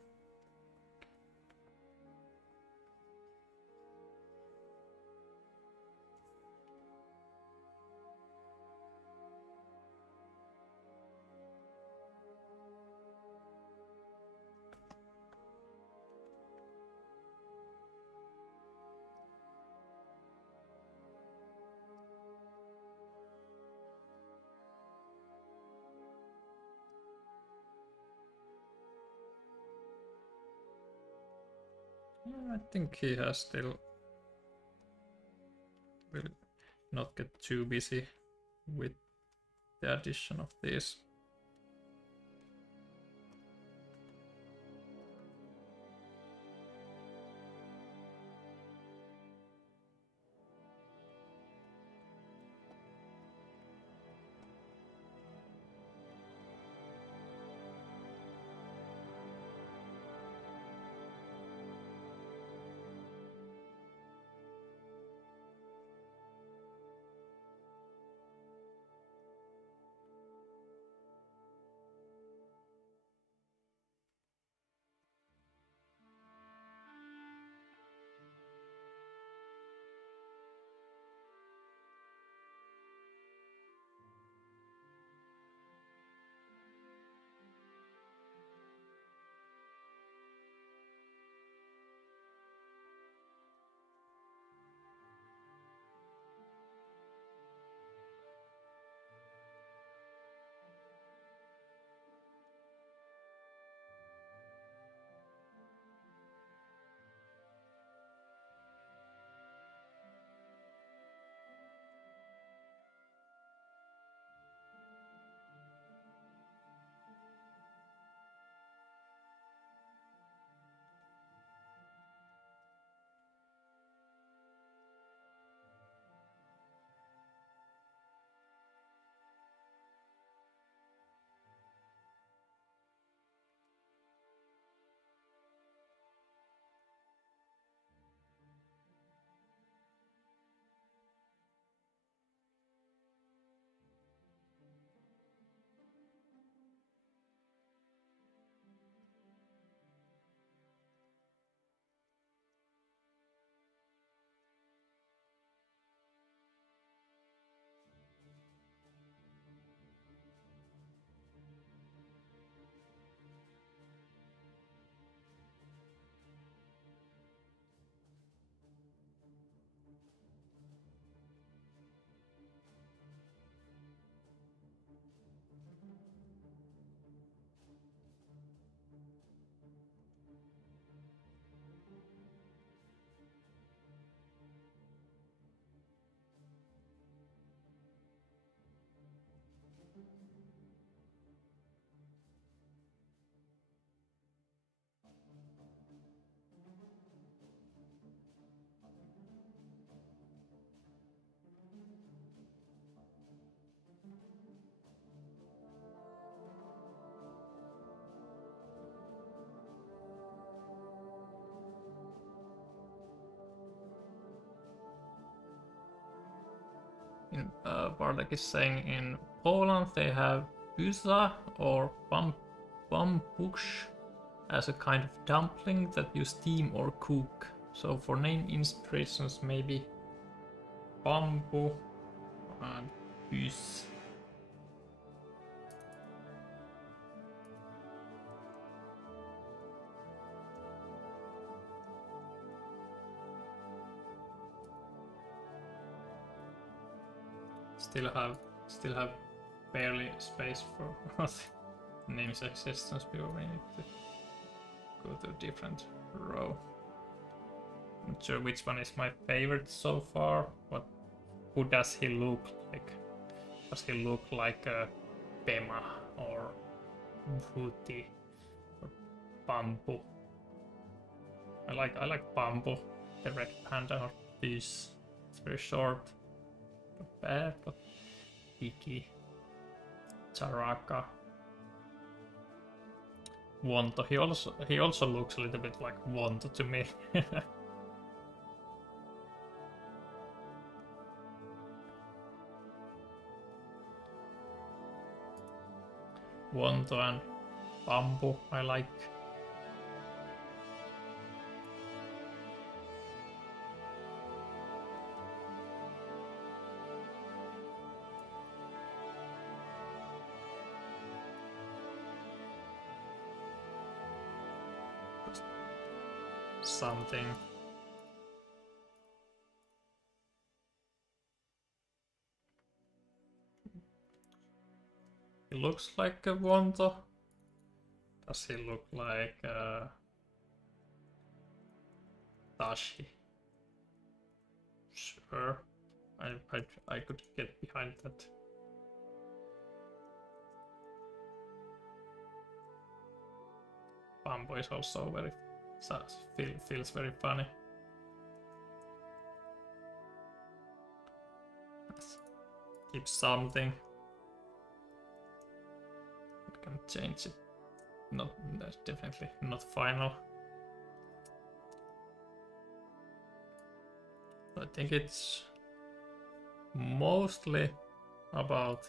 I think he has still will not get too busy with the addition of these. in Bartek is saying in Poland they have pyza or bambush as a kind of dumpling that you steam or cook. So for name inspirations, maybe bamboo and pyz. Still have barely space for names existence before we need to go to a different row. Not sure which one is my favorite so far. Who does he look like? Does he look like a Pema or Bhuti or Bamboo? I like Bamboo, the red panda or pyz. It's very short. Not bad, but picky. Charaka. Wonto. He also looks a little bit like Wonto to me. Wonto and Bamboo I like. Something. He looks like a Wonto. Does he look like Tashi? Sure. I could get behind that. Bamboo is also very feels very funny. Let's keep something. We can change it. Not that's definitely not final. I think it's mostly about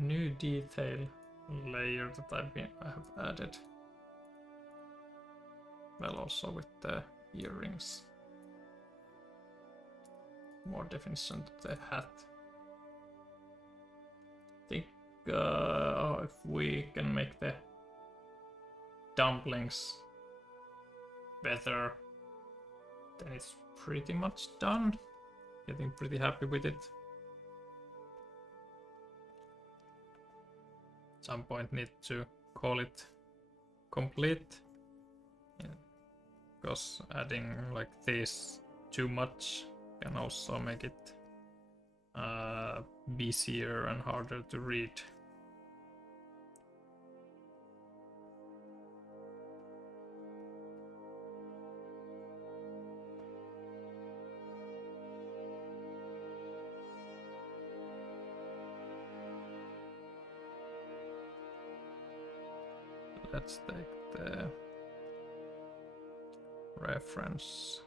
new detail layer that I have added. Well, also with the earrings. More definition to the hat. I think if we can make the dumplings better, then it's pretty much done. Getting pretty happy with it. At some point need to call it complete. Yeah. Because adding like this too much can also make it busier and harder to read. Let's take the reference.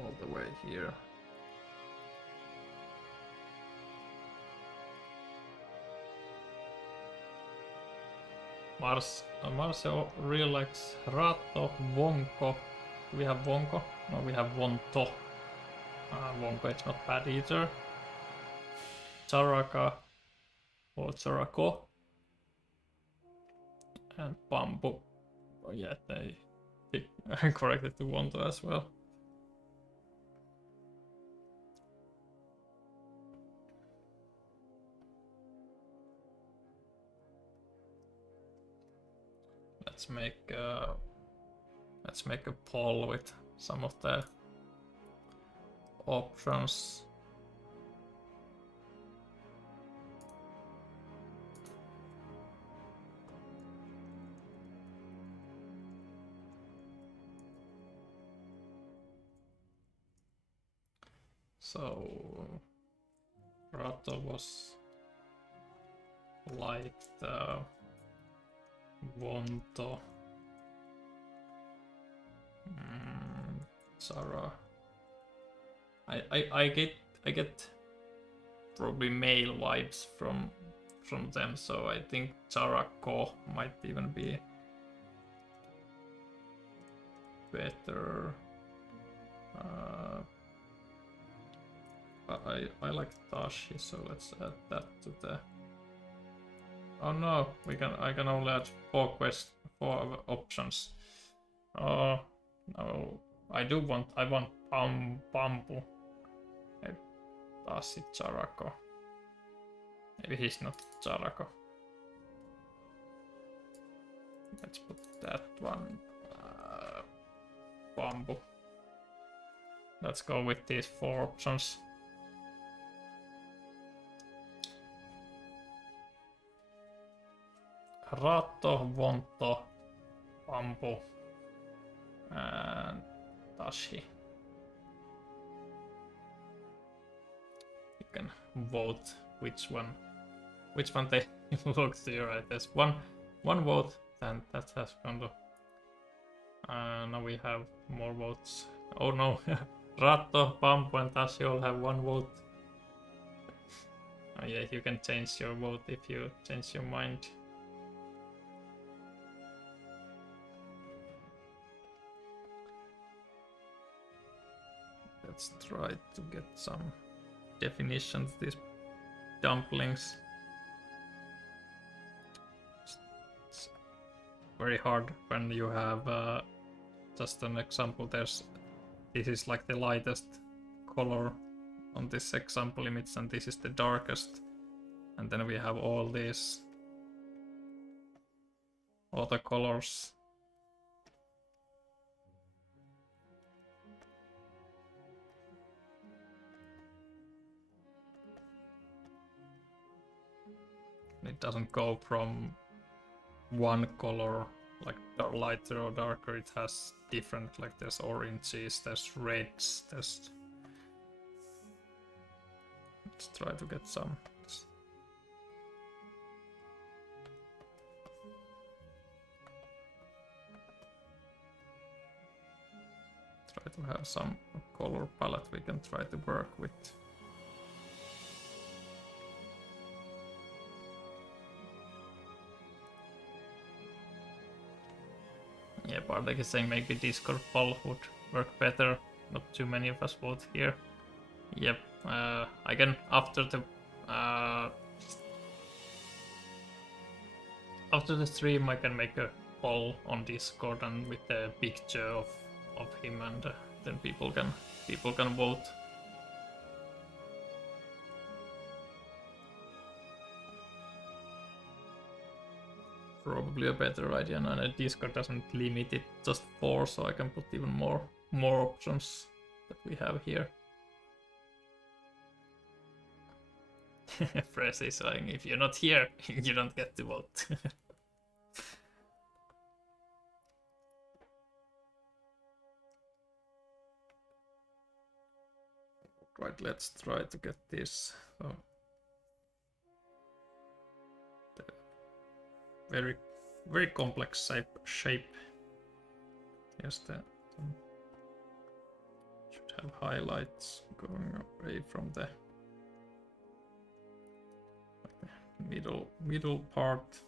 All the way here. Marcel really likes Rato, Wonko. Do we have Wonko? No, we have Wonto. Wonko it's not bad either. Charaka or Charako. And Bamboo. Oh yeah, they corrected to Wonto as well. Let's make Let's make a poll with some of the options. So Rato was like the Vonto. Sarah. I get probably male vibes from them, so I think Charako might even be better. I like Tashi, so let's add that to the. Oh no, I can only add 4 options. Oh no, I want Bambu. Tashi Charako. Maybe he's not Charako. Let's put that one. Bambu. Let's go with these 4 options. Rato, Vonto, Bambu, and Tashi. You can vote which one they look to you, right? There's one vote, and that has gone to. Now we have more votes. Oh no, Rato, Bambu, and Tashi all have 1 vote. Oh yeah, you can change your vote if you change your mind. Let's try to get some definitions of these dumplings. It's very hard when you have just an example. This is like the lightest color on this example image, and this is the darkest. And then we have all these other colors. It doesn't go from one color, like lighter or darker. It has different, like there's oranges, there's reds, there's. Let's try to get some. Try to have some color palette we can try to work with. Yeah, Bartek is saying maybe Discord poll would work better. Not too many of us vote here. Yep, I can after the stream I can make a poll on Discord and with the picture of him, and then people can vote. Probably a better idea, and Discord doesn't limit it just 4, so I can put even more options that we have here. Fresh is saying, if you're not here, you don't get to vote. Right, let's try to get this. So, very complex shape. Yes, that should have highlights going away from the middle part.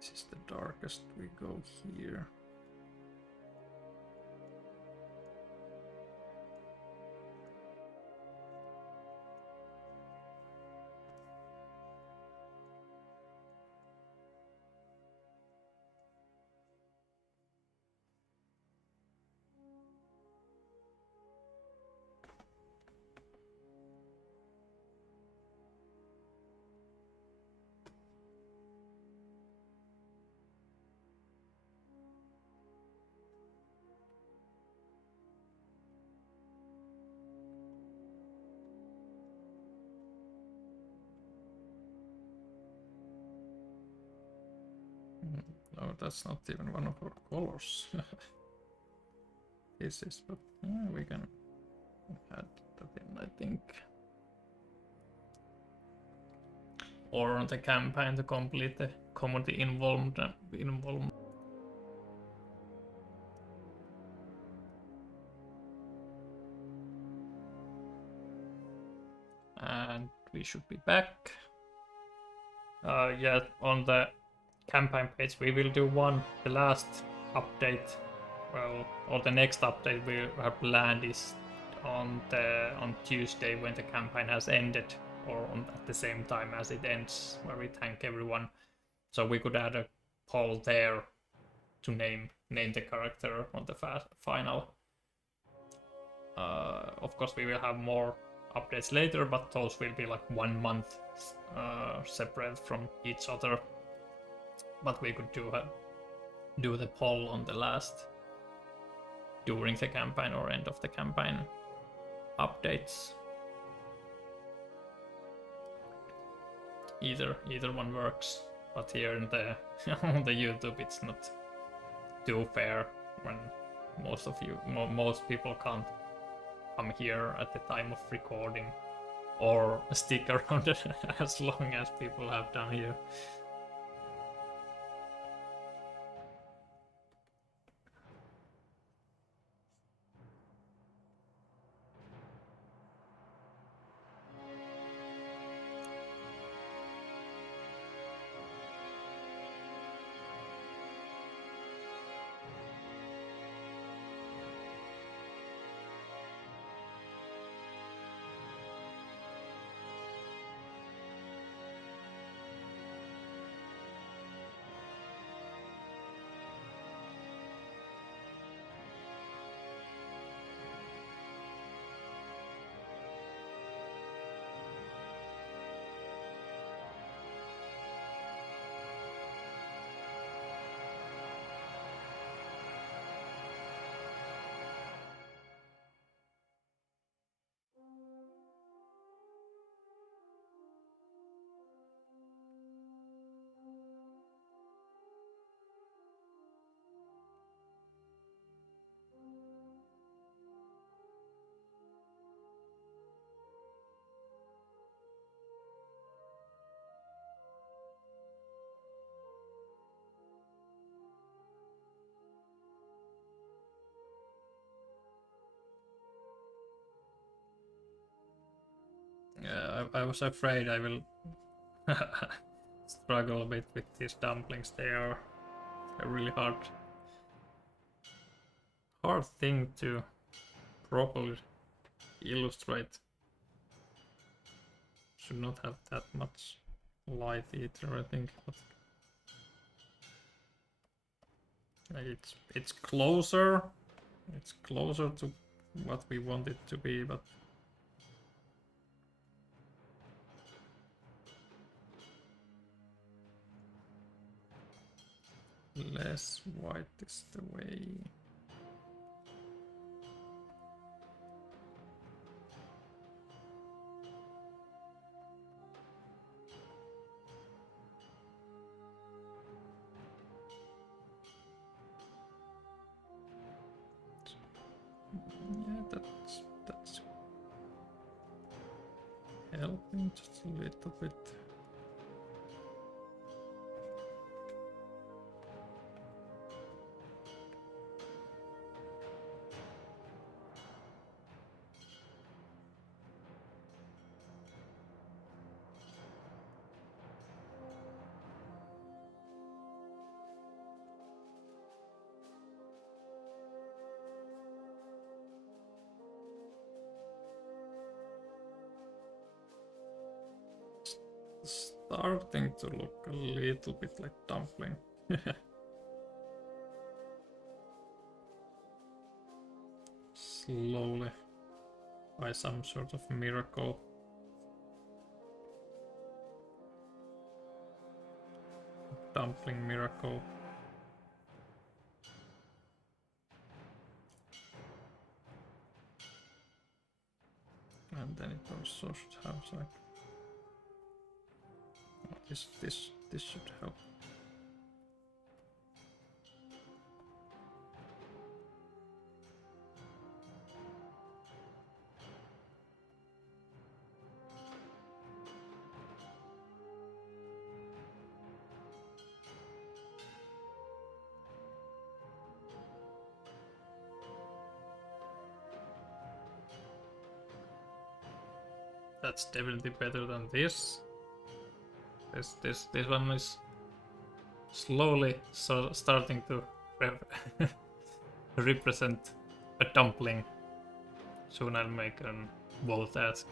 This is the darkest. We go here. No, that's not even one of our colors. This is, but we can add that in, I think. Or on the campaign to complete the community involvement. And we should be back. Yeah, on the campaign page we will do the last update. Well, or the next update we have planned is on Tuesday when the campaign has ended, or at the same time as it ends, where we thank everyone. So we could add a poll there to name the character on the final. Of course, we will have more updates later, but those will be like 1 month separate from each other. But we could do the poll on the last during the campaign or end of the campaign updates. Either one works, but here in the on the YouTube it's not too fair when most people can't come here at the time of recording or stick around as long as people have done here. Yeah, I was afraid I will struggle a bit with these dumplings. They are a really hard thing to properly illustrate. Should not have that much light either, I think. But it's closer. It's closer to what we want it to be, but less white is the way. Yeah, that's helping just a little bit. Starting to look a little bit like dumpling. Slowly, by some sort of miracle. Dumpling miracle. And then it also should have like this should help. That's definitely better than this. This one is slowly starting to represent a dumpling. Soon I'll make an vote ask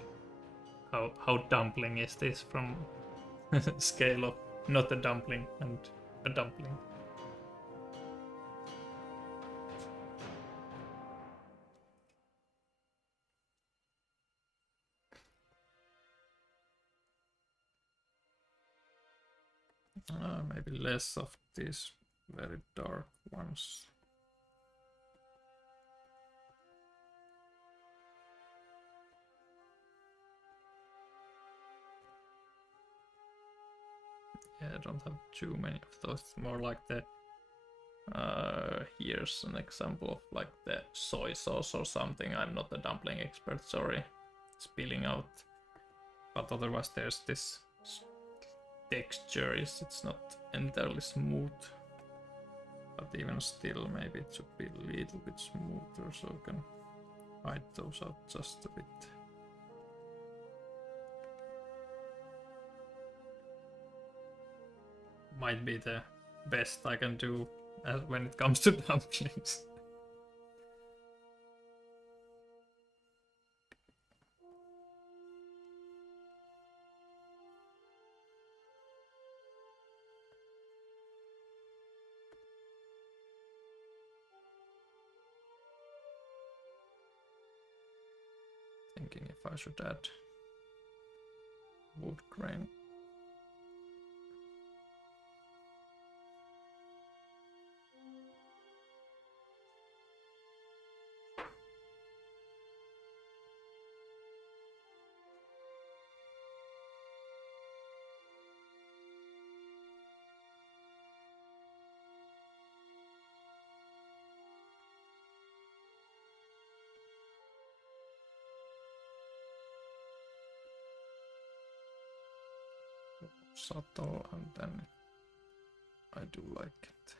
how dumpling is this from scale of not a dumpling and a dumpling. Maybe less of these very dark ones. Yeah, I don't have too many of those. It's more like the here's an example of like the soy sauce or something. I'm not a dumpling expert, sorry. Spilling out. But otherwise there's this texture, it's not entirely smooth. But even still, maybe it should be a little bit smoother so I can hide those out just a bit. Might be the best I can do when it comes to dumplings. Thinking if I should add wood grain. Sato, and then I do like it.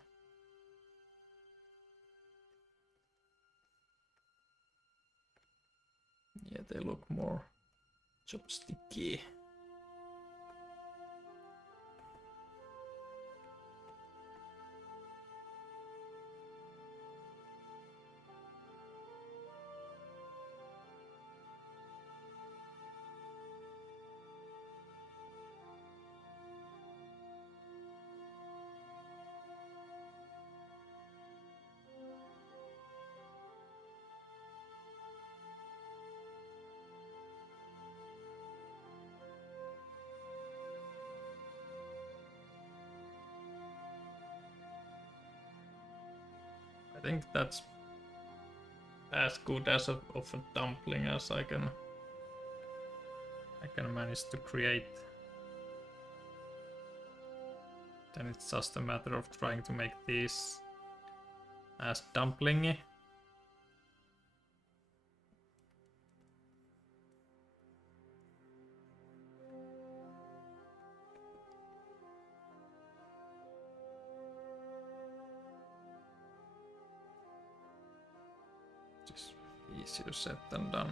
Yeah, they look more chopsticky. I think that's as good as of a dumpling as I can manage to create. Then it's just a matter of trying to make these as dumplingy. Just easier said than done.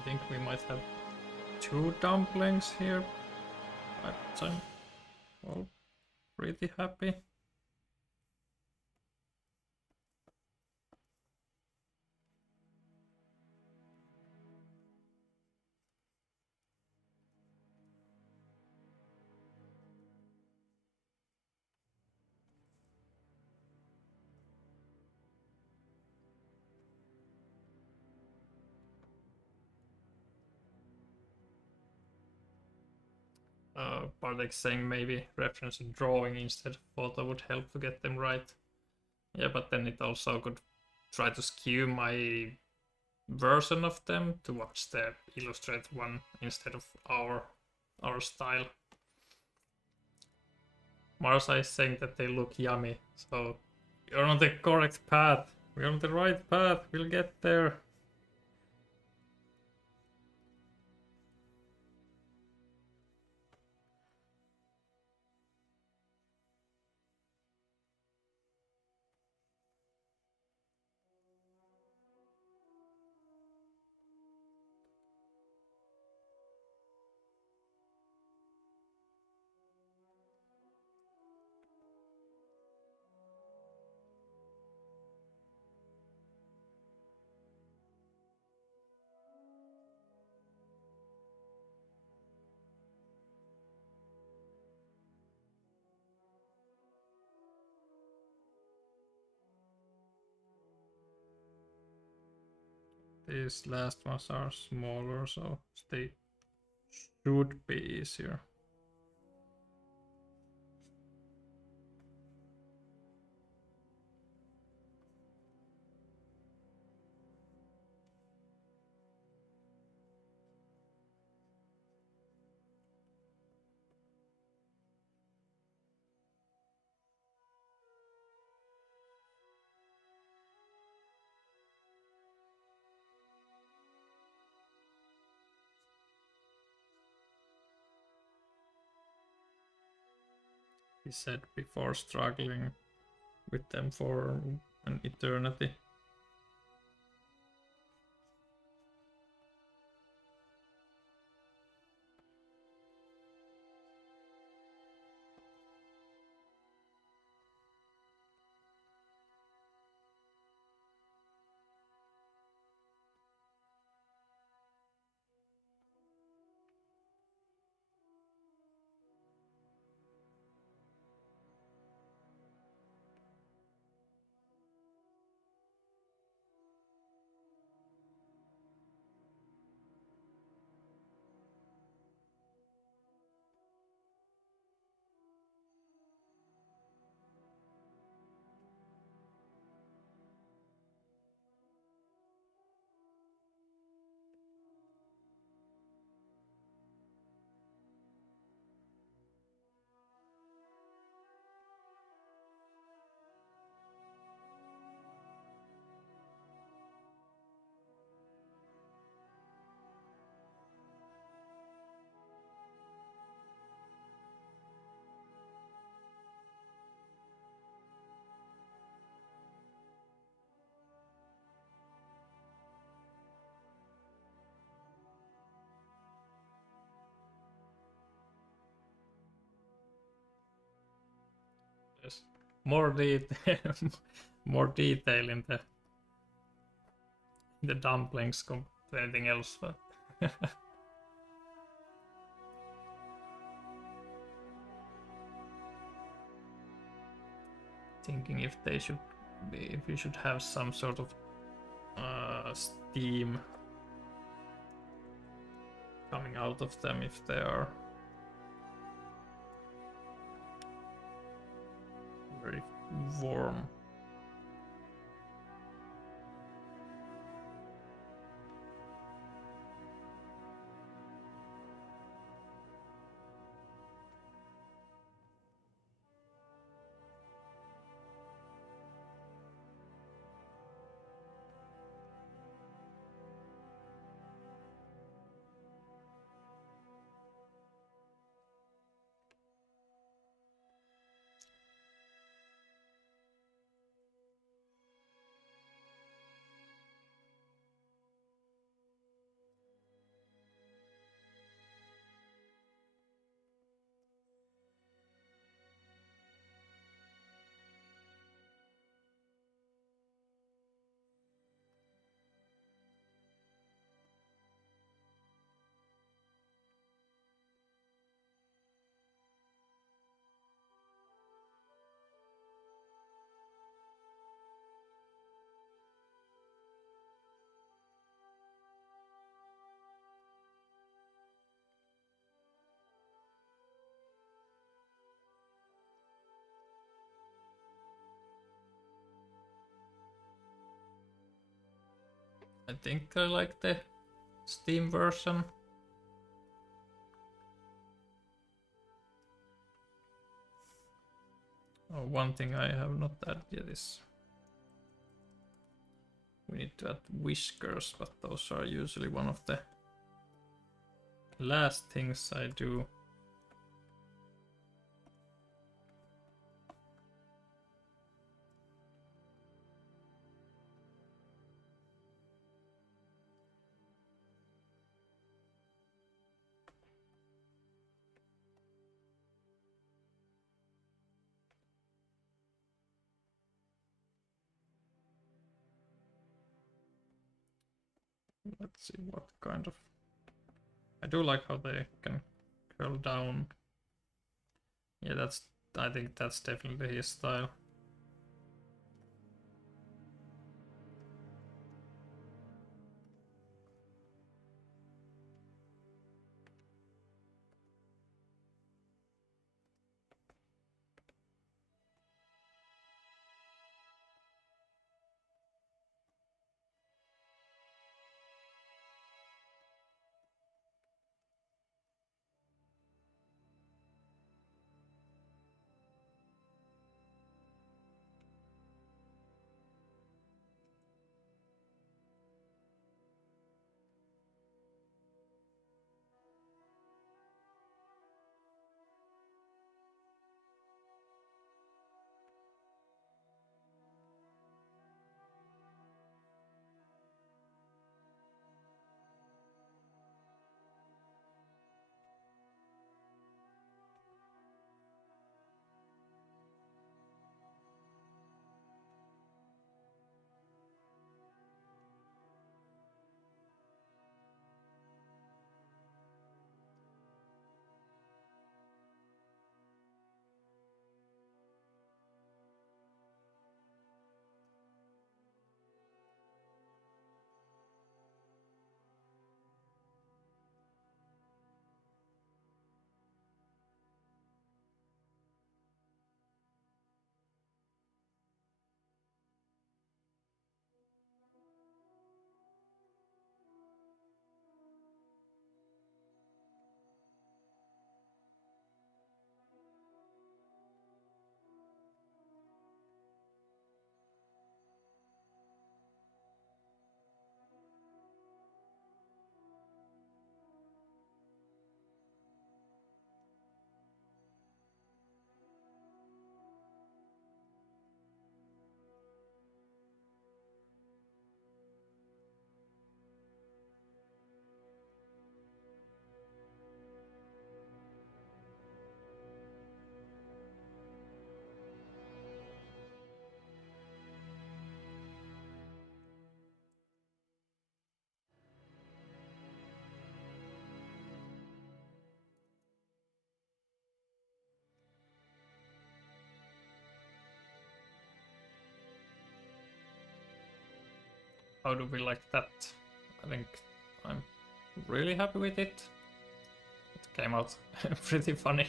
I think we might have 2 dumplings here, but I'm well, pretty happy. Bartek saying maybe reference a drawing instead of photo would help to get them right. Yeah, but then it also could try to skew my version of them towards the illustrated one instead of our style. Marsa is saying that they look yummy, so you're on the correct path. We're on the right path. We'll get there. These last ones are smaller, so they should be easier. He said before struggling with them for an eternity. There's more detail, more detail in the dumplings compared to anything else, but thinking if they should be, if we should have some sort of steam coming out of them if they are very warm. I think I like the Steam version. Oh, one thing I have not added yet is we need to add whiskers, but those are usually one of the last things I do. Let's see what kind of... I do like how they can curl down. Yeah, that's... I think that's definitely his style. How do we like that? I think I'm really happy with it. It came out pretty funny.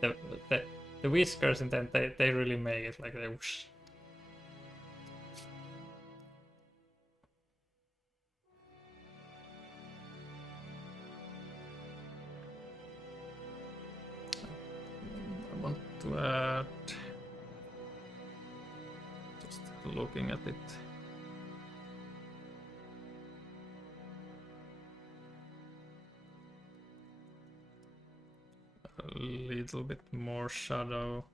The, the, the whiskers and then they really make it like they whoosh. I want to add... Just looking at it. A little bit more shadow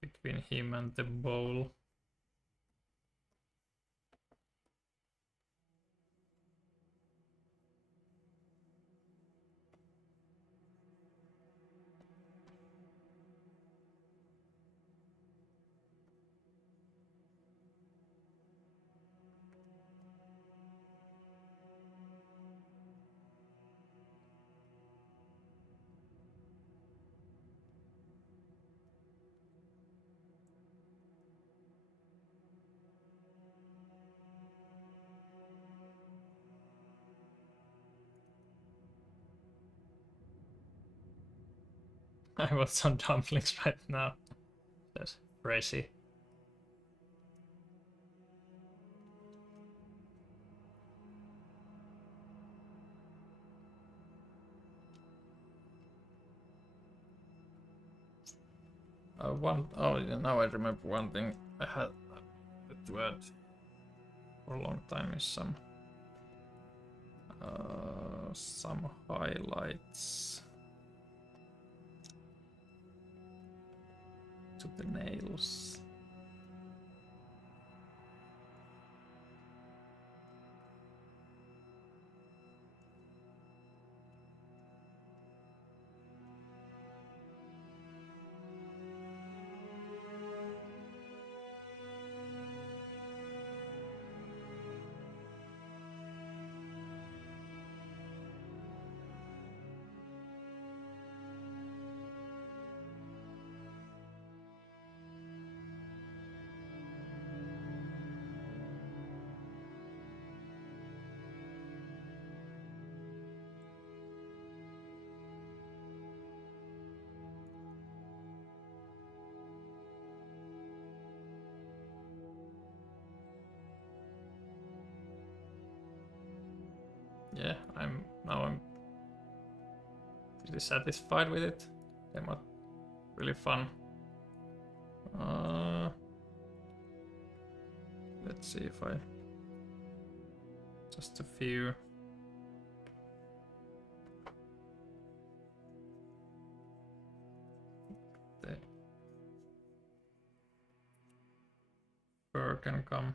between him and the bowl. I want some dumplings right now. That's crazy. Oh, yeah, now I remember one thing I had to add for a long time is some highlights to the nails. Yeah, I'm pretty satisfied with it. Came out really fun. Let's see if I just a few. The fur can come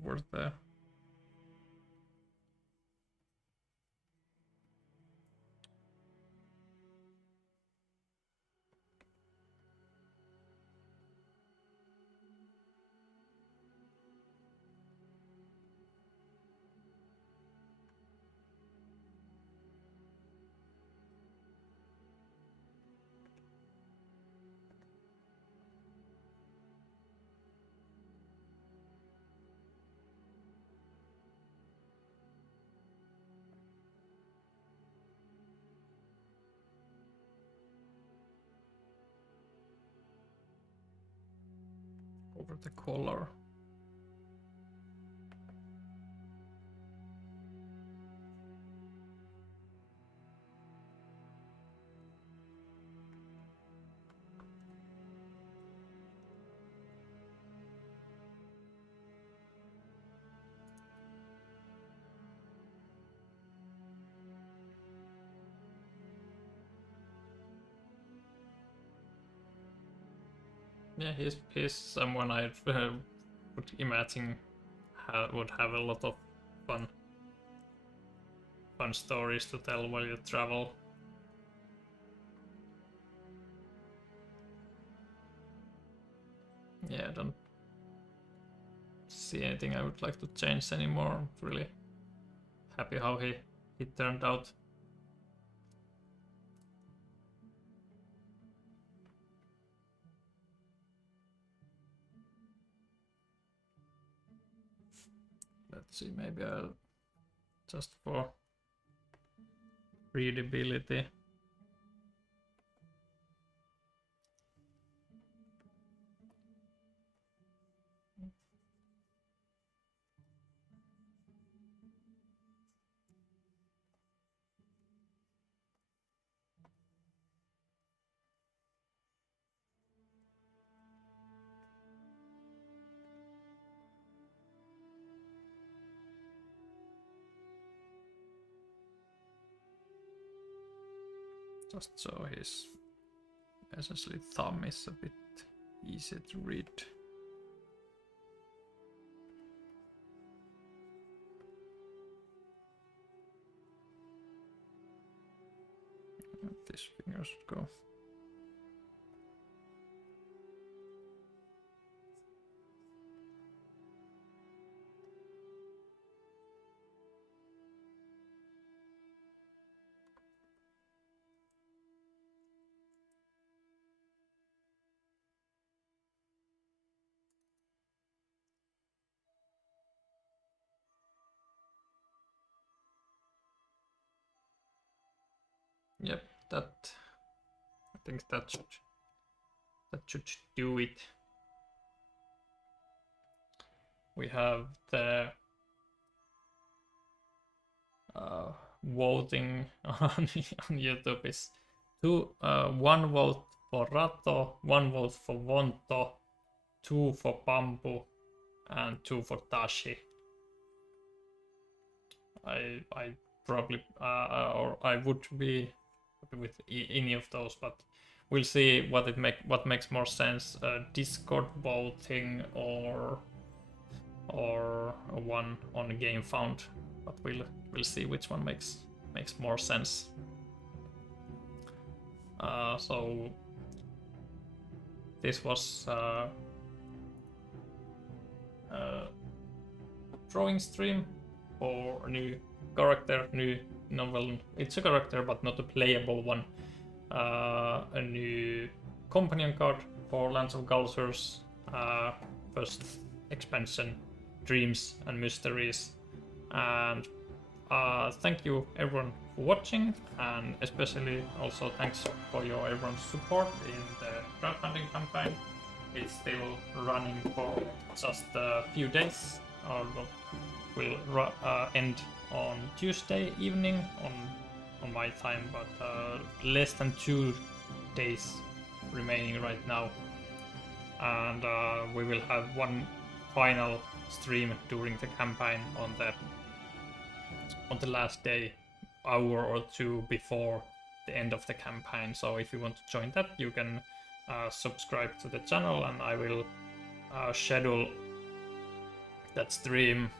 over there. Over the color. Yeah, he's someone I would imagine would have a lot of fun stories to tell while you travel. Yeah, I don't see anything I would like to change anymore. I'm really happy how he turned out. Let's see, maybe I'll just for readability. Just so his essentially thumb is a bit easier to read. And this finger should go. Yep, that I think that should do it. We have the voting on YouTube is one vote for Rato, 1 vote for Vonto, 2 for Bamboo, and 2 for Tashi. I probably or I would be happy with any of those, but we'll see what makes more sense: Discord voting or one on Game Found. But we'll see which one makes more sense. So this was drawing stream for a new character, new novel. It's a character, but not a playable one. A new companion card for Lands of Galzyr's first expansion, Dreams and Mysteries. And thank you everyone for watching, and especially also thanks for everyone's support in the crowdfunding campaign. It's still running for just a few days, or will end on Tuesday evening on my time, but less than 2 days remaining right now, and we will have one final stream during the campaign on the last day, hour or two before the end of the campaign. So if you want to join that, you can subscribe to the channel, and I will schedule that stream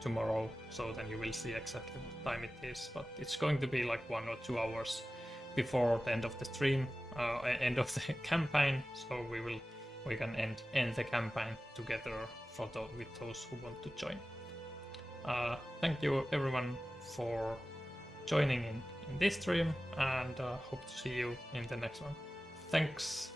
tomorrow, so then you will see exactly what time it is. But it's going to be like 1 or 2 hours before the end of the stream, end of the campaign. So we can end the campaign together with those who want to join. Thank you everyone for joining in this stream, and hope to see you in the next one. Thanks.